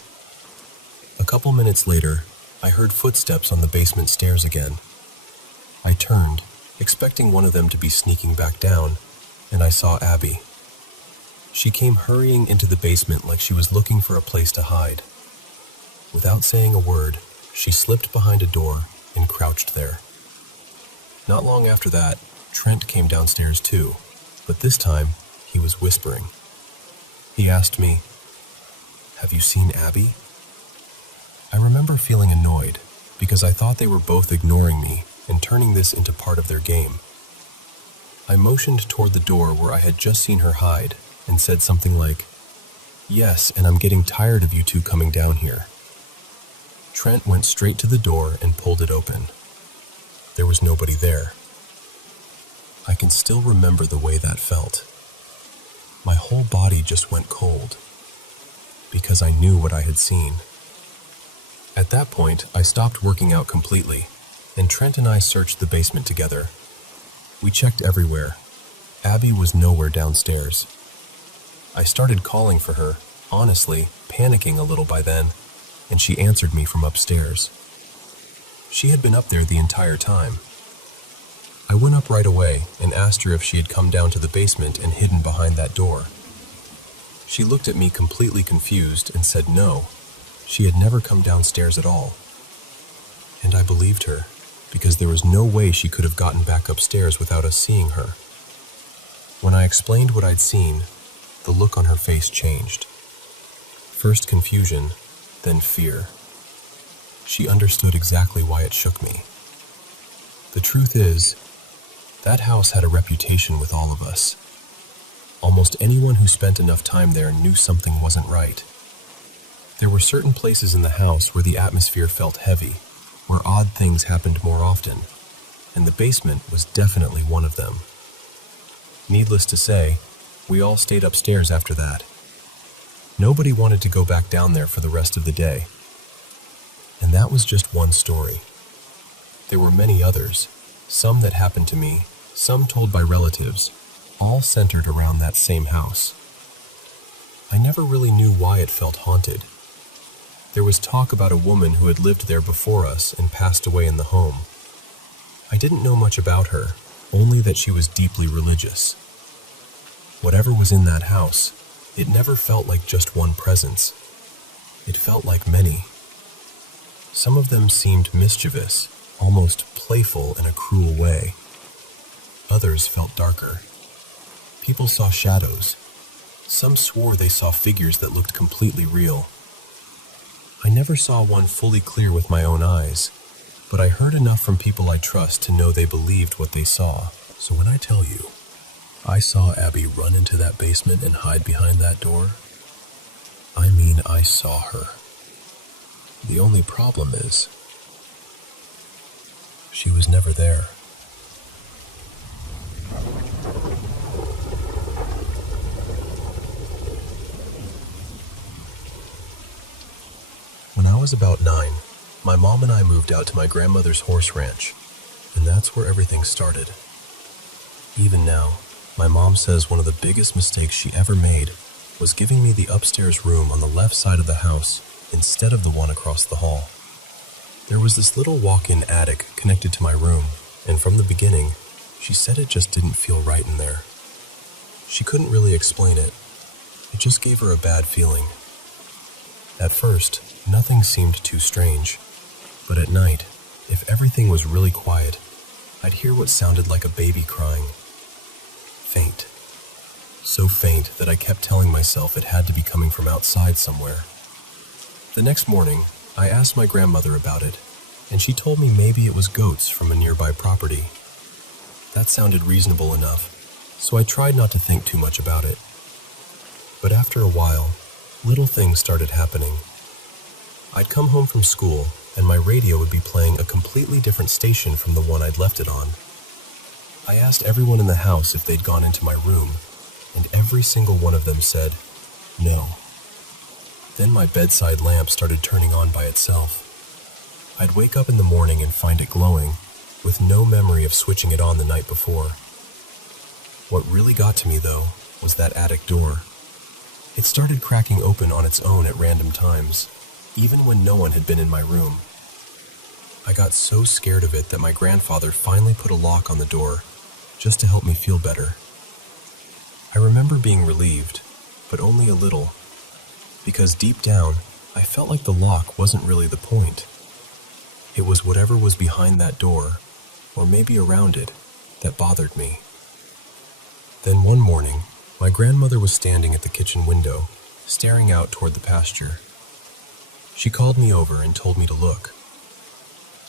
A couple minutes later, I heard footsteps on the basement stairs again. I turned, expecting one of them to be sneaking back down, and I saw Abby. She came hurrying into the basement like she was looking for a place to hide. Without saying a word, she slipped behind a door and crouched there. Not long after that, Trent came downstairs too, but this time he was whispering. He asked me, "Have you seen Abby?" I remember feeling annoyed because I thought they were both ignoring me and turning this into part of their game. I motioned toward the door where I had just seen her hide and said something like, "Yes, and I'm getting tired of you two coming down here." Trent went straight to the door and pulled it open. There was nobody there. I can still remember the way that felt. My whole body just went cold because I knew what I had seen. At that point, I stopped working out completely, and Trent and I searched the basement together. We checked everywhere. Abby was nowhere downstairs. I started calling for her, honestly, panicking a little by then, and she answered me from upstairs. She had been up there the entire time. I went up right away and asked her if she had come down to the basement and hidden behind that door. She looked at me completely confused and said no, She had never come downstairs at all. And I believed her, because there was no way she could have gotten back upstairs without us seeing her. When I explained what I'd seen, the look on her face changed. First confusion, then fear. She understood exactly why it shook me. The truth is, that house had a reputation with all of us. Almost anyone who spent enough time there knew something wasn't right. There were certain places in the house where the atmosphere felt heavy, where odd things happened more often, and the basement was definitely one of them. Needless to say, we all stayed upstairs after that. Nobody wanted to go back down there for the rest of the day. And that was just one story. There were many others, some that happened to me, some told by relatives, all centered around that same house. I never really knew why it felt haunted. There was talk about a woman who had lived there before us and passed away in the home. I didn't know much about her, only that she was deeply religious. Whatever was in that house, it never felt like just one presence. It felt like many. Some of them seemed mischievous, almost playful in a cruel way. Others felt darker. People saw shadows. Some swore they saw figures that looked completely real. I never saw one fully clear with my own eyes, but I heard enough from people I trust to know they believed what they saw. So when I tell you, I saw Abby run into that basement and hide behind that door, I mean I saw her. The only problem is, she was never there. When I was about 9, my mom and I moved out to my grandmother's horse ranch, and that's where everything started. Even now, my mom says one of the biggest mistakes she ever made was giving me the upstairs room on the left side of the house instead of the one across the hall. There was this little walk-in attic connected to my room, and from the beginning, she said it just didn't feel right in there. She couldn't really explain it. It just gave her a bad feeling. At first, nothing seemed too strange, but at night, if everything was really quiet, I'd hear what sounded like a baby crying. Faint. So faint that I kept telling myself it had to be coming from outside somewhere. The next morning, I asked my grandmother about it, and she told me maybe it was goats from a nearby property. That sounded reasonable enough, so I tried not to think too much about it. But after a while, little things started happening. I'd come home from school, and my radio would be playing a completely different station from the one I'd left it on. I asked everyone in the house if they'd gone into my room, and every single one of them said, no. Then my bedside lamp started turning on by itself. I'd wake up in the morning and find it glowing, with no memory of switching it on the night before. What really got to me, though, was that attic door. It started cracking open on its own at random times, even when no one had been in my room. I got so scared of it that my grandfather finally put a lock on the door, just to help me feel better. I remember being relieved, but only a little, because deep down, I felt like the lock wasn't really the point. It was whatever was behind that door, or maybe around it, that bothered me. Then one morning, my grandmother was standing at the kitchen window, staring out toward the pasture. She called me over and told me to look.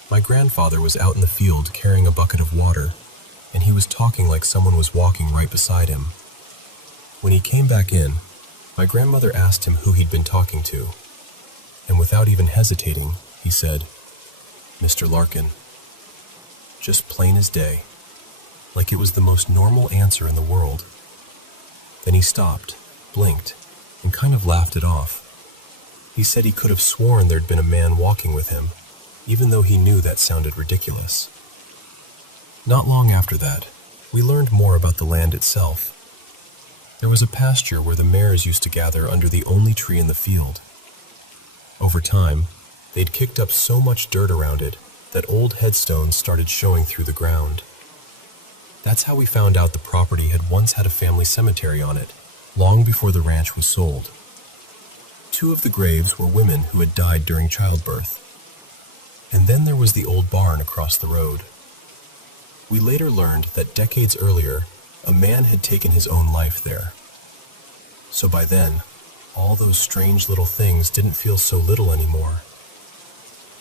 My grandfather was out in the field carrying a bucket of water, and he was talking like someone was walking right beside him. When he came back in, my grandmother asked him who he'd been talking to, and without even hesitating, he said, "Mr. Larkin." Just plain as day, like it was the most normal answer in the world. Then he stopped, blinked, and kind of laughed it off. He said he could have sworn there'd been a man walking with him, even though he knew that sounded ridiculous. Not long after that, we learned more about the land itself. There was a pasture where the mares used to gather under the only tree in the field. Over time, they'd kicked up so much dirt around it that old headstones started showing through the ground. That's how we found out the property had once had a family cemetery on it, long before the ranch was sold. Two of the graves were women who had died during childbirth. And then there was the old barn across the road. We later learned that decades earlier, a man had taken his own life there. So by then, all those strange little things didn't feel so little anymore.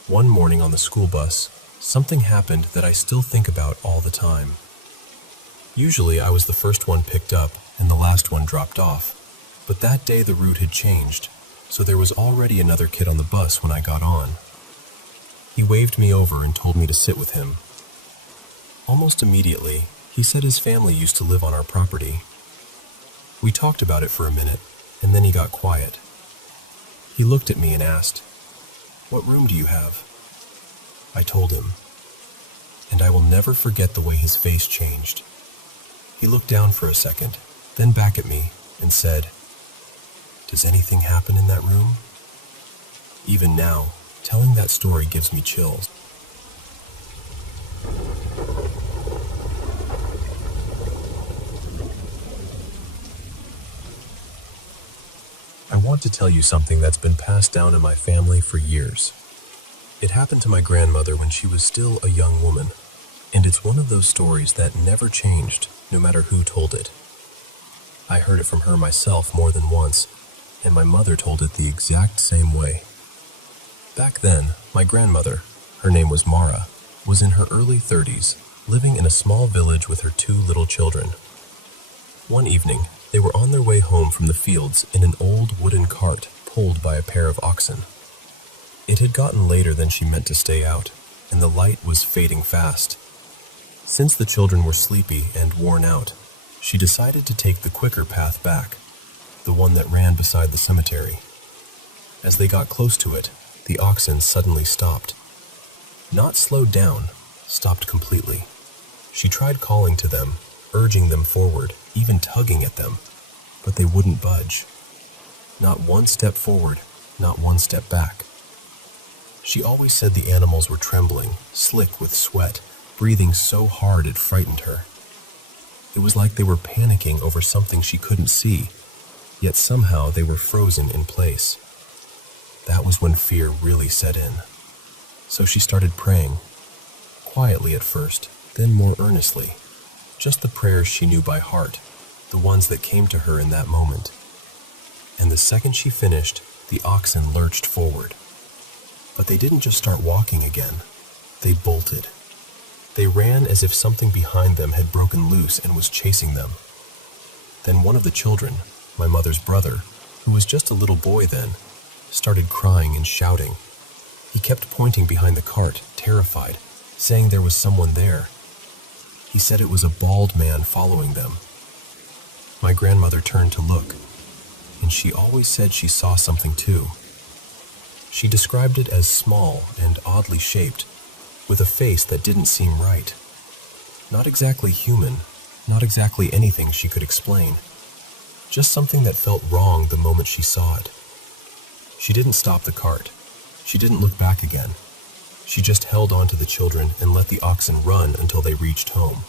One morning on the school bus, something happened that I still think about all the time. Usually I was the first one picked up and the last one dropped off, but that day the route had changed, so there was already another kid on the bus when I got on. He waved me over and told me to sit with him. Almost immediately, he said his family used to live on our property. We talked about it for a minute, and then he got quiet. He looked at me and asked, "What room do you have?" I told him, and I will never forget the way his face changed. He looked down for a second, then back at me, and said, "Does anything happen in that room?" Even now, telling that story gives me chills. I want to tell you something that's been passed down in my family for years. It happened to my grandmother when she was still a young woman, and it's one of those stories that never changed, no matter who told it. I heard it from her myself more than once, and my mother told it the exact same way. Back then, my grandmother, her name was Mara, was in her early 30s, living in a small village with her two little children. One evening, they were on their way home from the fields in an old wooden cart pulled by a pair of oxen. It had gotten later than she meant to stay out, and the light was fading fast. Since the children were sleepy and worn out, she decided to take the quicker path back, the one that ran beside the cemetery. As they got close to it, the oxen suddenly stopped. Not slowed down, stopped completely. She tried calling to them, urging them forward, even tugging at them, but they wouldn't budge. Not one step forward, not one step back. She always said the animals were trembling, slick with sweat, breathing so hard it frightened her. It was like they were panicking over something she couldn't see, yet somehow they were frozen in place. That was when fear really set in. So she started praying, quietly at first, then more earnestly. Just the prayers she knew by heart, the ones that came to her in that moment. And the second she finished, the oxen lurched forward. But they didn't just start walking again. They bolted. They ran as if something behind them had broken loose and was chasing them. Then one of the children, my mother's brother, who was just a little boy then, started crying and shouting. He kept pointing behind the cart, terrified, saying there was someone there. He said it was a bald man following them. My grandmother turned to look, and she always said she saw something too. She described it as small and oddly shaped, with a face that didn't seem right. Not exactly human, not exactly anything she could explain. Just something that felt wrong the moment she saw it. She didn't stop the cart. She didn't look back again. She just held on to the children and let the oxen run until they reached home.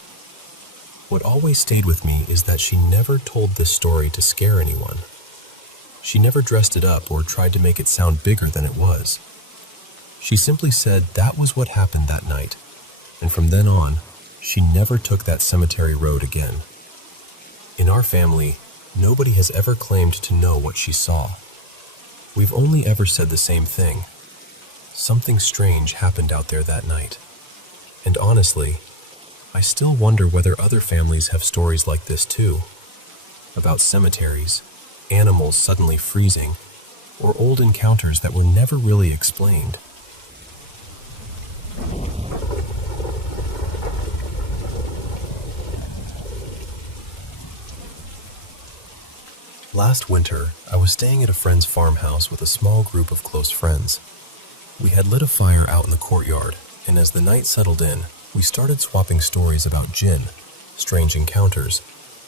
What always stayed with me is that she never told this story to scare anyone. She never dressed it up or tried to make it sound bigger than it was. She simply said that was what happened that night, and from then on, she never took that cemetery road again. In our family, nobody has ever claimed to know what she saw. We've only ever said the same thing. Something strange happened out there that night. And honestly, I still wonder whether other families have stories like this too. About cemeteries, animals suddenly freezing, or old encounters that were never really explained. Last winter, I was staying at a friend's farmhouse with a small group of close friends. We had lit a fire out in the courtyard, and as the night settled in, we started swapping stories about jinn, strange encounters,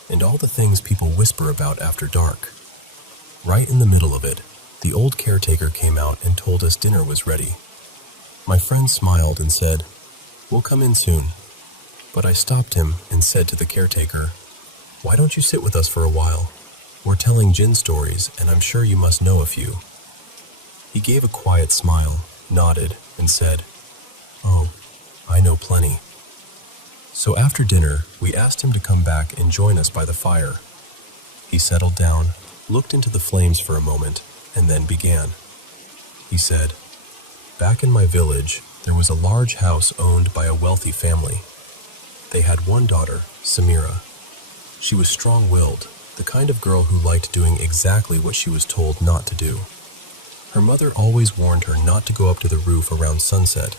and all the things people whisper about after dark. Right in the middle of it, the old caretaker came out and told us dinner was ready. My friend smiled and said, "We'll come in soon." But I stopped him and said to the caretaker, "Why don't you sit with us for a while? We're telling jinn stories, and I'm sure you must know a few." He gave a quiet smile, nodded, and said, "Oh, I know plenty." So after dinner, we asked him to come back and join us by the fire. He settled down, looked into the flames for a moment, and then began. He said, "Back in my village, there was a large house owned by a wealthy family. They had one daughter, Samira. She was strong-willed, the kind of girl who liked doing exactly what she was told not to do. Her mother always warned her not to go up to the roof around sunset,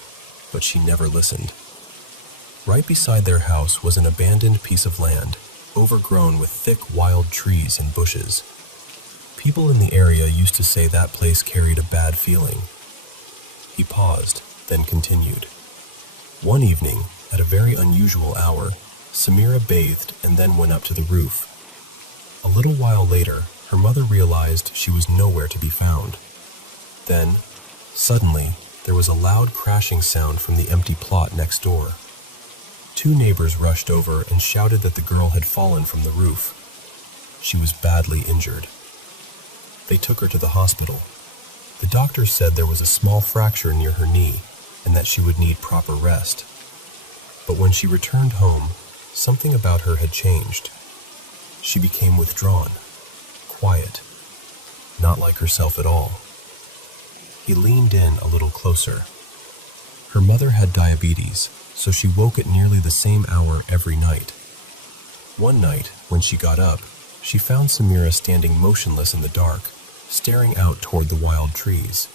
but she never listened. Right beside their house was an abandoned piece of land, overgrown with thick wild trees and bushes. People in the area used to say that place carried a bad feeling." He paused, then continued. "One evening, at a very unusual hour, Samira bathed and then went up to the roof. A little while later, her mother realized she was nowhere to be found. Then, suddenly, there was a loud crashing sound from the empty plot next door. Two neighbors rushed over and shouted that the girl had fallen from the roof. She was badly injured. They took her to the hospital. The doctor said there was a small fracture near her knee and that she would need proper rest. But when she returned home, something about her had changed. She became withdrawn, quiet, not like herself at all." He leaned in a little closer. Her mother had diabetes, so she woke at nearly the same hour every night. One night, when she got up, she found Samira standing motionless in the dark, staring out toward the wild trees.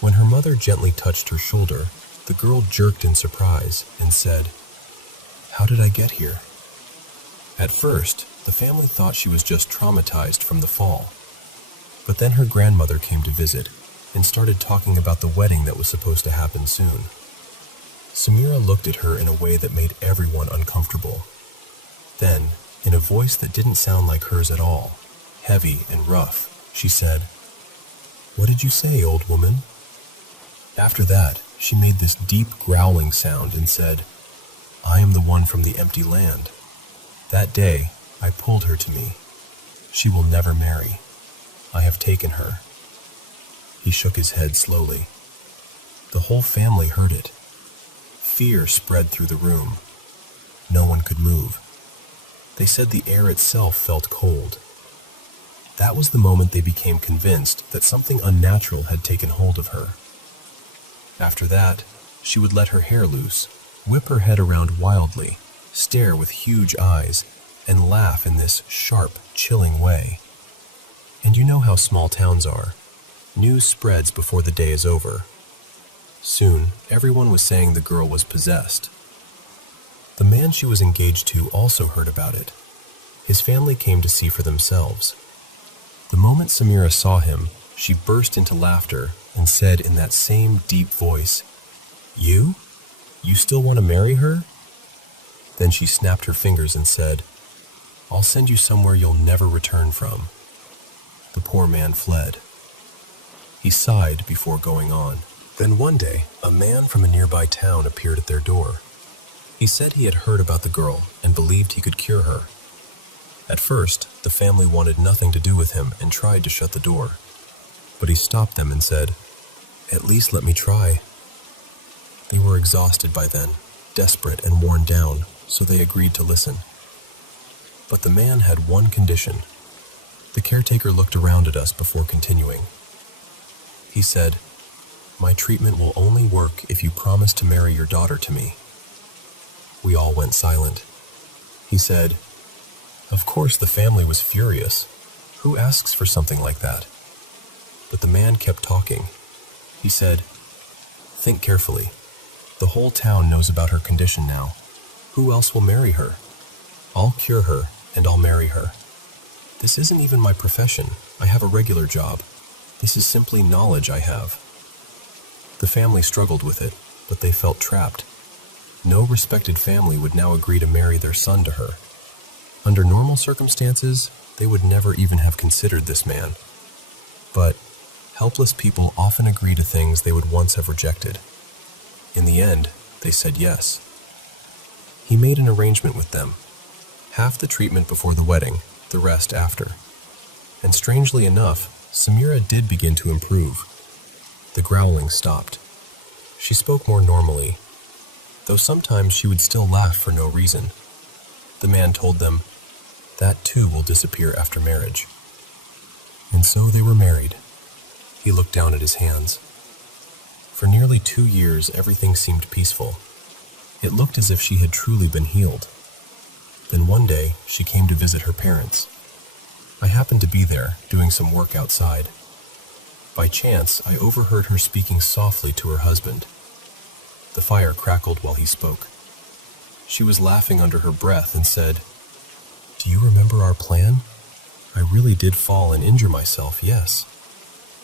When her mother gently touched her shoulder, the girl jerked in surprise and said, "How did I get here?" At first, the family thought she was just traumatized from the fall. But then her grandmother came to visit and started talking about the wedding that was supposed to happen soon. Samira looked at her in a way that made everyone uncomfortable. Then, in a voice that didn't sound like hers at all, heavy and rough, she said, "What did you say, old woman?" After that, she made this deep growling sound and said, "I am the one from the empty land. That day, I pulled her to me. She will never marry. I have taken her." He shook his head slowly. The whole family heard it. Fear spread through the room. No one could move. They said the air itself felt cold. That was the moment they became convinced that something unnatural had taken hold of her. After that, she would let her hair loose, whip her head around wildly, stare with huge eyes, and laugh in this sharp, chilling way. And you know how small towns are. News spreads before the day is over. Soon, everyone was saying the girl was possessed. The man she was engaged to also heard about it. His family came to see for themselves. The moment Samira saw him, she burst into laughter and said in that same deep voice, "You? You still want to marry her?" Then she snapped her fingers and said, "I'll send you somewhere you'll never return from." The poor man fled. He sighed before going on. Then one day, a man from a nearby town appeared at their door. He said he had heard about the girl and believed he could cure her. At first, the family wanted nothing to do with him and tried to shut the door. But he stopped them and said, "At least let me try." They were exhausted by then, desperate and worn down, so they agreed to listen. But the man had one condition. The caretaker looked around at us before continuing. He said, "My treatment will only work if you promise to marry your daughter to me." We all went silent. He said, "Of course the family was furious. Who asks for something like that?" But the man kept talking. He said, "Think carefully. The whole town knows about her condition now. Who else will marry her? I'll cure her, and I'll marry her. This isn't even my profession. I have a regular job. This is simply knowledge I have." The family struggled with it, but they felt trapped. No respected family would now agree to marry their son to her. Under normal circumstances, they would never even have considered this man. But helpless people often agree to things they would once have rejected. In the end, they said yes. He made an arrangement with them. Half the treatment before the wedding, the rest after. And strangely enough, Samira did begin to improve. The growling stopped. She spoke more normally, though sometimes she would still laugh for no reason. The man told them, that too will disappear after marriage. And so they were married. He looked down at his hands. For nearly 2 years, everything seemed peaceful. It looked as if she had truly been healed. Then one day, she came to visit her parents. I happened to be there, doing some work outside. By chance, I overheard her speaking softly to her husband. The fire crackled while he spoke. She was laughing under her breath and said, "Do you remember our plan? I really did fall and injure myself, yes.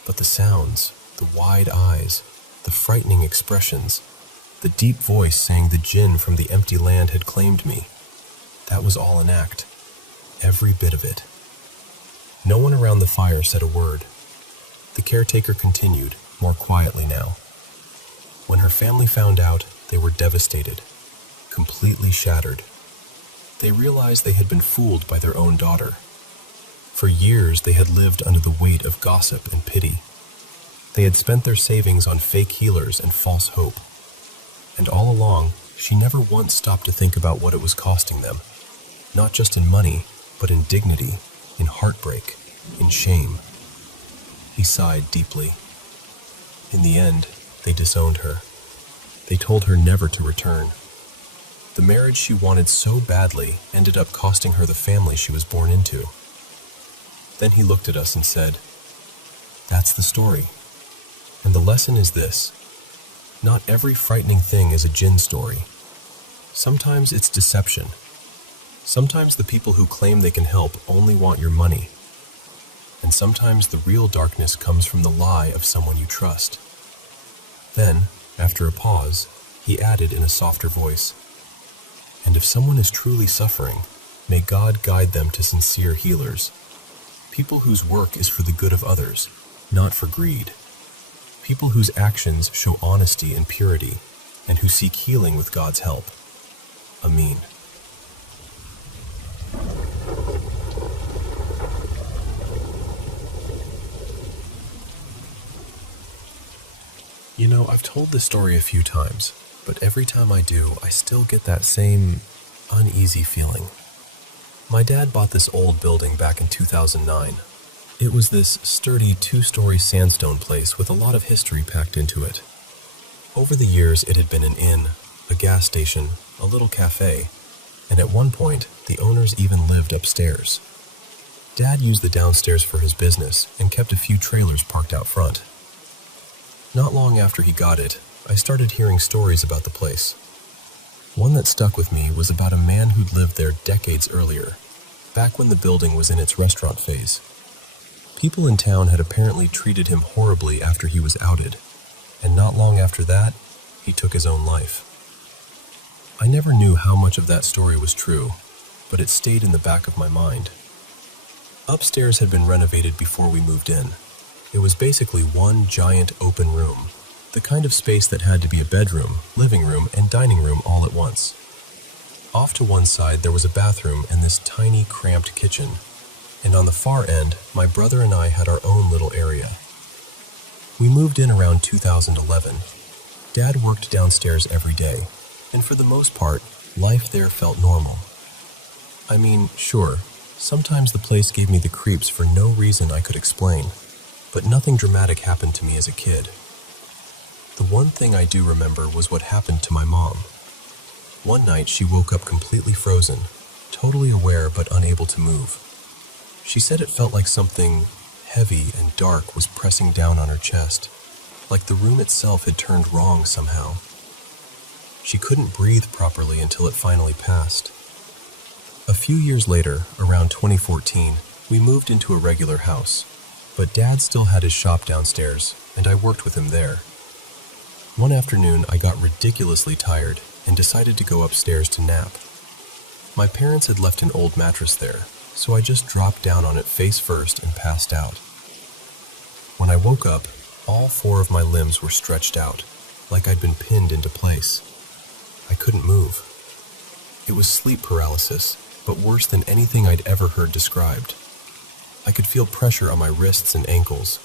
But the sounds, the wide eyes, the frightening expressions, the deep voice saying the jinn from the empty land had claimed me. That was all an act. Every bit of it." No one around the fire said a word. The caretaker continued, more quietly now. When her family found out, they were devastated, completely shattered. They realized they had been fooled by their own daughter. For years, they had lived under the weight of gossip and pity. They had spent their savings on fake healers and false hope. And all along, she never once stopped to think about what it was costing them. Not just in money, but in dignity, in heartbreak, in shame. He sighed deeply. In the end, they disowned her. They told her never to return. The marriage she wanted so badly ended up costing her the family she was born into. Then he looked at us and said, "That's the story. And the lesson is this. Not every frightening thing is a jinn story. Sometimes it's deception. Sometimes the people who claim they can help only want your money. And sometimes the real darkness comes from the lie of someone you trust." Then, after a pause, he added in a softer voice, "And if someone is truly suffering, may God guide them to sincere healers. People whose work is for the good of others, not for greed. People whose actions show honesty and purity, and who seek healing with God's help. Amen." You know, I've told this story a few times, but every time I do, I still get that same uneasy feeling. My dad bought this old building back in 2009. It was this sturdy 2-story sandstone place with a lot of history packed into it. Over the years, it had been an inn, a gas station, a little cafe, and at one point, the owners even lived upstairs. Dad used the downstairs for his business and kept a few trailers parked out front. Not long after he got it, I started hearing stories about the place. One that stuck with me was about a man who'd lived there decades earlier, back when the building was in its restaurant phase. People in town had apparently treated him horribly after he was outed, and not long after that, he took his own life. I never knew how much of that story was true, but it stayed in the back of my mind. Upstairs had been renovated before we moved in. It was basically one giant open room, the kind of space that had to be a bedroom, living room, and dining room all at once. Off to one side there was a bathroom and this tiny, cramped kitchen, and on the far end, my brother and I had our own little area. We moved in around 2011. Dad worked downstairs every day, and for the most part, life there felt normal. I mean, sure, sometimes the place gave me the creeps for no reason I could explain, but nothing dramatic happened to me as a kid. The one thing I do remember was what happened to my mom. One night she woke up completely frozen, totally aware but unable to move. She said it felt like something heavy and dark was pressing down on her chest, like the room itself had turned wrong somehow. She couldn't breathe properly until it finally passed. A few years later, around 2014, we moved into a regular house, but Dad still had his shop downstairs, and I worked with him there. One afternoon, I got ridiculously tired and decided to go upstairs to nap. My parents had left an old mattress there, so I just dropped down on it face first and passed out. When I woke up, all 4 of my limbs were stretched out, like I'd been pinned into place. I couldn't move. It was sleep paralysis, but worse than anything I'd ever heard described. I could feel pressure on my wrists and ankles,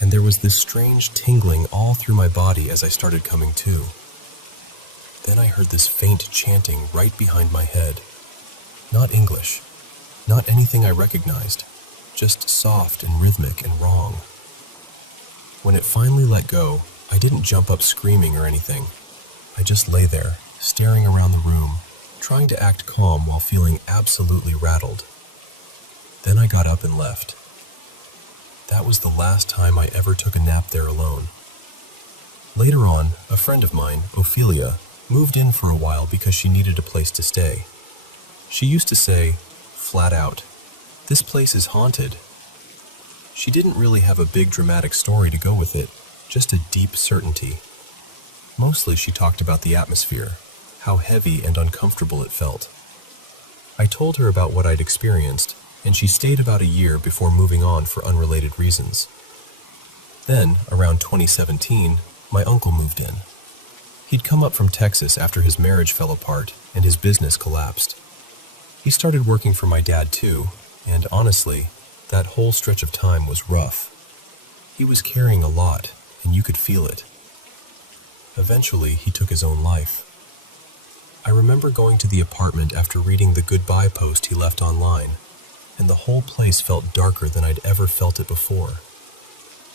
and there was this strange tingling all through my body as I started coming to. Then I heard this faint chanting right behind my head. Not English, not anything I recognized, just soft and rhythmic and wrong. When it finally let go, I didn't jump up screaming or anything. I just lay there, staring around the room, trying to act calm while feeling absolutely rattled. Then I got up and left. That was the last time I ever took a nap there alone. Later on, a friend of mine, Ophelia, moved in for a while because she needed a place to stay. She used to say, flat out, "This place is haunted." She didn't really have a big dramatic story to go with it, just a deep certainty. Mostly she talked about the atmosphere, how heavy and uncomfortable it felt. I told her about what I'd experienced, and she stayed about a year before moving on for unrelated reasons. Then, around 2017, my uncle moved in. He'd come up from Texas after his marriage fell apart and his business collapsed. He started working for my dad too, and honestly, that whole stretch of time was rough. He was carrying a lot, and you could feel it. Eventually, he took his own life. I remember going to the apartment after reading the goodbye post he left online, and the whole place felt darker than I'd ever felt it before.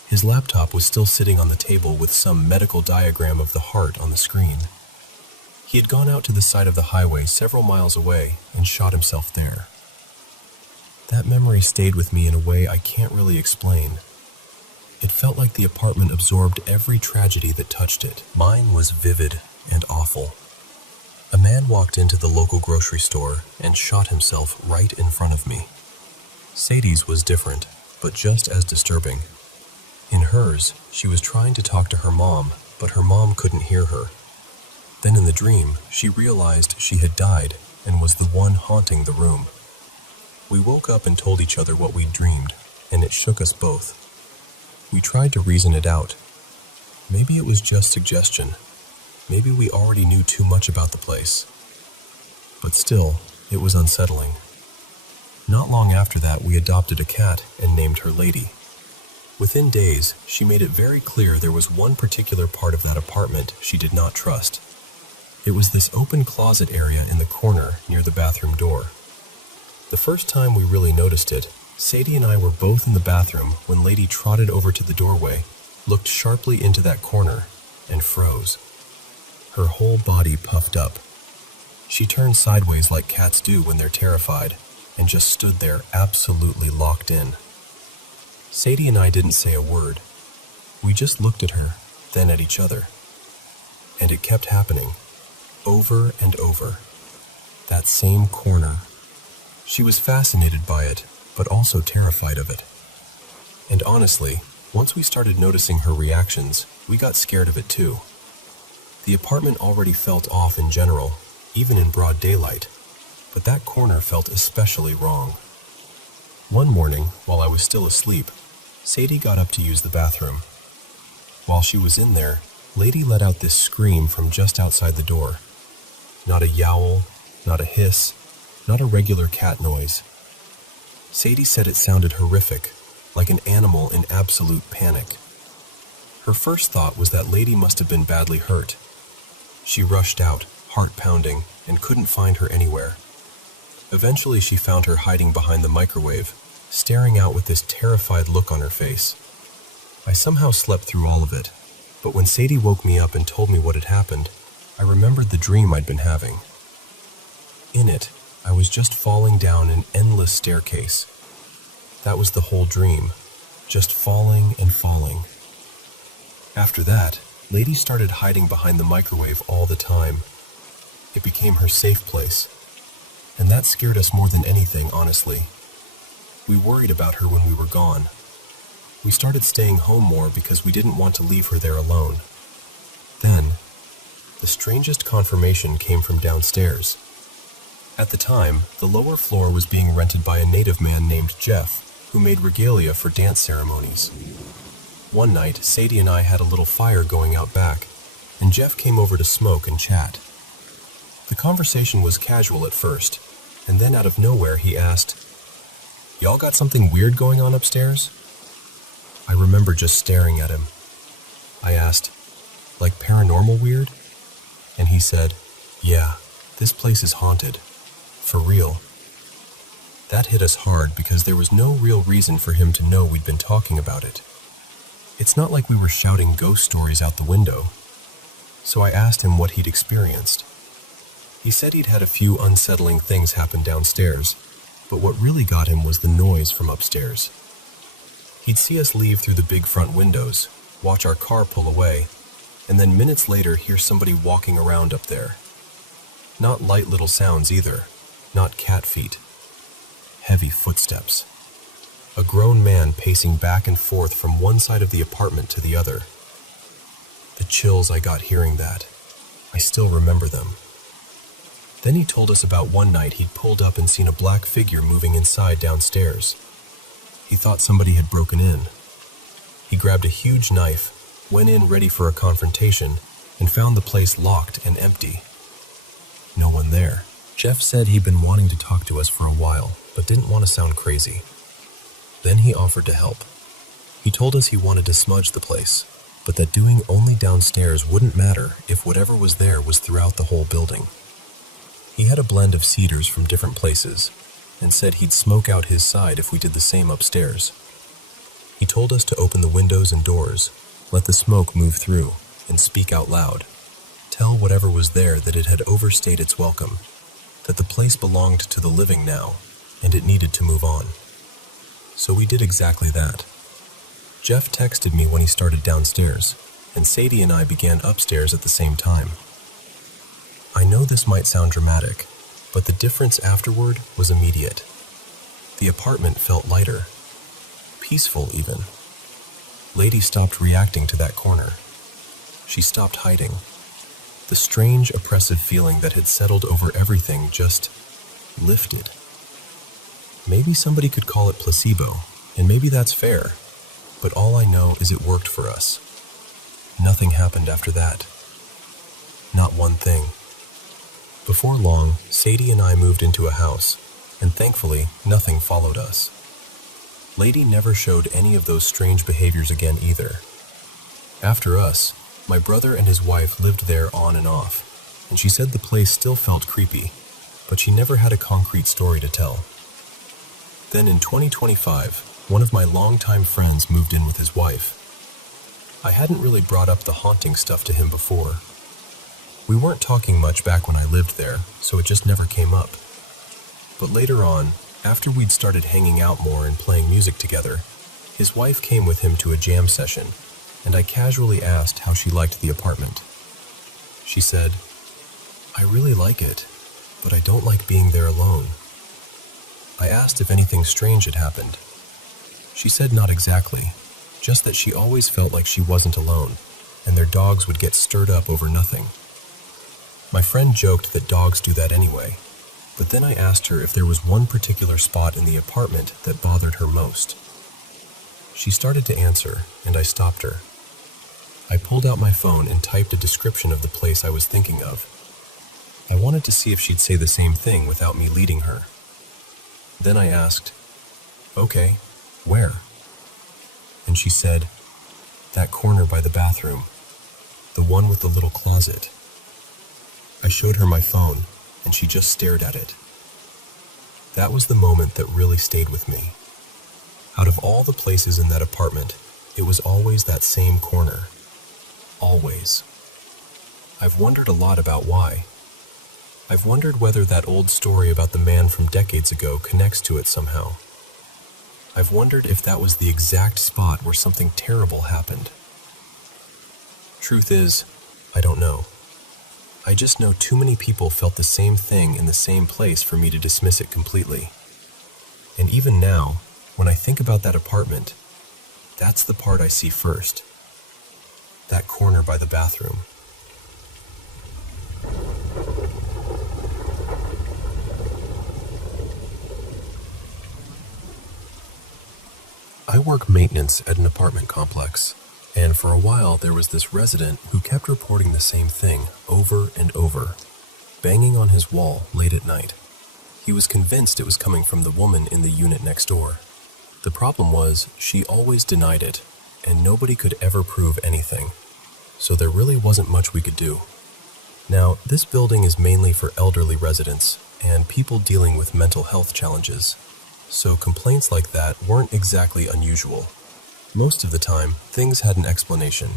His laptop was still sitting on the table with some medical diagram of the heart on the screen. He had gone out to the side of the highway several miles away and shot himself there. That memory stayed with me in a way I can't really explain. It felt like the apartment absorbed every tragedy that touched it. Mine was vivid and awful. A man walked into the local grocery store and shot himself right in front of me. Sadie's was different, but just as disturbing. In hers, she was trying to talk to her mom, but her mom couldn't hear her. Then in the dream, she realized she had died and was the one haunting the room. We woke up and told each other what we'd dreamed, and it shook us both. We tried to reason it out. Maybe it was just suggestion. Maybe we already knew too much about the place. But still, it was unsettling. Not long after that, we adopted a cat and named her Lady. Within days, she made it very clear there was one particular part of that apartment she did not trust. It was this open closet area in the corner near the bathroom door. The first time we really noticed it, Sadie and I were both in the bathroom when Lady trotted over to the doorway, looked sharply into that corner, and froze. Her whole body puffed up. She turned sideways like cats do when they're terrified, and just stood there absolutely locked in. Sadie and I didn't say a word. We just looked at her, then at each other. And it kept happening, over and over. That same corner. She was fascinated by it, but also terrified of it. And honestly, once we started noticing her reactions, we got scared of it too. The apartment already felt off in general, even in broad daylight, but that corner felt especially wrong. One morning, while I was still asleep, Sadie got up to use the bathroom. While she was in there, Lady let out this scream from just outside the door. Not a yowl, not a hiss, not a regular cat noise. Sadie said it sounded horrific, like an animal in absolute panic. Her first thought was that Lady must have been badly hurt. She rushed out, heart pounding, and couldn't find her anywhere. Eventually she found her hiding behind the microwave, staring out with this terrified look on her face. I somehow slept through all of it, but when Sadie woke me up and told me what had happened, I remembered the dream I'd been having. In it, I was just falling down an endless staircase. That was the whole dream, just falling and falling. After that, Lady started hiding behind the microwave all the time. It became her safe place. And that scared us more than anything, honestly. We worried about her when we were gone. We started staying home more because we didn't want to leave her there alone. Then, the strangest confirmation came from downstairs. At the time, the lower floor was being rented by a native man named Jeff, who made regalia for dance ceremonies. One night, Sadie and I had a little fire going out back, and Jeff came over to smoke and chat. The conversation was casual at first, and then out of nowhere he asked, "Y'all got something weird going on upstairs?" I remember just staring at him. I asked, "Like paranormal weird?" And he said, "Yeah, this place is haunted. For real." That hit us hard because there was no real reason for him to know we'd been talking about it. It's not like we were shouting ghost stories out the window. So I asked him what he'd experienced. He said he'd had a few unsettling things happen downstairs, but what really got him was the noise from upstairs. He'd see us leave through the big front windows, watch our car pull away, and then minutes later hear somebody walking around up there. Not light little sounds either, not cat feet. Heavy footsteps. A grown man pacing back and forth from one side of the apartment to the other. The chills I got hearing that. I still remember them. Then he told us about one night he'd pulled up and seen a black figure moving inside downstairs. He thought somebody had broken in. He grabbed a huge knife, went in ready for a confrontation, and found the place locked and empty. No one there. Jeff said he'd been wanting to talk to us for a while, but didn't want to sound crazy. Then he offered to help. He told us he wanted to smudge the place, but that doing only downstairs wouldn't matter if whatever was there was throughout the whole building. He had a blend of cedars from different places, and said he'd smoke out his side if we did the same upstairs. He told us to open the windows and doors, let the smoke move through, and speak out loud. Tell whatever was there that it had overstayed its welcome, that the place belonged to the living now, and it needed to move on. So we did exactly that. Jeff texted me when he started downstairs, and Sadie and I began upstairs at the same time. I know this might sound dramatic, but the difference afterward was immediate. The apartment felt lighter, peaceful even. Lady stopped reacting to that corner. She stopped hiding. The strange, oppressive feeling that had settled over everything just lifted. Maybe somebody could call it placebo, and maybe that's fair, but all I know is it worked for us. Nothing happened after that. Not one thing. Before long, Sadie and I moved into a house, and thankfully, nothing followed us. Lady never showed any of those strange behaviors again either. After us, my brother and his wife lived there on and off, and she said the place still felt creepy, but she never had a concrete story to tell. Then in 2025, one of my longtime friends moved in with his wife. I hadn't really brought up the haunting stuff to him before. We weren't talking much back when I lived there, so it just never came up. But later on, after we'd started hanging out more and playing music together, his wife came with him to a jam session, and I casually asked how she liked the apartment. She said, "I really like it, but I don't like being there alone." I asked if anything strange had happened. She said not exactly, just that she always felt like she wasn't alone, and their dogs would get stirred up over nothing. My friend joked that dogs do that anyway, but then I asked her if there was one particular spot in the apartment that bothered her most. She started to answer, and I stopped her. I pulled out my phone and typed a description of the place I was thinking of. I wanted to see if she'd say the same thing without me leading her. Then I asked, "Okay, where?" And she said, "That corner by the bathroom, the one with the little closet." I showed her my phone, and she just stared at it. That was the moment that really stayed with me. Out of all the places in that apartment, it was always that same corner. Always. I've wondered a lot about why. I've wondered whether that old story about the man from decades ago connects to it somehow. I've wondered if that was the exact spot where something terrible happened. Truth is, I don't know. I just know too many people felt the same thing in the same place for me to dismiss it completely. And even now, when I think about that apartment, that's the part I see first. That corner by the bathroom. I work maintenance at an apartment complex, and for a while there was this resident who kept reporting the same thing over and over, banging on his wall late at night. He was convinced it was coming from the woman in the unit next door. The problem was, she always denied it, and nobody could ever prove anything, so there really wasn't much we could do. Now, this building is mainly for elderly residents and people dealing with mental health challenges, so complaints like that weren't exactly unusual. Most of the time, things had an explanation,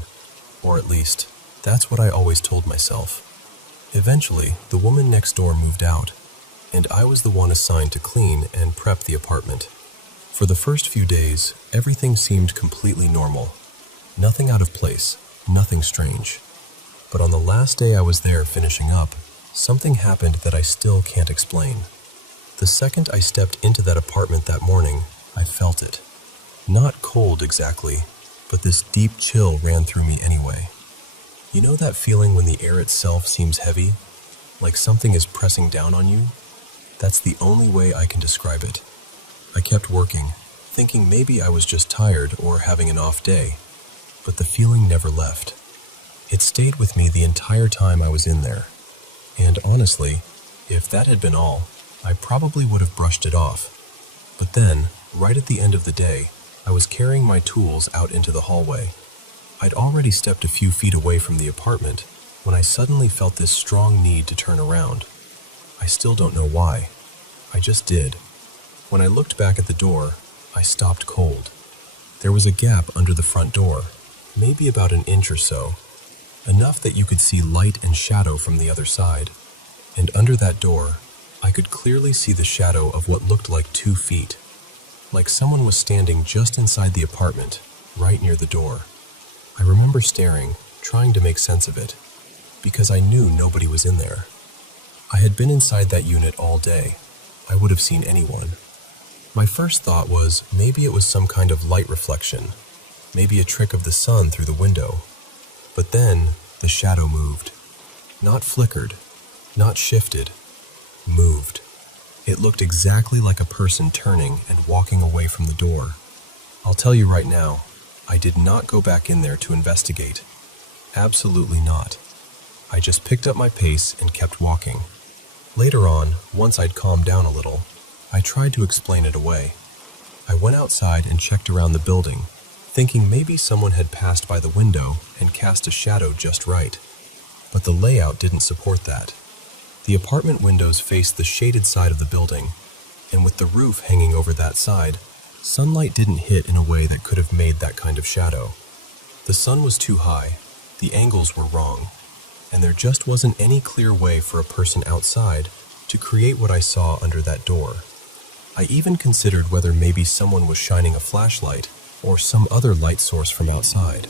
or at least, that's what I always told myself. Eventually, the woman next door moved out, and I was the one assigned to clean and prep the apartment. For the first few days, everything seemed completely normal. Nothing out of place, nothing strange. But on the last day I was there finishing up, something happened that I still can't explain. The second I stepped into that apartment that morning, I felt it. Not cold exactly, but this deep chill ran through me anyway. You know that feeling when the air itself seems heavy? Like something is pressing down on you? That's the only way I can describe it. I kept working, thinking maybe I was just tired or having an off day, but the feeling never left. It stayed with me the entire time I was in there. And honestly, if that had been all, I probably would have brushed it off. But then, right at the end of the day, I was carrying my tools out into the hallway. I'd already stepped a few feet away from the apartment when I suddenly felt this strong need to turn around. I still don't know why. I just did. When I looked back at the door, I stopped cold. There was a gap under the front door, maybe about an inch or so, enough that you could see light and shadow from the other side. And under that door, I could clearly see the shadow of what looked like 2 feet. Like someone was standing just inside the apartment, right near the door. I remember staring, trying to make sense of it, because I knew nobody was in there. I had been inside that unit all day. I would have seen anyone. My first thought was maybe it was some kind of light reflection, maybe a trick of the sun through the window. But then the shadow moved. Not flickered, not shifted, moved. It looked exactly like a person turning and walking away from the door. I'll tell you right now, I did not go back in there to investigate. Absolutely not. I just picked up my pace and kept walking. Later on, once I'd calmed down a little, I tried to explain it away. I went outside and checked around the building, thinking maybe someone had passed by the window and cast a shadow just right. But the layout didn't support that. The apartment windows faced the shaded side of the building, and with the roof hanging over that side, sunlight didn't hit in a way that could have made that kind of shadow. The sun was too high, the angles were wrong, and there just wasn't any clear way for a person outside to create what I saw under that door. I even considered whether maybe someone was shining a flashlight or some other light source from outside.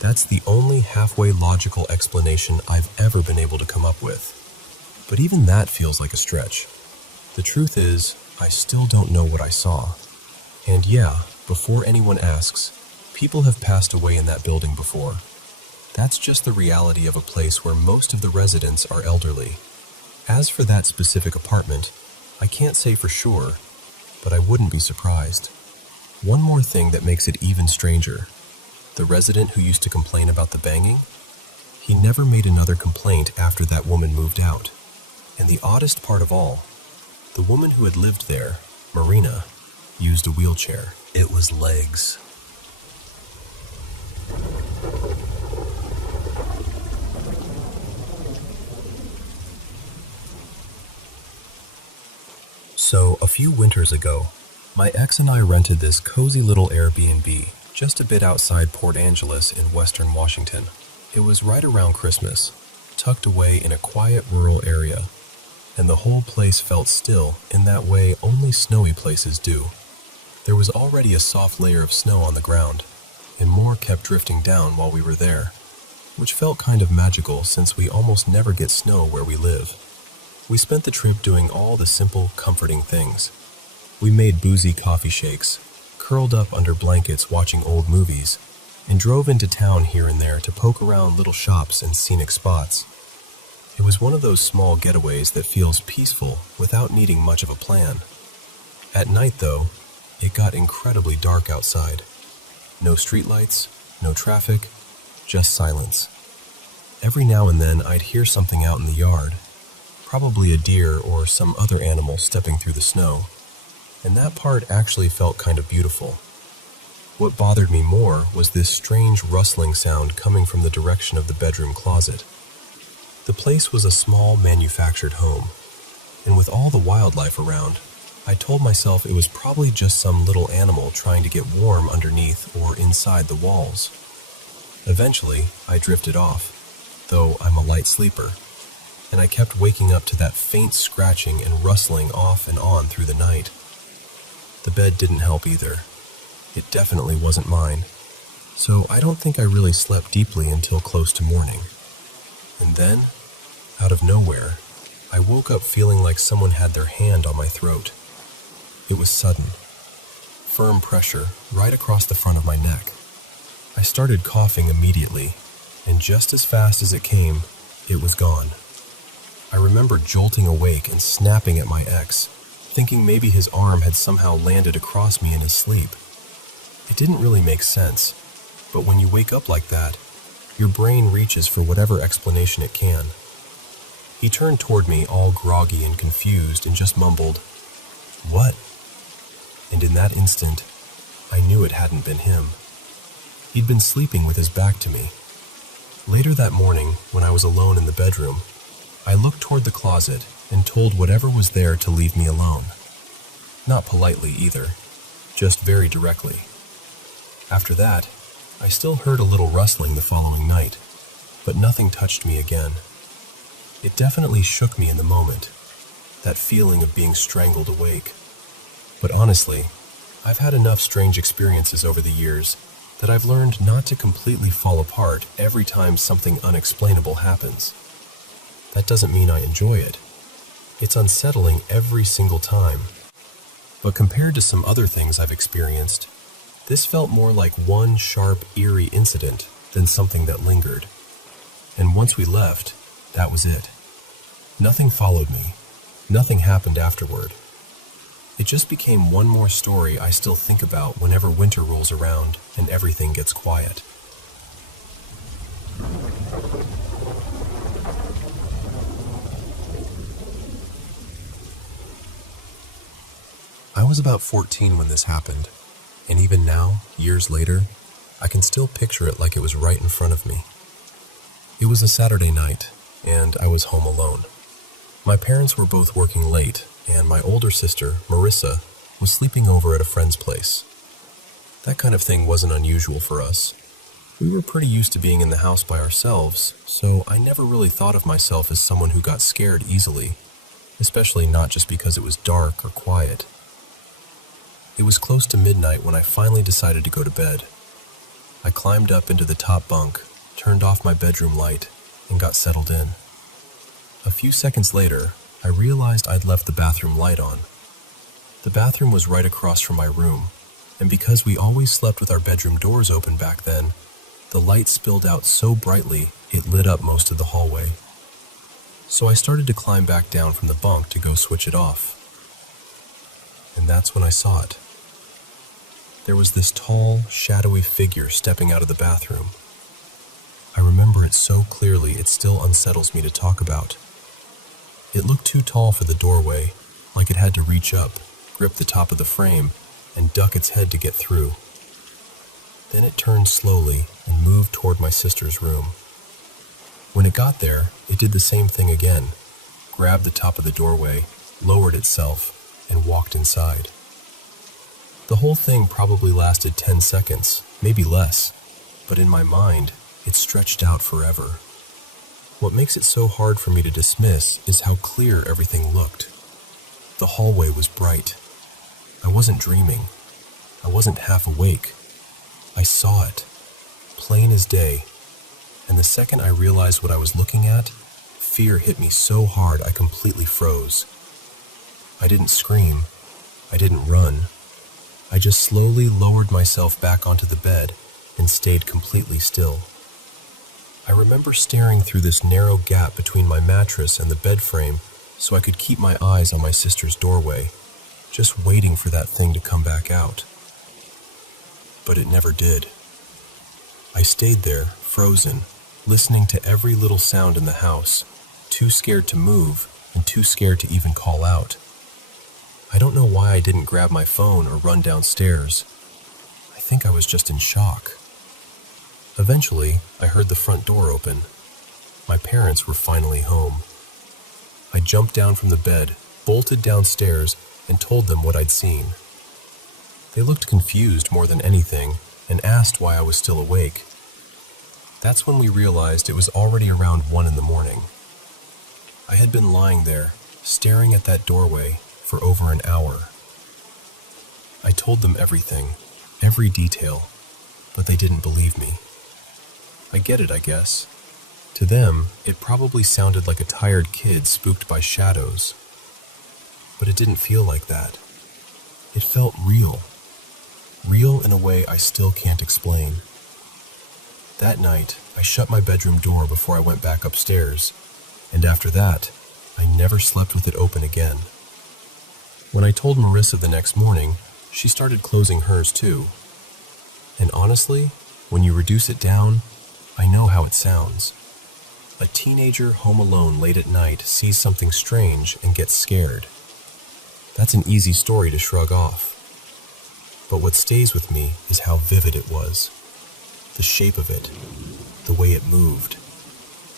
That's the only halfway logical explanation I've ever been able to come up with. But even that feels like a stretch. The truth is, I still don't know what I saw. And yeah, before anyone asks, people have passed away in that building before. That's just the reality of a place where most of the residents are elderly. As for that specific apartment, I can't say for sure, but I wouldn't be surprised. One more thing that makes it even stranger. The resident who used to complain about the banging? He never made another complaint after that woman moved out. And the oddest part of all, the woman who had lived there, Marina, used a wheelchair. It was legs. So, a few winters ago, my ex and I rented this cozy little Airbnb just a bit outside Port Angeles in western Washington. It was right around Christmas, tucked away in a quiet rural area, and the whole place felt still in that way only snowy places do. There was already a soft layer of snow on the ground, and more kept drifting down while we were there, which felt kind of magical since we almost never get snow where we live. We spent the trip doing all the simple, comforting things. We made boozy coffee shakes, curled up under blankets watching old movies, and drove into town here and there to poke around little shops and scenic spots. It was one of those small getaways that feels peaceful without needing much of a plan. At night, though, it got incredibly dark outside. No streetlights, no traffic, just silence. Every now and then I'd hear something out in the yard, probably a deer or some other animal stepping through the snow, and that part actually felt kind of beautiful. What bothered me more was this strange rustling sound coming from the direction of the bedroom closet. The place was a small manufactured home, and with all the wildlife around, I told myself it was probably just some little animal trying to get warm underneath or inside the walls. Eventually, I drifted off, though I'm a light sleeper, and I kept waking up to that faint scratching and rustling off and on through the night. The bed didn't help either. It definitely wasn't mine, so I don't think I really slept deeply until close to morning. And then, out of nowhere, I woke up feeling like someone had their hand on my throat. It was sudden, firm pressure right across the front of my neck. I started coughing immediately, and just as fast as it came, it was gone. I remember jolting awake and snapping at my ex, thinking maybe his arm had somehow landed across me in his sleep. It didn't really make sense, but when you wake up like that, your brain reaches for whatever explanation it can. He turned toward me all groggy and confused and just mumbled, "What?" And in that instant, I knew it hadn't been him. He'd been sleeping with his back to me. Later that morning, when I was alone in the bedroom, I looked toward the closet and told whatever was there to leave me alone. Not politely either, just very directly. After that, I still heard a little rustling the following night, but nothing touched me again. It definitely shook me in the moment, that feeling of being strangled awake. But honestly, I've had enough strange experiences over the years that I've learned not to completely fall apart every time something unexplainable happens. That doesn't mean I enjoy it. It's unsettling every single time. But compared to some other things I've experienced, this felt more like one sharp, eerie incident than something that lingered. And once we left, that was it. Nothing followed me. Nothing happened afterward. It just became one more story I still think about whenever winter rolls around and everything gets quiet. I was about 14 when this happened, and even now, years later, I can still picture it like it was right in front of me. It was a Saturday night, and I was home alone. My parents were both working late, and my older sister, Marissa, was sleeping over at a friend's place. That kind of thing wasn't unusual for us. We were pretty used to being in the house by ourselves, so I never really thought of myself as someone who got scared easily, especially not just because it was dark or quiet. It was close to midnight when I finally decided to go to bed. I climbed up into the top bunk, turned off my bedroom light, and got settled in. A few seconds later, I realized I'd left the bathroom light on. The bathroom was right across from my room, and because we always slept with our bedroom doors open back then, the light spilled out so brightly it lit up most of the hallway. So I started to climb back down from the bunk to go switch it off. And that's when I saw it. There was this tall, shadowy figure stepping out of the bathroom. I remember it so clearly it still unsettles me to talk about. It looked too tall for the doorway, like it had to reach up, grip the top of the frame, and duck its head to get through. Then it turned slowly and moved toward my sister's room. When it got there, it did the same thing again, grabbed the top of the doorway, lowered itself, and walked inside. The whole thing probably lasted 10 seconds, maybe less, but in my mind, it stretched out forever. What makes it so hard for me to dismiss is how clear everything looked. The hallway was bright. I wasn't dreaming. I wasn't half awake. I saw it, plain as day, and the second I realized what I was looking at, fear hit me so hard I completely froze. I didn't scream. I didn't run. I just slowly lowered myself back onto the bed and stayed completely still. I remember staring through this narrow gap between my mattress and the bed frame so I could keep my eyes on my sister's doorway, just waiting for that thing to come back out. But it never did. I stayed there, frozen, listening to every little sound in the house, too scared to move and too scared to even call out. I don't know why I didn't grab my phone or run downstairs. I think I was just in shock. Eventually, I heard the front door open. My parents were finally home. I jumped down from the bed, bolted downstairs, and told them what I'd seen. They looked confused more than anything and asked why I was still awake. That's when we realized it was already around 1 in the morning. I had been lying there, staring at that doorway, for over an hour. I told them everything, every detail, but they didn't believe me. I get it, I guess. To them, it probably sounded like a tired kid spooked by shadows. But it didn't feel like that. It felt real. Real in a way I still can't explain. That night, I shut my bedroom door before I went back upstairs, and after that, I never slept with it open again. When I told Marissa the next morning, she started closing hers too. And honestly, when you reduce it down, I know how it sounds. A teenager home alone late at night sees something strange and gets scared. That's an easy story to shrug off. But what stays with me is how vivid it was. The shape of it, the way it moved,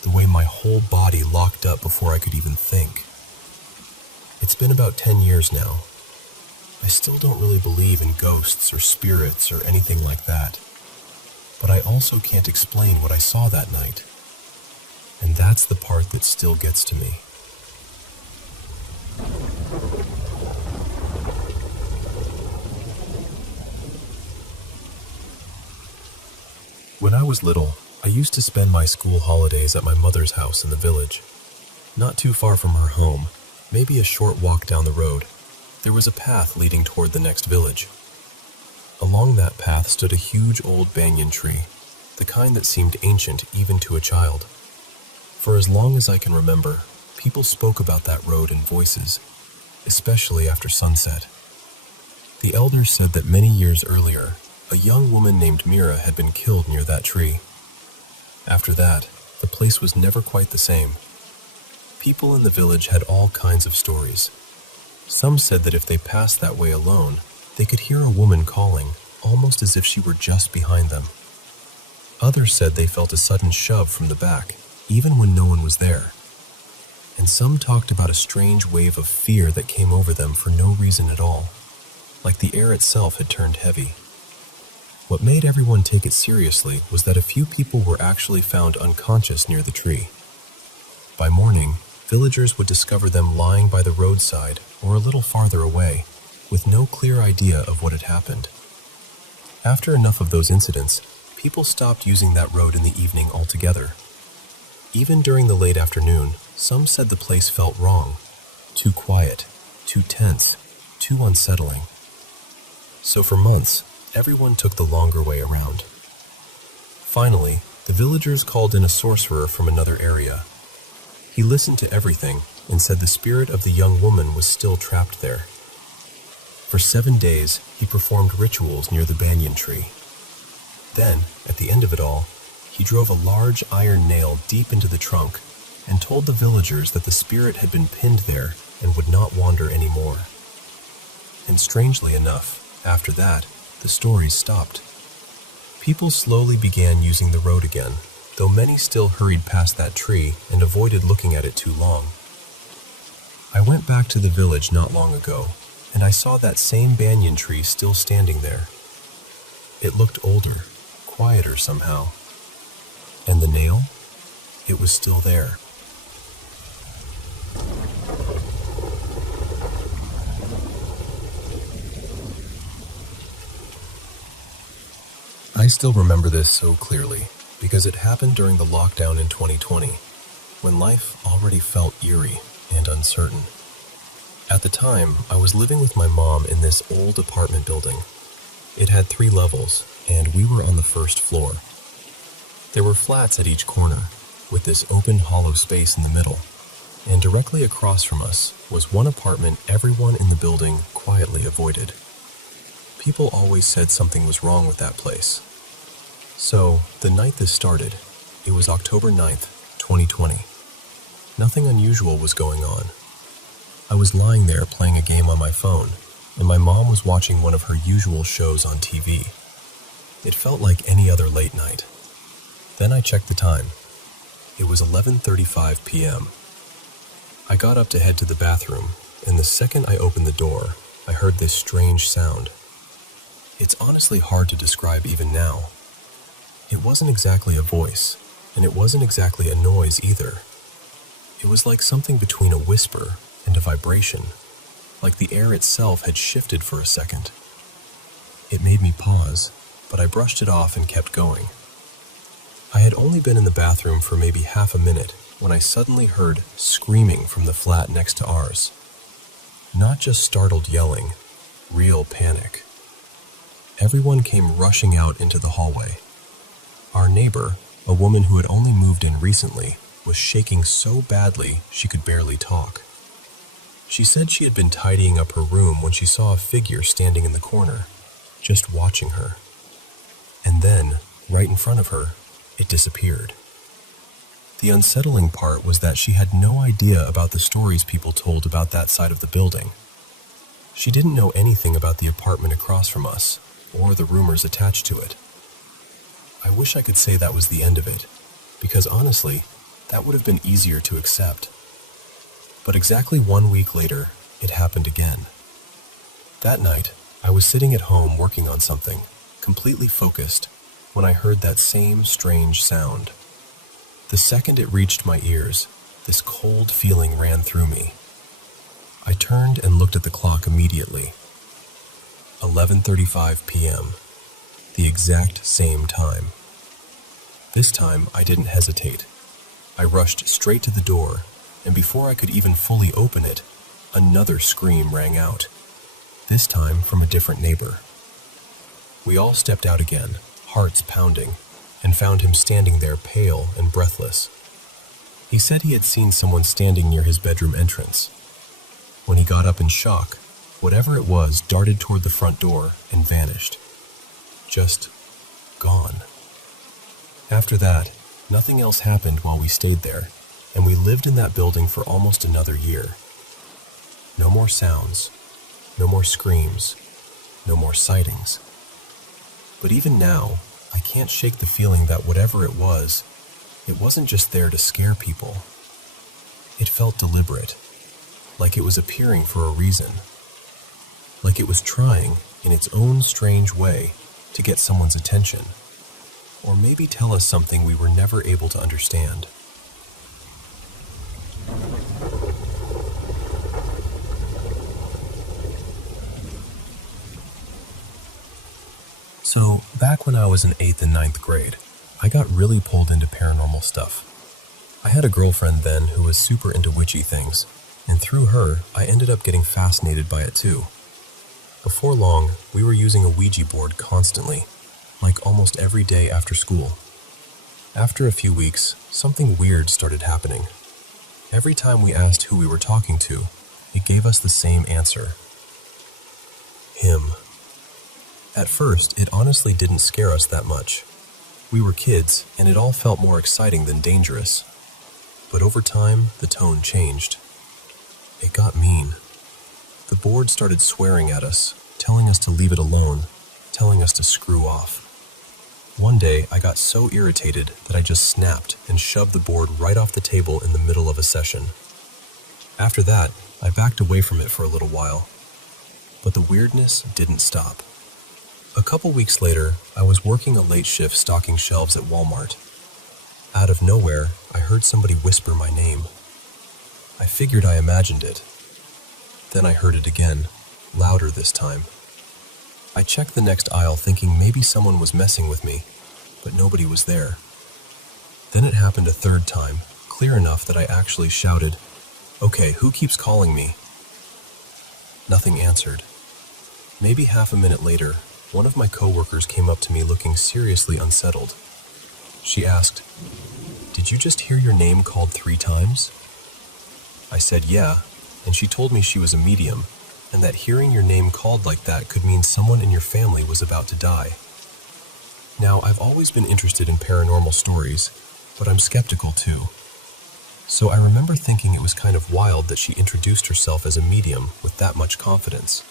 the way my whole body locked up before I could even think. It's been about 10 years now. I still don't really believe in ghosts or spirits or anything like that. But I also can't explain what I saw that night. And that's the part that still gets to me. When I was little, I used to spend my school holidays at my mother's house in the village. Not too far from her home, maybe a short walk down the road, there was a path leading toward the next village. Along that path stood a huge old banyan tree, the kind that seemed ancient even to a child. For as long as I can remember, people spoke about that road in voices, especially after sunset. The elders said that many years earlier, a young woman named Mira had been killed near that tree. After that, the place was never quite the same. People in the village had all kinds of stories. Some said that if they passed that way alone, they could hear a woman calling, almost as if she were just behind them. Others said they felt a sudden shove from the back, even when no one was there. And some talked about a strange wave of fear that came over them for no reason at all, like the air itself had turned heavy. What made everyone take it seriously was that a few people were actually found unconscious near the tree. By morning, villagers would discover them lying by the roadside or a little farther away, with no clear idea of what had happened. After enough of those incidents, people stopped using that road in the evening altogether. Even during the late afternoon, some said the place felt wrong, too quiet, too tense, too unsettling. So for months, everyone took the longer way around. Finally, the villagers called in a sorcerer from another area. He listened to everything and said the spirit of the young woman was still trapped there. For 7 days, he performed rituals near the banyan tree. Then, at the end of it all, he drove a large iron nail deep into the trunk and told the villagers that the spirit had been pinned there and would not wander anymore. And strangely enough, after that, the stories stopped. People slowly began using the road again, though many still hurried past that tree and avoided looking at it too long. I went back to the village not long ago, and I saw that same banyan tree still standing there. It looked older, quieter somehow. And the nail? It was still there. I still remember this so clearly because it happened during the lockdown in 2020, when life already felt eerie and uncertain. At the time, I was living with my mom in this old apartment building. It had 3 levels, and we were on the first floor. There were flats at each corner, with this open hollow space in the middle, and directly across from us was one apartment everyone in the building quietly avoided. People always said something was wrong with that place. So, the night this started, it was October 9th, 2020. Nothing unusual was going on. I was lying there playing a game on my phone, and my mom was watching one of her usual shows on TV. It felt like any other late night. Then I checked the time. It was 11:35 p.m. I got up to head to the bathroom, and the second I opened the door, I heard this strange sound. It's honestly hard to describe even now. It wasn't exactly a voice, and it wasn't exactly a noise either. It was like something between a whisper and a vibration, like the air itself had shifted for a second. It made me pause, but I brushed it off and kept going. I had only been in the bathroom for maybe half a minute when I suddenly heard screaming from the flat next to ours. Not just startled yelling, real panic. Everyone came rushing out into the hallway. Our neighbor, a woman who had only moved in recently, was shaking so badly she could barely talk. She said she had been tidying up her room when she saw a figure standing in the corner, just watching her. And then, right in front of her, it disappeared. The unsettling part was that she had no idea about the stories people told about that side of the building. She didn't know anything about the apartment across from us, or the rumors attached to it. I wish I could say that was the end of it, because honestly, that would have been easier to accept. But exactly 1 week later, it happened again. That night, I was sitting at home working on something, completely focused, when I heard that same strange sound. The second it reached my ears, this cold feeling ran through me. I turned and looked at the clock immediately. 11:35 p.m., the exact same time. This time, I didn't hesitate. I rushed straight to the door, and before I could even fully open it, another scream rang out, this time from a different neighbor. We all stepped out again, hearts pounding, and found him standing there pale and breathless. He said he had seen someone standing near his bedroom entrance. When he got up in shock, whatever it was darted toward the front door and vanished. Just gone. After that, nothing else happened while we stayed there, and we lived in that building for almost another year. No more sounds, no more screams, no more sightings. But even now, I can't shake the feeling that whatever it wasn't just there to scare people. It felt deliberate, like it was appearing for a reason, like it was trying, in its own strange way, to get someone's attention, or maybe tell us something we were never able to understand. So, back when I was in 8th and 9th grade, I got really pulled into paranormal stuff. I had a girlfriend then who was super into witchy things, and through her, I ended up getting fascinated by it too. Before long, we were using a Ouija board constantly, like almost every day after school. After a few weeks, something weird started happening. Every time we asked who we were talking to, it gave us the same answer. Him. At first, it honestly didn't scare us that much. We were kids, and it all felt more exciting than dangerous. But over time, the tone changed. It got mean. The board started swearing at us, telling us to leave it alone, telling us to screw off. One day, I got so irritated that I just snapped and shoved the board right off the table in the middle of a session. After that, I backed away from it for a little while. But the weirdness didn't stop. A couple weeks later, I was working a late shift stocking shelves at Walmart. Out of nowhere, I heard somebody whisper my name. I figured I imagined it. Then I heard it again, louder this time. I checked the next aisle thinking maybe someone was messing with me, but nobody was there. Then it happened a third time, clear enough that I actually shouted, "Okay, who keeps calling me?" Nothing answered. Maybe half a minute later, one of my coworkers came up to me looking seriously unsettled. She asked, "Did you just hear your name called 3 times?" I said yeah, and she told me she was a medium, and that hearing your name called like that could mean someone in your family was about to die. Now, I've always been interested in paranormal stories, but I'm skeptical too. So I remember thinking it was kind of wild that she introduced herself as a medium with that much confidence.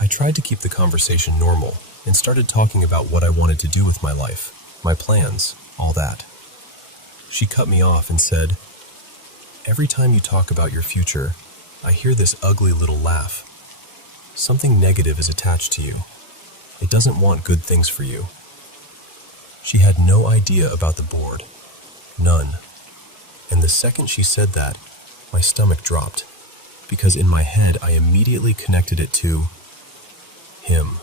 I tried to keep the conversation normal and started talking about what I wanted to do with my life, my plans, all that. She cut me off and said, "Every time you talk about your future, I hear this ugly little laugh. Something negative is attached to you. It doesn't want good things for you." She had no idea about the board. None. And the second she said that, my stomach dropped, because in my head I immediately connected it to him.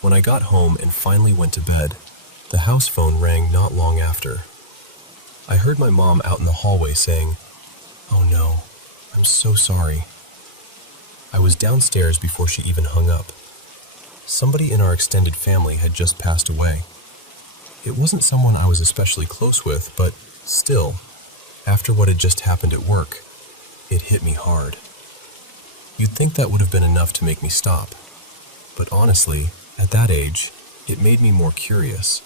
When I got home and finally went to bed, the house phone rang not long after. I heard my mom out in the hallway saying, "Oh no, I'm so sorry." I was downstairs before she even hung up. Somebody in our extended family had just passed away. It wasn't someone I was especially close with, but still, after what had just happened at work, it hit me hard. You'd think that would have been enough to make me stop. But honestly, at that age, it made me more curious.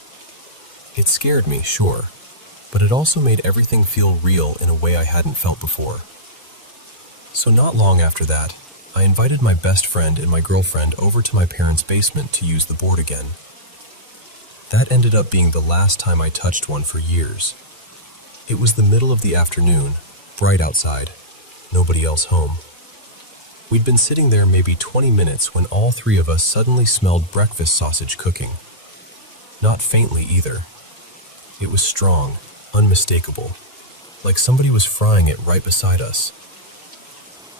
It scared me, sure, but it also made everything feel real in a way I hadn't felt before. So not long after that, I invited my best friend and my girlfriend over to my parents' basement to use the board again. That ended up being the last time I touched one for years. It was the middle of the afternoon, bright outside, nobody else home. We'd been sitting there maybe 20 minutes when all three of us suddenly smelled breakfast sausage cooking. Not faintly either. It was strong, unmistakable, like somebody was frying it right beside us.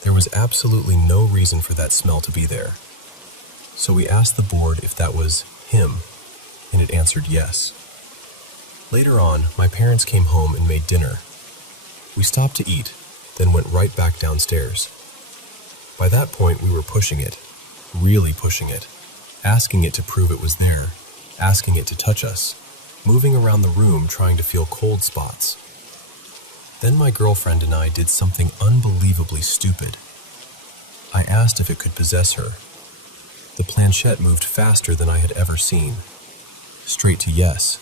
There was absolutely no reason for that smell to be there. So we asked the board if that was him, and it answered yes. Later on, my parents came home and made dinner. We stopped to eat, then went right back downstairs. By that point, we were pushing it, really pushing it, asking it to prove it was there, asking it to touch us, moving around the room trying to feel cold spots. Then my girlfriend and I did something unbelievably stupid. I asked if it could possess her. The planchette moved faster than I had ever seen, straight to yes.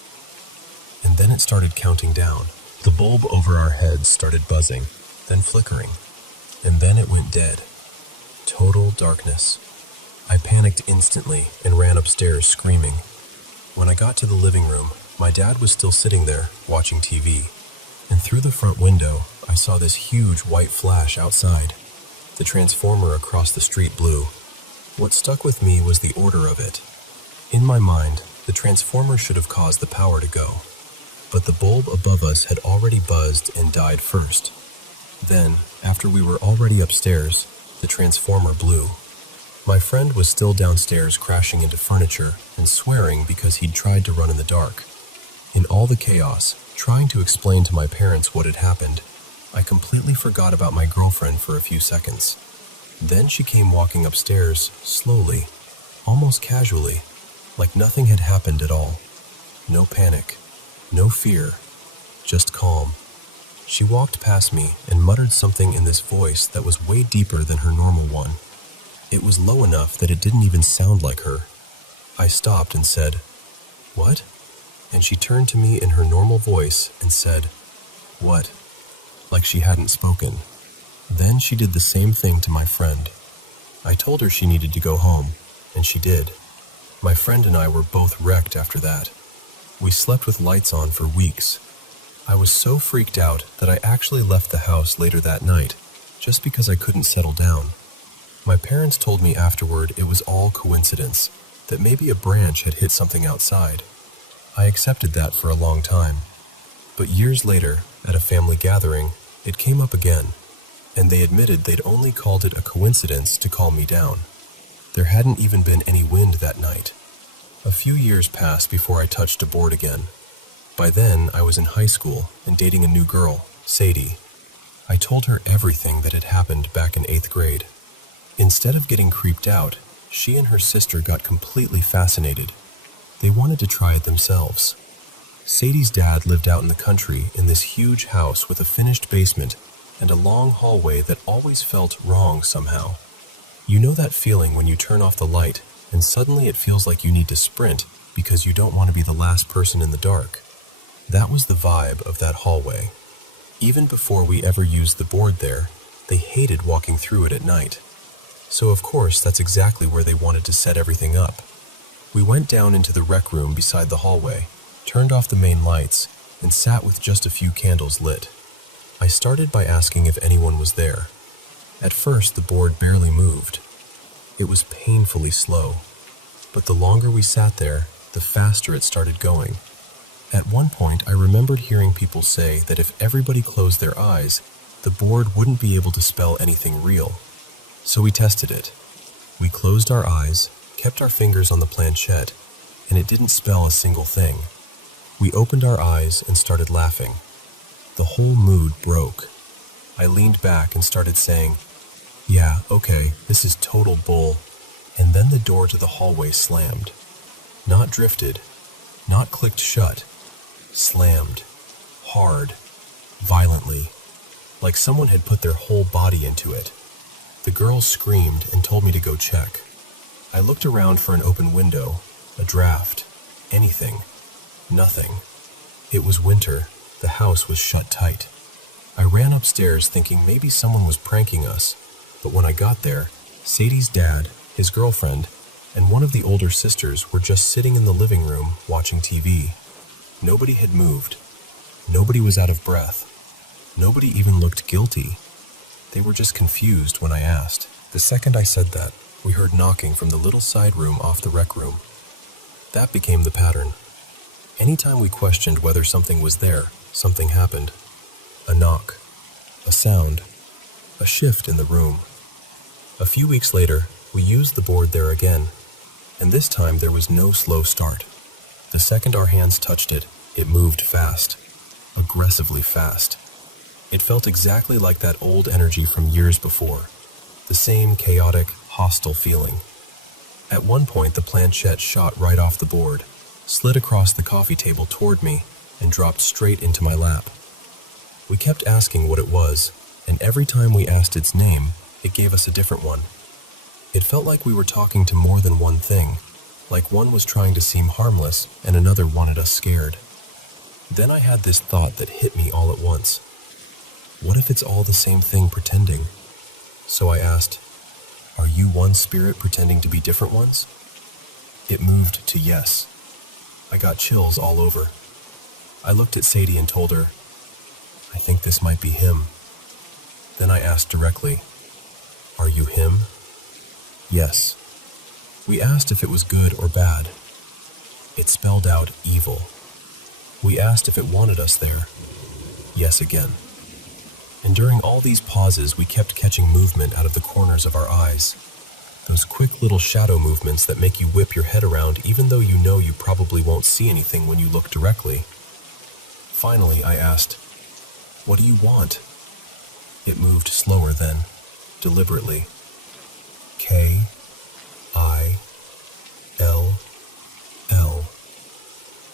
And then it started counting down. The bulb over our heads started buzzing, then flickering, and then it went dead. Total darkness. I panicked instantly and ran upstairs screaming. When I got to the living room, my dad was still sitting there, watching TV. And through the front window, I saw this huge white flash outside. The transformer across the street blew. What stuck with me was the order of it. In my mind, the transformer should have caused the power to go. But the bulb above us had already buzzed and died first. Then, after we were already upstairs, the transformer blew. My friend was still downstairs crashing into furniture and swearing because he'd tried to run in the dark. In all the chaos, trying to explain to my parents what had happened, I completely forgot about my girlfriend for a few seconds. Then she came walking upstairs, slowly, almost casually, like nothing had happened at all. No panic, no fear, just calm. She walked past me and muttered something in this voice that was way deeper than her normal one. It was low enough that it didn't even sound like her. I stopped and said, "What?" And she turned to me in her normal voice and said, "What?" like she hadn't spoken. Then she did the same thing to my friend. I told her she needed to go home, and she did. My friend and I were both wrecked after that. We slept with lights on for weeks. I was so freaked out that I actually left the house later that night, just because I couldn't settle down. My parents told me afterward it was all coincidence, that maybe a branch had hit something outside. I accepted that for a long time. But years later, at a family gathering, it came up again, and they admitted they'd only called it a coincidence to calm me down. There hadn't even been any wind that night. A few years passed before I touched a board again. By then, I was in high school and dating a new girl, Sadie. I told her everything that had happened back in 8th grade. Instead of getting creeped out, she and her sister got completely fascinated. They wanted to try it themselves. Sadie's dad lived out in the country in this huge house with a finished basement and a long hallway that always felt wrong somehow. You know that feeling when you turn off the light and suddenly it feels like you need to sprint because you don't want to be the last person in the dark? That was the vibe of that hallway. Even before we ever used the board there, they hated walking through it at night. So of course that's exactly where they wanted to set everything up. We went down into the rec room beside the hallway, turned off the main lights, and sat with just a few candles lit. I started by asking if anyone was there. At first, the board barely moved. It was painfully slow, but the longer we sat there, the faster it started going. At one point, I remembered hearing people say that if everybody closed their eyes, the board wouldn't be able to spell anything real. So we tested it. We closed our eyes, kept our fingers on the planchette, and it didn't spell a single thing. We opened our eyes and started laughing. The whole mood broke. I leaned back and started saying, "Yeah, okay, this is total bull." And then the door to the hallway slammed. Not drifted, not clicked shut. Slammed. Hard. Violently. Like someone had put their whole body into it. The girls screamed and told me to go check. I looked around for an open window, a draft, anything. Nothing. It was winter. The house was shut tight. I ran upstairs thinking maybe someone was pranking us, but when I got there, Sadie's dad, his girlfriend, and one of the older sisters were just sitting in the living room watching TV. Nobody had moved. Nobody was out of breath. Nobody even looked guilty. They were just confused when I asked. The second I said that, we heard knocking from the little side room off the rec room. That became the pattern. Anytime we questioned whether something was there, something happened. A knock, a sound, a shift in the room. A few weeks later, we used the board there again, and this time there was no slow start. The second our hands touched it, it moved fast, aggressively fast. It felt exactly like that old energy from years before, the same chaotic, hostile feeling. At one point, the planchette shot right off the board, slid across the coffee table toward me, and dropped straight into my lap. We kept asking what it was, and every time we asked its name, it gave us a different one. It felt like we were talking to more than one thing, like one was trying to seem harmless and another wanted us scared. Then I had this thought that hit me all at once. What if it's all the same thing pretending? So I asked, "Are you one spirit pretending to be different ones?" It moved to yes. I got chills all over. I looked at Sadie and told her, "I think this might be him." Then I asked directly, "Are you him?" Yes. We asked if it was good or bad. It spelled out evil. We asked if it wanted us there. Yes again. And during all these pauses, we kept catching movement out of the corners of our eyes. Those quick little shadow movements that make you whip your head around even though you know you probably won't see anything when you look directly. Finally, I asked, "What do you want?" It moved slower then, deliberately. K-I-L-L.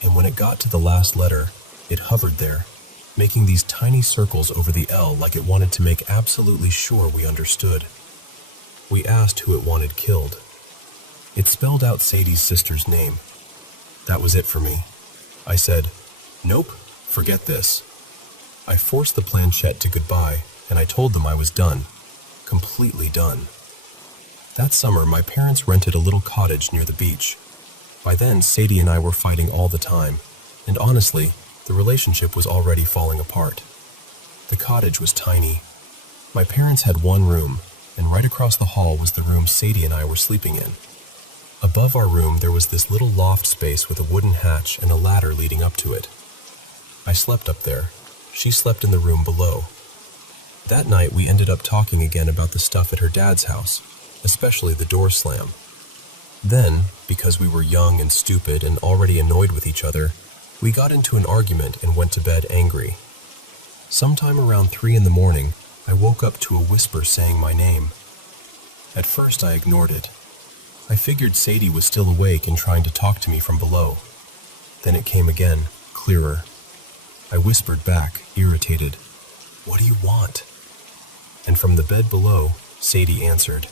And when it got to the last letter, it hovered there, making these tiny circles over the L like it wanted to make absolutely sure we understood. We asked who it wanted killed. It spelled out Sadie's sister's name. That was it for me. I said, "Nope, forget this." I forced the planchette to goodbye, and I told them I was done. Completely done. That summer, my parents rented a little cottage near the beach. By then, Sadie and I were fighting all the time, and honestly, the relationship was already falling apart. The cottage was tiny. My parents had one room, and right across the hall was the room Sadie and I were sleeping in. Above our room, there was this little loft space with a wooden hatch and a ladder leading up to it. I slept up there. She slept in the room below. That night, we ended up talking again about the stuff at her dad's house, especially the door slam. Then, because we were young and stupid and already annoyed with each other, we got into an argument and went to bed angry. Sometime around 3 in the morning, I woke up to a whisper saying my name. At first, I ignored it. I figured Sadie was still awake and trying to talk to me from below. Then it came again, clearer. I whispered back, irritated, "What do you want?" And from the bed below, Sadie answered,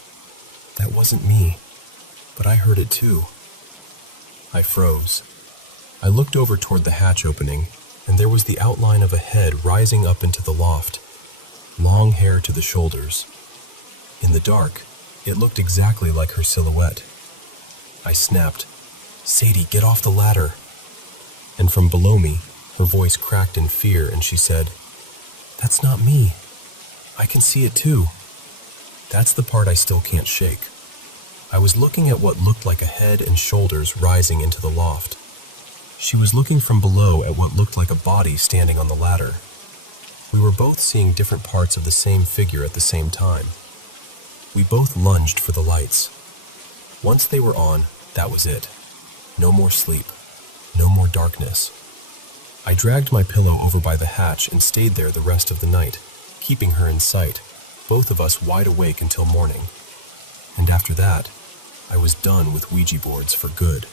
"That wasn't me, but I heard it too." I froze. I looked over toward the hatch opening, and there was the outline of a head rising up into the loft, long hair to the shoulders. In the dark, it looked exactly like her silhouette. I snapped, "Sadie, get off the ladder." And from below me, her voice cracked in fear and she said, "That's not me. I can see it too." That's the part I still can't shake. I was looking at what looked like a head and shoulders rising into the loft. She was looking from below at what looked like a body standing on the ladder. We were both seeing different parts of the same figure at the same time. We both lunged for the lights. Once they were on, that was it. No more sleep. No more darkness. I dragged my pillow over by the hatch and stayed there the rest of the night, keeping her in sight, both of us wide awake until morning. And after that, I was done with Ouija boards for good.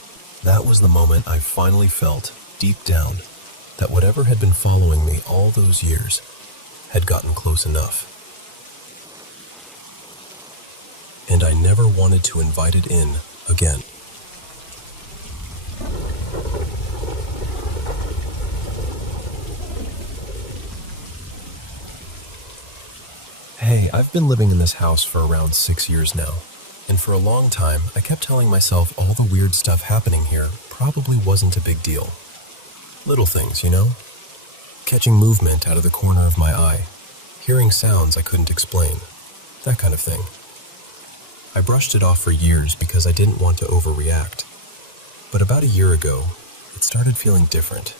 That was the moment I finally felt, deep down, that whatever had been following me all those years had gotten close enough. And I never wanted to invite it in again. Hey, I've been living in this house for around 6 years now, and for a long time I kept telling myself all the weird stuff happening here probably wasn't a big deal. Little things, you know? Catching movement out of the corner of my eye, hearing sounds I couldn't explain, that kind of thing. I brushed it off for years because I didn't want to overreact. But about a year ago, it started feeling different.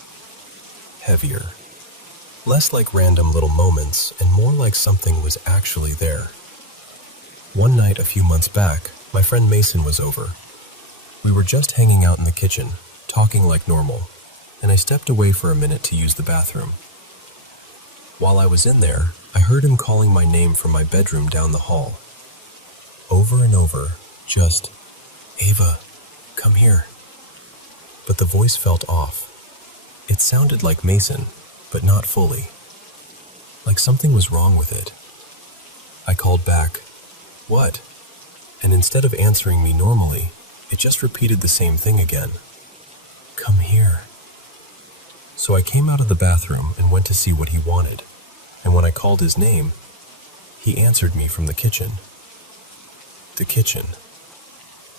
Heavier. Less like random little moments and more like something was actually there. One night a few months back, my friend Mason was over. We were just hanging out in the kitchen, talking like normal, and I stepped away for a minute to use the bathroom. While I was in there, I heard him calling my name from my bedroom down the hall. Over and over, just, "Ava, come here." But the voice felt off. It sounded like Mason, but not fully. Like something was wrong with it. I called back, "What?" And instead of answering me normally, it just repeated the same thing again. "Come here." So I came out of the bathroom and went to see what he wanted, and when I called his name, he answered me from the kitchen. The kitchen.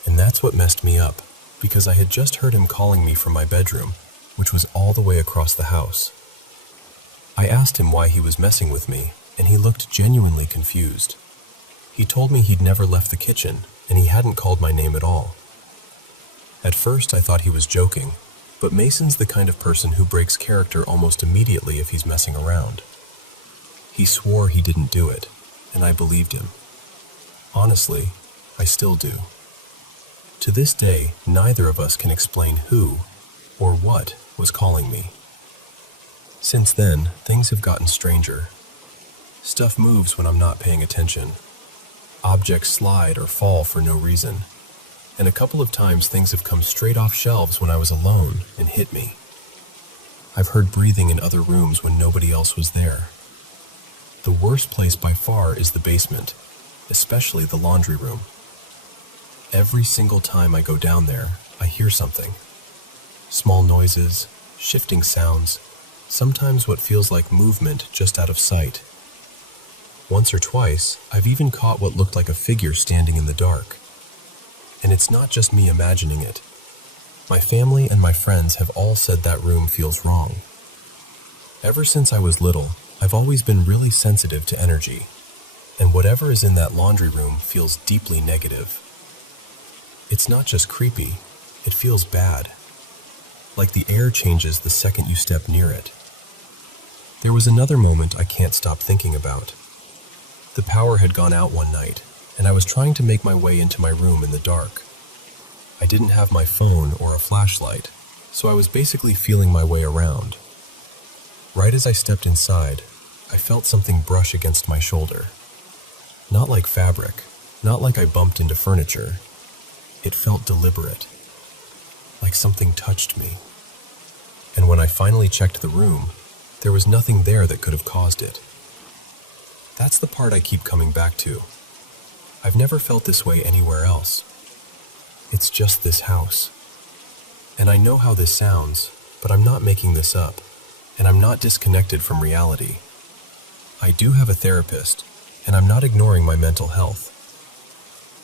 And that's what messed me up, because I had just heard him calling me from my bedroom, which was all the way across the house. I asked him why he was messing with me, and he looked genuinely confused. He told me he'd never left the kitchen, and he hadn't called my name at all. At first I thought he was joking, but Mason's the kind of person who breaks character almost immediately if he's messing around. He swore he didn't do it, and I believed him. Honestly, I still do. To this day, neither of us can explain who or what was calling me. Since then, things have gotten stranger. Stuff moves when I'm not paying attention. Objects slide or fall for no reason. And a couple of times things have come straight off shelves when I was alone and hit me. I've heard breathing in other rooms when nobody else was there. The worst place by far is the basement, especially the laundry room. Every single time I go down there, I hear something. Small noises, shifting sounds, sometimes what feels like movement just out of sight. Once or twice, I've even caught what looked like a figure standing in the dark. And it's not just me imagining it. My family and my friends have all said that room feels wrong. Ever since I was little, I've always been really sensitive to energy, and whatever is in that laundry room feels deeply negative. It's not just creepy, it feels bad. Like the air changes the second you step near it. There was another moment I can't stop thinking about. The power had gone out one night, and I was trying to make my way into my room in the dark. I didn't have my phone or a flashlight, so I was basically feeling my way around. Right as I stepped inside, I felt something brush against my shoulder. Not like fabric, not like I bumped into furniture. It felt deliberate, like something touched me. And when I finally checked the room, there was nothing there that could have caused it. That's the part I keep coming back to. I've never felt this way anywhere else. It's just this house. And I know how this sounds, but I'm not making this up, and I'm not disconnected from reality. I do have a therapist, and I'm not ignoring my mental health.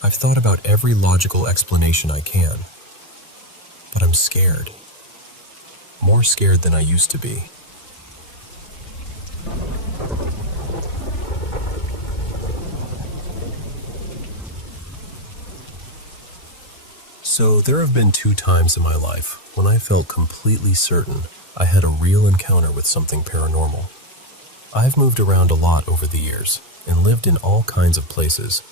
I've thought about every logical explanation I can. but I'm scared. More scared than I used to be. So there have been 2 times in my life when I felt completely certain I had a real encounter with something paranormal. I've moved around a lot over the years and lived in all kinds of places.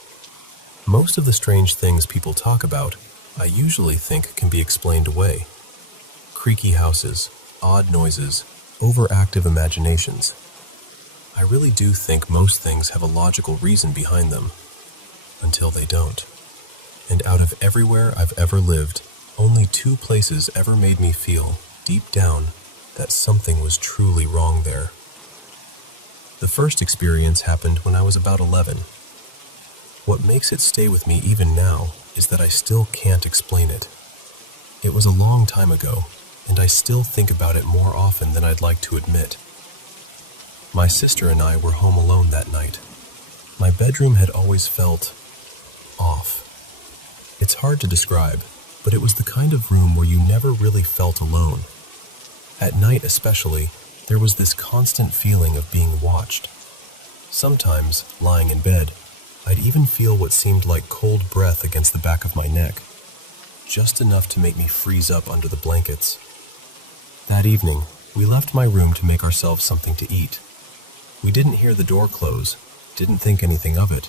Most of the strange things people talk about, I usually think can be explained away. Creaky houses, odd noises, overactive imaginations. I really do think most things have a logical reason behind them, until they don't. And out of everywhere I've ever lived, only 2 places ever made me feel, deep down, that something was truly wrong there. The first experience happened when I was about 11. What makes it stay with me even now is that I still can't explain it. It was a long time ago, and I still think about it more often than I'd like to admit. My sister and I were home alone that night. My bedroom had always felt off. It's hard to describe, but it was the kind of room where you never really felt alone. At night especially, there was this constant feeling of being watched. Sometimes, lying in bed, I'd even feel what seemed like cold breath against the back of my neck, just enough to make me freeze up under the blankets. That evening, we left my room to make ourselves something to eat. We didn't hear the door close, didn't think anything of it.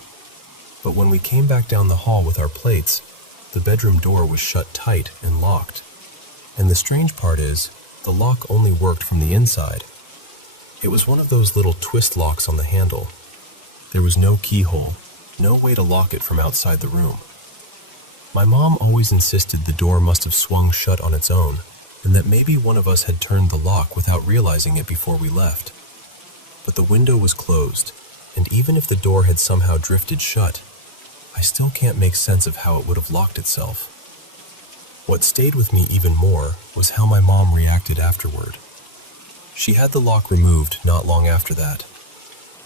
But when we came back down the hall with our plates, the bedroom door was shut tight and locked. And the strange part is, the lock only worked from the inside. It was one of those little twist locks on the handle. There was no keyhole, no way to lock it from outside the room. My mom always insisted the door must have swung shut on its own, and that maybe one of us had turned the lock without realizing it before we left. But the window was closed, and even if the door had somehow drifted shut, I still can't make sense of how it would have locked itself. What stayed with me even more was how my mom reacted afterward. She had the lock removed not long after that.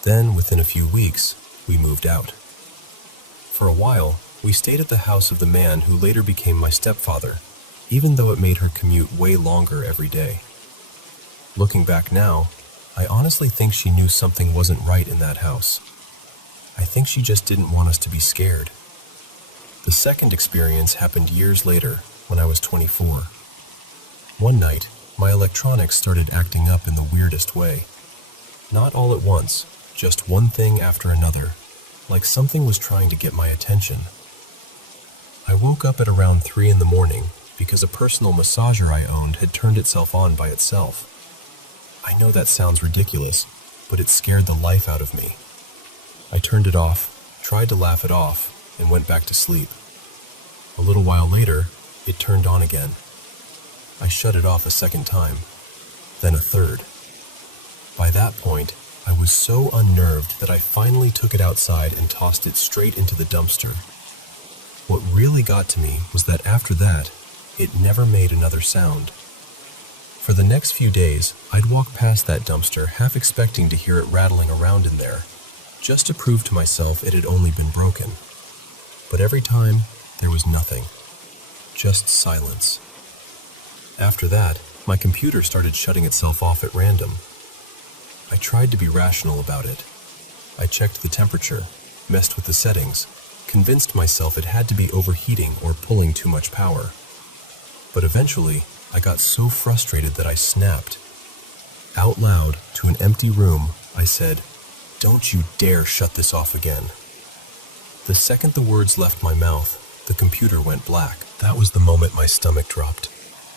Then, within a few weeks, we moved out. For a while, we stayed at the house of the man who later became my stepfather, even though it made her commute way longer every day. Looking back now, I honestly think she knew something wasn't right in that house. I think she just didn't want us to be scared. The second experience happened years later, when I was 24. One night, my electronics started acting up in the weirdest way. Not all at once, just one thing after another, like something was trying to get my attention. I woke up at around 3 in the morning because a personal massager I owned had turned itself on by itself. I know that sounds ridiculous, but it scared the life out of me. I turned it off, tried to laugh it off, and went back to sleep. A little while later, it turned on again. I shut it off a second time, then a third. By that point, I was so unnerved that I finally took it outside and tossed it straight into the dumpster. What really got to me was that after that, it never made another sound. For the next few days, I'd walk past that dumpster half expecting to hear it rattling around in there, just to prove to myself it had only been broken. But every time, there was nothing. Just silence. After that, my computer started shutting itself off at random. I tried to be rational about it. I checked the temperature, messed with the settings, convinced myself it had to be overheating or pulling too much power. But eventually, I got so frustrated that I snapped. Out loud, to an empty room, I said, "Don't you dare shut this off again." The second the words left my mouth, the computer went black. That was the moment my stomach dropped.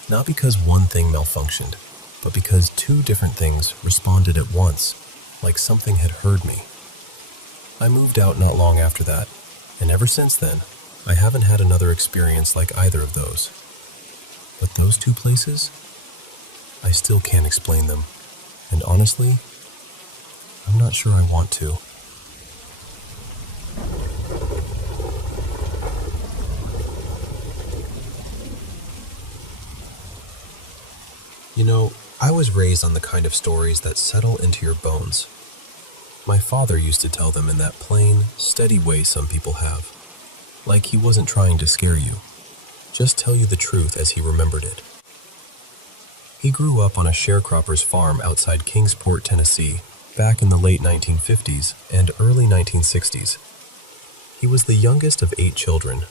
Not because one thing malfunctioned, but because 2 different things responded at once, like something had heard me. I moved out not long after that, and ever since then, I haven't had another experience like either of those. But those 2 places, I still can't explain them, and honestly, I'm not sure I want to. You know, I was raised on the kind of stories that settle into your bones. My father used to tell them in that plain, steady way some people have, like he wasn't trying to scare you. just tell you the truth as he remembered it. He grew up on a sharecropper's farm outside Kingsport, Tennessee, back in the late 1950s and early 1960s. He was the youngest of 8 children,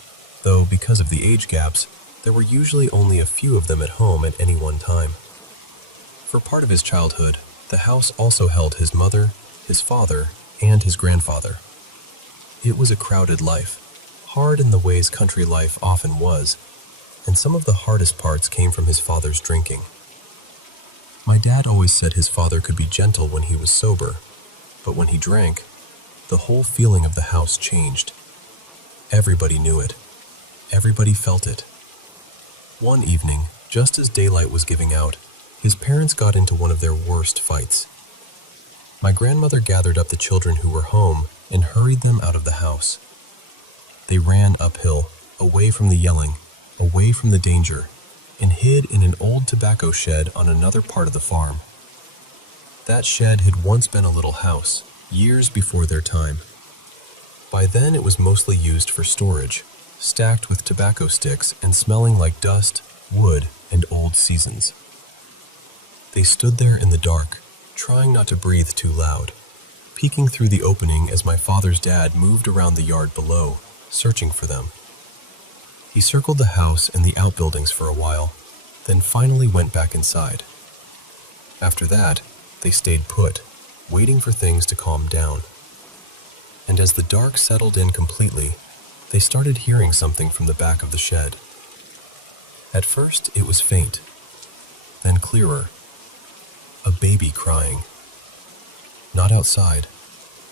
though because of the age gaps, there were usually only a few of them at home at any one time. For part of his childhood, the house also held his mother, his father, and his grandfather. It was a crowded life, hard in the ways country life often was, and some of the hardest parts came from his father's drinking. My dad always said his father could be gentle when he was sober, but when he drank, the whole feeling of the house changed. Everybody knew it. Everybody felt it. One evening, just as daylight was giving out, his parents got into one of their worst fights. My grandmother gathered up the children who were home and hurried them out of the house. They ran uphill, away from the yelling, away from the danger, and hid in an old tobacco shed on another part of the farm. That shed had once been a little house, years before their time. By then it was mostly used for storage, stacked with tobacco sticks and smelling like dust, wood, and old seasons. They stood there in the dark, trying not to breathe too loud, peeking through the opening as my father's dad moved around the yard below, searching for them. He circled the house and the outbuildings for a while, then finally went back inside. After that, they stayed put, waiting for things to calm down. And as the dark settled in completely, they started hearing something from the back of the shed. At first, it was faint, then clearer. A baby crying. Not outside,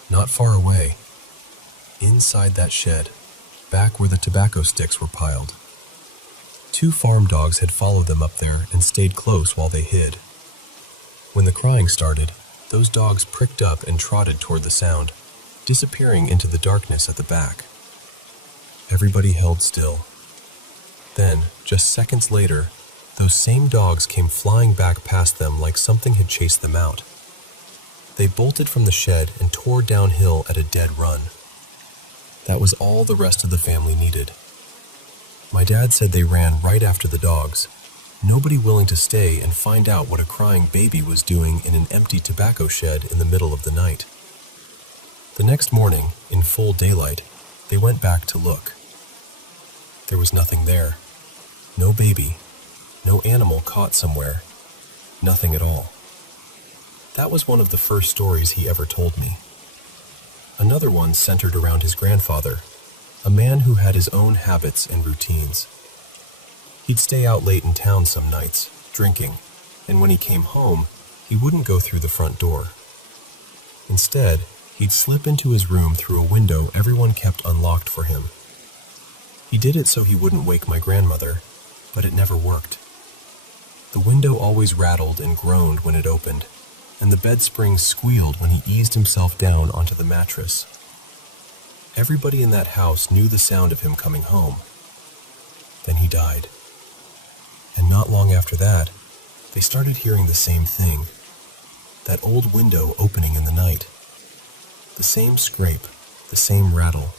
not far away. Inside that shed, back where the tobacco sticks were piled. 2 farm dogs had followed them up there and stayed close while they hid. When the crying started, those dogs pricked up and trotted toward the sound, disappearing into the darkness at the back. Everybody held still. Then, just seconds later, those same dogs came flying back past them like something had chased them out. They bolted from the shed and tore downhill at a dead run. That was all the rest of the family needed. My dad said they ran right after the dogs, nobody willing to stay and find out what a crying baby was doing in an empty tobacco shed in the middle of the night. The next morning, in full daylight, they went back to look. There was nothing there. No baby. No animal caught somewhere. Nothing at all. That was one of the first stories he ever told me. Another one centered around his grandfather, a man who had his own habits and routines. He'd stay out late in town some nights, drinking, and when he came home, he wouldn't go through the front door. Instead, he'd slip into his room through a window everyone kept unlocked for him. He did it so he wouldn't wake my grandmother, but it never worked. The window always rattled and groaned when it opened, and the bed springs squealed when he eased himself down onto the mattress. Everybody in that house knew the sound of him coming home. Then he died. And not long after that, they started hearing the same thing. That old window opening in the night. The same scrape, the same rattle.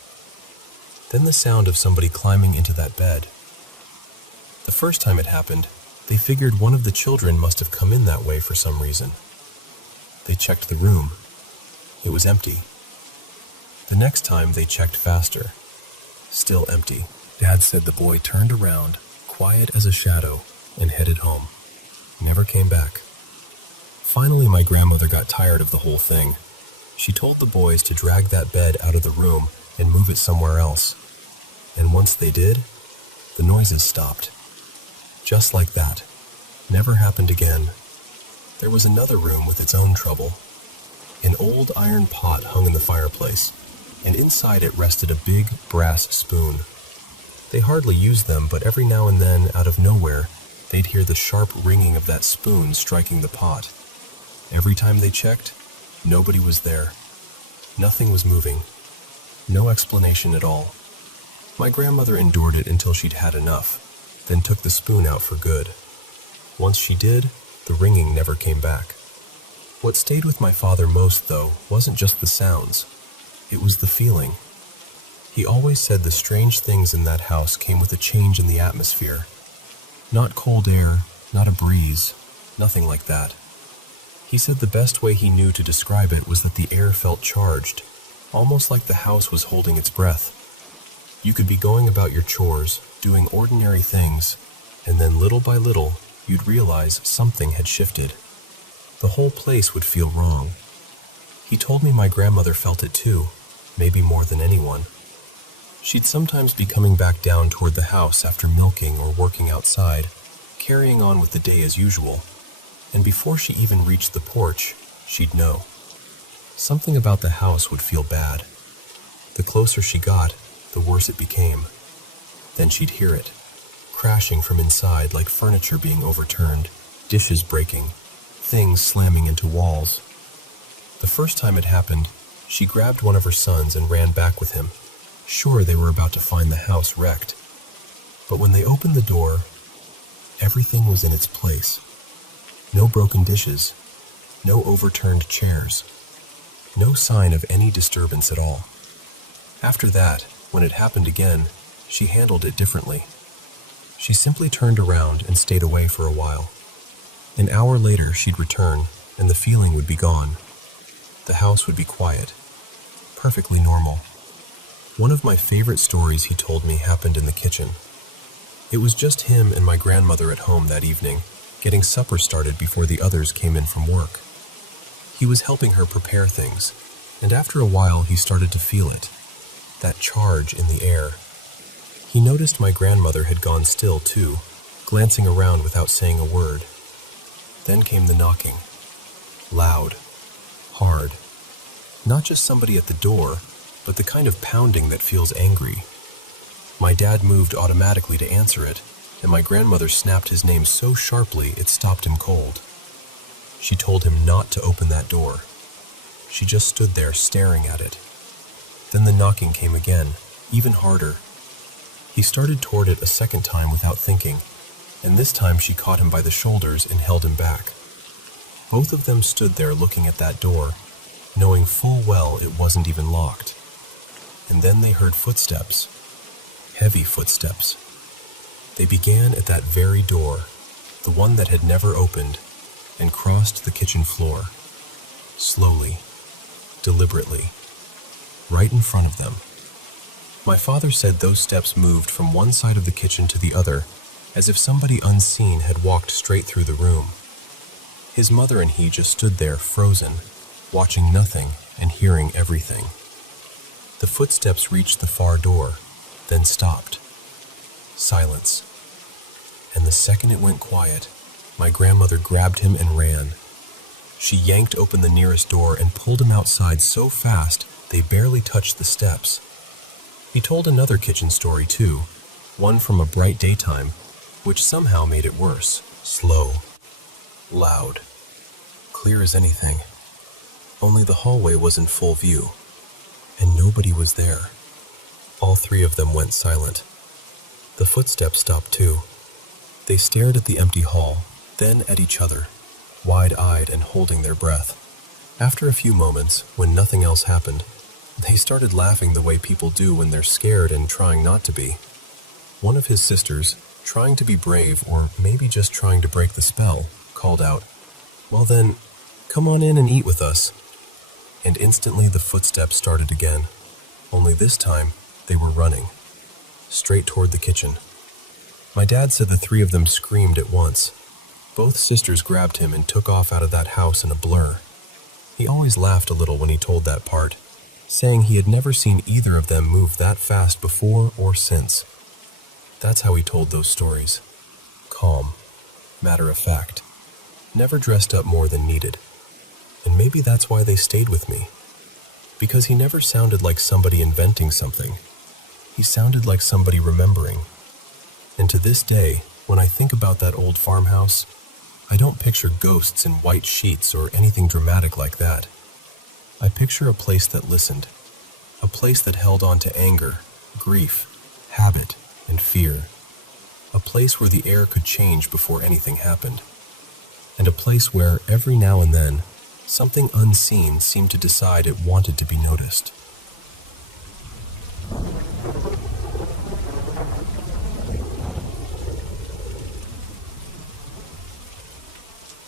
Then the sound of somebody climbing into that bed. The first time it happened, they figured one of the children must have come in that way for some reason. They checked the room. It was empty. The next time they checked faster. Still empty. Dad said the boy turned around, quiet as a shadow, and headed home. Never came back. Finally, my grandmother got tired of the whole thing. She told the boys to drag that bed out of the room and move it somewhere else. And once they did, the noises stopped. Just like that. Never happened again. There was another room with its own trouble. An old iron pot hung in the fireplace, and inside it rested a big brass spoon. They hardly used them, but every now and then, out of nowhere, they'd hear the sharp ringing of that spoon striking the pot. Every time they checked, nobody was there. Nothing was moving. No explanation at all. My grandmother endured it until she'd had enough, then took the spoon out for good. Once she did, the ringing never came back. What stayed with my father most, though, wasn't just the sounds. It was the feeling. He always said the strange things in that house came with a change in the atmosphere. Not cold air, not a breeze, nothing like that. He said the best way he knew to describe it was that the air felt charged, almost like the house was holding its breath. You could be going about your chores, doing ordinary things, and then little by little, you'd realize something had shifted. The whole place would feel wrong. He told me my grandmother felt it too, maybe more than anyone. She'd sometimes be coming back down toward the house after milking or working outside, carrying on with the day as usual, and before she even reached the porch, she'd know. Something about the house would feel bad. The closer she got, the worse it became. Then she'd hear it, crashing from inside like furniture being overturned, dishes breaking, things slamming into walls. The first time it happened, she grabbed one of her sons and ran back with him, sure they were about to find the house wrecked. But when they opened the door, everything was in its place. No broken dishes, no overturned chairs, no sign of any disturbance at all. After that, when it happened again, she handled it differently. She simply turned around and stayed away for a while. An hour later, she'd return, and the feeling would be gone. The house would be quiet, perfectly normal. One of my favorite stories he told me happened in the kitchen. It was just him and my grandmother at home that evening, getting supper started before the others came in from work. He was helping her prepare things, and after a while he started to feel it, that charge in the air. He noticed my grandmother had gone still too, glancing around without saying a word. Then came the knocking. Loud, hard. Not just somebody at the door, but the kind of pounding that feels angry. My dad moved automatically to answer it, and my grandmother snapped his name so sharply it stopped him cold. She told him not to open that door. She just stood there staring at it. Then the knocking came again, even harder. He started toward it a second time without thinking, and this time she caught him by the shoulders and held him back. Both of them stood there looking at that door, knowing full well it wasn't even locked. And then they heard footsteps, heavy footsteps. They began at that very door, the one that had never opened, and crossed the kitchen floor, slowly, deliberately, right in front of them. My father said those steps moved from one side of the kitchen to the other, as if somebody unseen had walked straight through the room. His mother and he just stood there frozen, watching nothing and hearing everything. The footsteps reached the far door, then stopped. Silence. And the second it went quiet, my grandmother grabbed him and ran. She yanked open the nearest door and pulled him outside so fast they barely touched the steps. He told another kitchen story too, one from a bright daytime, which somehow made it worse. Slow, loud, clear as anything. Only the hallway was in full view, and nobody was there. All three of them went silent. The footsteps stopped too. They stared at the empty hall, then at each other, wide-eyed and holding their breath. After a few moments, when nothing else happened, they started laughing the way people do when they're scared and trying not to be. One of his sisters, trying to be brave or maybe just trying to break the spell, called out, "Well then, come on in and eat with us." And instantly the footsteps started again, only this time they were running, straight toward the kitchen. My dad said the three of them screamed at once. Both sisters grabbed him and took off out of that house in a blur. He always laughed a little when he told that part, saying he had never seen either of them move that fast before or since. That's how he told those stories. Calm, matter of fact, never dressed up more than needed. And maybe that's why they stayed with me. Because he never sounded like somebody inventing something. He sounded like somebody remembering. And to this day, when I think about that old farmhouse, I don't picture ghosts in white sheets or anything dramatic like that. I picture a place that listened, a place that held on to anger, grief, habit, and fear, a place where the air could change before anything happened, and a place where, every now and then, something unseen seemed to decide it wanted to be noticed.